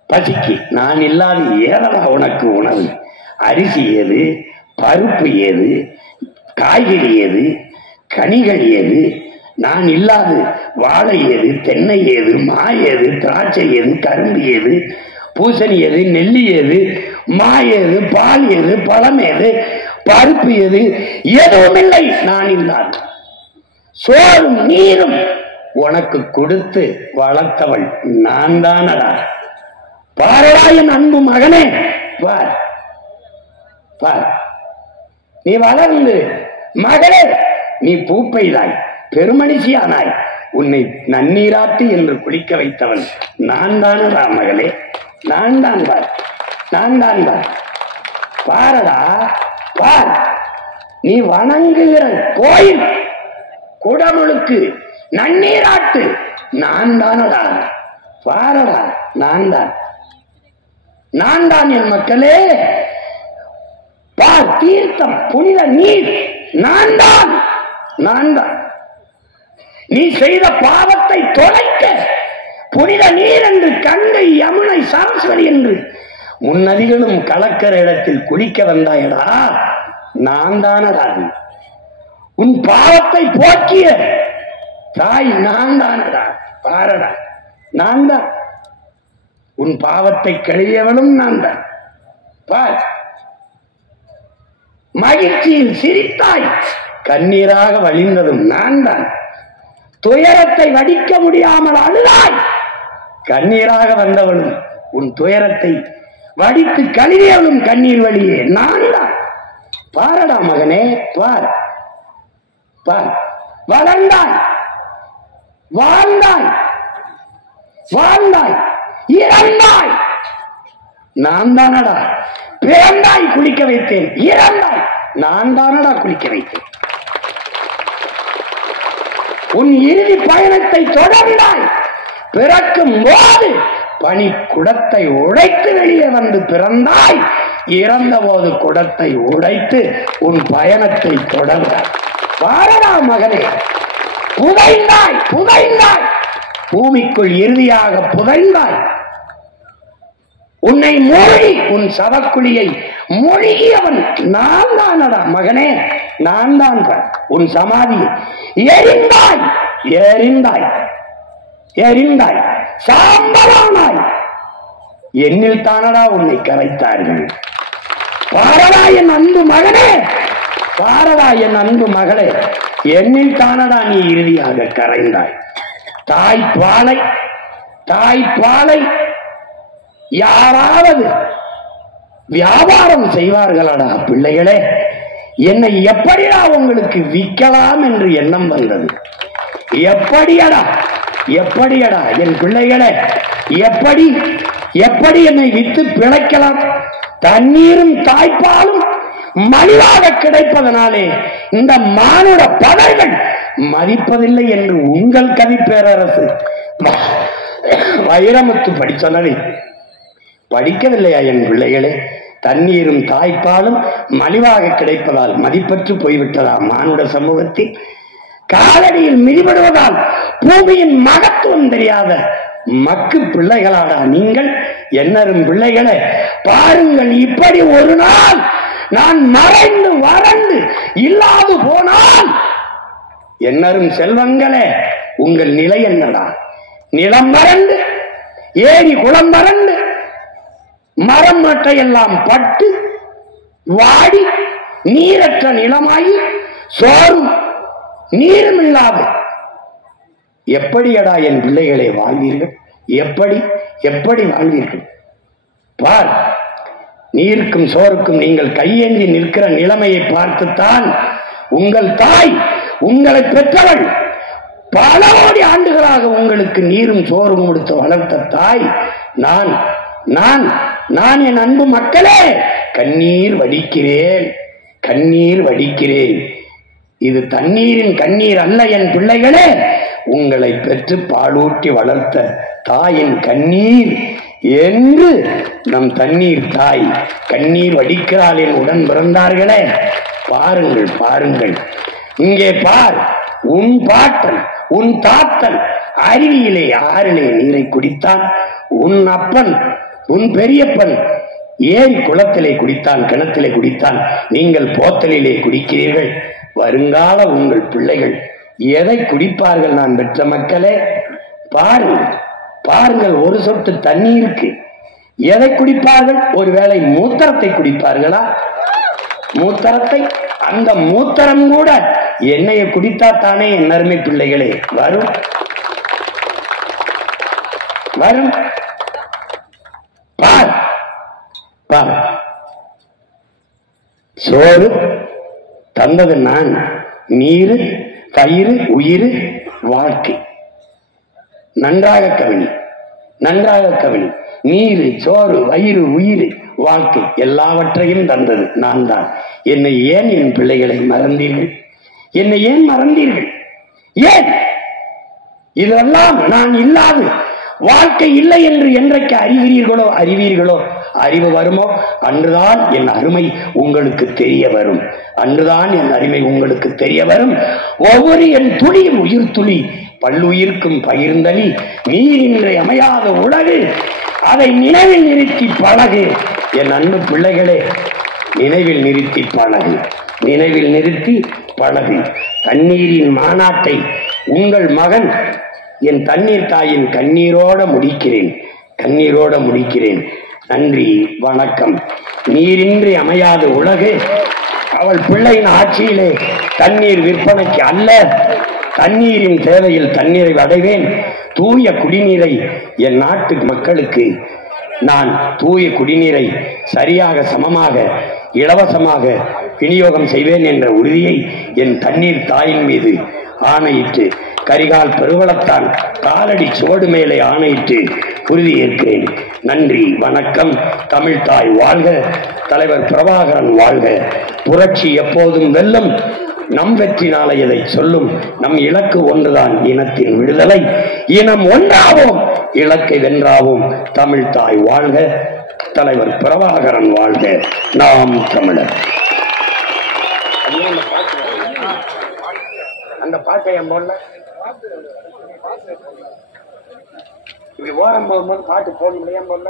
பசிக்கு நான் இல்லாத ஏறடா உனக்கு உணவு. அரிசி ஏது, பருப்பு ஏது, காய்கறி ஏது, கனிகள் ஏது, நான் இல்லாது வாழை ஏது, தென்னை ஏது, மா ஏது, திராட்சை ஏது, கரும்பு ஏது, பூசணி ஏது, நெல்லி ஏது, மா ஏது, பால் ஏது, பழம் ஏது, பருப்பு ஏது, எதுவும் இல்லை நான் இல்லாது. சோறும் நீரும் உனக்கு கொடுத்து வளர்த்தவள் நான் தானடா. பாரடா என் அன்பு மகனே, பார் பார், நீ வளர்ந்து மகளே நீ பூப்பெய்தாய், பெருமனுஷியானாய், உன்னை நன்னீராட்டு என்று குளிக்க வைத்தவன் நான் தானடா மகளே, நான் தான். பார் நான் தான். பார் பாரடா பார், நீ வணங்குகிற கோயில் குடமுழுக்கு நன்னீராட்டு நான் தானடா. பாரடா நான் தான். நான் தான் என் மக்களே. பார், தீர்த்தம் புனித நீர் நான் தான். நான் தான். நீ செய்த பாவத்தை தொலைக்க புனித நீர் என்று கங்கை, யமுனை, சரஸ்வதி என்று முன்னதிகளும் கலக்கிற இடத்தில் குளிக்க வந்தாயடா. நான் தானடா. உன் பாவத்தை போக்கிய தாய் நான் தானடா. பாரடா நான் தான். உன் பாவத்தை கழுவியவனும் நான் தான். பார், மகிழ்ச்சியில் சிரித்தாய், கண்ணீராக வழிந்ததும் நான் தான். துயரத்தை வடிக்க முடியாமல் அழுதாய், கண்ணீராக வந்தவனும் உன் துயரத்தை வடித்து கழுவியவனும் கண்ணீர் வழியே நான் தான். பாரடா மகனே, பார் பார், வளர்ந்தாய், வாழ்ந்தாய், வாழ்ந்தாய், இறந்தாய், நான் தானடா. பிறந்தாய், குளிக்க வைத்தேன், இறந்தாய், நான் தானடா குளிக்க வைத்தேன். உன் இறுதி பயணத்தை தொடர்ந்தாய், பிறக்கும் போது பனி குடத்தை உடைத்து வெளியே வந்து பிறந்தாய், இறந்த போது குடத்தை உடைத்து உன் பயணத்தை தொடர்ந்தாய். பாரடா மகனே, புதைந்தாய், புதைந்தாய், பூமிக்குள் இறுதியாக புதைந்தாய். உன்னை மூழ்கி உன் சவக்குழியை மூழ்கியவன் நான் தானடா மகனே, நான் தான். உன் சமாதியை எரிந்தாய், எரிந்தாய், எரிந்தாய், சாம்பலானாய். என்னில் தானடா உன்னை கரைத்தார்கள். பாரடா என் அன்பு மகனே, பாரடா என் அன்பு மகளே, என்னில் தானடா நீ இறுதியாக கரைந்தாய். தாய்ப்பாலை, தாய்ப்பாலை யாராவது வியாபாரம் செய்வார்களாடா பிள்ளைகளே? என்னை எப்படிடா உங்களுக்கு விற்கலாம் என்று எண்ணம் வந்தது? எப்படியடா, எப்படியடா என் பிள்ளைகளே, எப்படி எப்படி என்னை வித்து பிழைக்கலாம்? தண்ணீரும் தாய்ப்பாலும் மலிவாக கிடைப்பதனாலே இந்த மானுட பதர்கள் மதிப்பதில்லை என்று உங்கள் கவி பேரரசு வைரமுத்து படித்தனவை படிக்கவில்லையா என் பிள்ளைகளே? தண்ணீரும் தாய்ப்பாலும் மலிவாக கிடைப்பதால் மதிப்பற்று போய்விட்டதா மானுட சமூகத்தில்? காலடியில் மிதிபடுவதால் பூமியின் மகத்துவம் தெரியாத மக்கு பிள்ளைகளாடா நீங்கள்? என்னரும் பிள்ளைகளே, பாருங்கள், இப்படி ஒரு நாள் நான் மறைந்து வறண்டு இல்லாது போனால் என்னரும் செல்வங்களே, உங்கள் நிலை என்னடா? நிலம் வறண்டு, ஏரி குளம் வறண்டு, மரம் மட்டையெல்லாம் பட்டு வாடி நீரற்ற நிலமாகி சோறும் நீரும் இல்லாது எப்படியடா என் பிள்ளைகளை வாழ்வீர்கள்? எப்படி எப்படி வாழ்வீர்கள்? பார், நீருக்கும் சோறுக்கும் நீங்கள் கையேந்தி நிற்கிற நிலைமையை பார்த்துத்தான் உங்கள் தாய், உங்களை பெற்றவள், பல கோடி ஆண்டுகளாக உங்களுக்கு நீரும் சோறும் கொடுத்து வளர்த்த தாய் நான் நான் நான் என் அன்பு மக்களே, கண்ணீர் வடிக்கிறேன், கண்ணீர் வடிக்கிறேன். இது தண்ணீரின் கண்ணீர் அல்ல என் பிள்ளைகளே, உங்களை பெற்று பாலூட்டி வளர்த்த தாயின் கண்ணீர் என்று நம் தண்ணீர் தாய் கண்ணீர் வடிக்கிறாள் என் உடன் பிறந்தார்களே. பாருங்கள் பாருங்கள், இங்கே பார், உன் பாட்டன் உன் தாத்தன் அருவியிலே ஆறிலே நீரை குடித்தான். உன் அப்பன் உன் பெரியப்பன் ஏரி குளத்திலே குடித்தான், கிணத்திலே குடித்தான். நீங்கள் போத்தலிலே குடிக்கிறீர்கள். வருங்கால உங்கள் பிள்ளைகள் எதை குடிப்பார்கள்? நான் பெற்ற மக்களே, பாருங்கள் பாருங்கள், ஒரு சொட்டு தண்ணீருக்கு எதை குடிப்பார்கள்? ஒருவேளை மூத்திரத்தை குடிப்பார்களா? மூத்திரத்தை, அந்த மூத்திரம் கூட எண்ணெயை குடித்தா தானே என் அருமை பிள்ளைகளே வரும் வரும். பார் பார், சோறு தந்தது நான், நீரு தயிர் உயிர் வாழ்க்கை. நன்றாக கவனி, நன்றாக கவனி. நீரு சோறு வயிறு உயிர் வாழ்க்கை எல்லாவற்றையும் தந்தது நான் தான். என்னை ஏன் என் பிள்ளைகளை மறந்தீர்கள்? என்னை ஏன் மறந்தீர்கள்? ஏன்? இதெல்லாம் நான் இல்லாது வாழ்க்கை இல்லை என்று என்றைக்கு அறிவீர்களோ அறிவு வருமோ அன்றுதான் என் அருமை உங்களுக்கு தெரிய வரும். அன்றுதான் என் அருமை உங்களுக்கு தெரிய வரும். ஒவ்வொரு என் துளியும் உயிர் துளி பல்லுயிர்க்கும் பகிர்ந்தனி நீரின்றி அமையாத உலகு, அதை நினைவில் நிறுத்தி பழகு. என் அன்பு பிள்ளைகளே, நினைவில் நிறுத்தி பழகு, நினைவில் நிறுத்தி பழகு. தண்ணீரின் மாநாட்டை உங்கள் மகன் என் தண்ணீர் தாயின் கண்ணீரோட முடிக்கிறேன், கண்ணீரோட முடிக்கிறேன். நன்றி, வணக்கம். நீரின்றி அமையாத உலகு, அவள் பிள்ளையின் ஆட்சியிலே தண்ணீர் விற்பனைக்கு அல்ல, தண்ணீரின் தேவையில் தண்ணீரை அடைவேன். தூய குடிநீரை என் நாட்டு மக்களுக்கு நான் தூய குடிநீரை சரியாக சமமாக இலவசமாக விநியோகம் செய்வேன் என்ற உறுதியை என் தண்ணீர் தாயின் மீது ஆணையிட்டு, கரிகால் பெருவளத்தான் காலடி சுவடு மேலே ஆணையிட்டு உறுதியேற்கிறேன். நன்றி, வணக்கம். தமிழ் தாய் வாழ்க, தலைவர் பிரபாகரன் வாழ்க. புரட்சி எப்போதும் வெல்லும், நம் வெற்றி நாளையதை சொல்லும். நம் இலக்கு ஒன்றுதான், இனத்தின் விடுதலை. இனம் ஒன்றாவோம், இலக்கை வென்றாவோம். தமிழ் தாய் வாழ்க, தலைவர் பிரபாகரன் வாழ்க. நாம் தமிழர். அந்த பாட்டை என் போடல, இப்படி ஓரம் போகும்போது பாட்டு போட முடியாம போடல.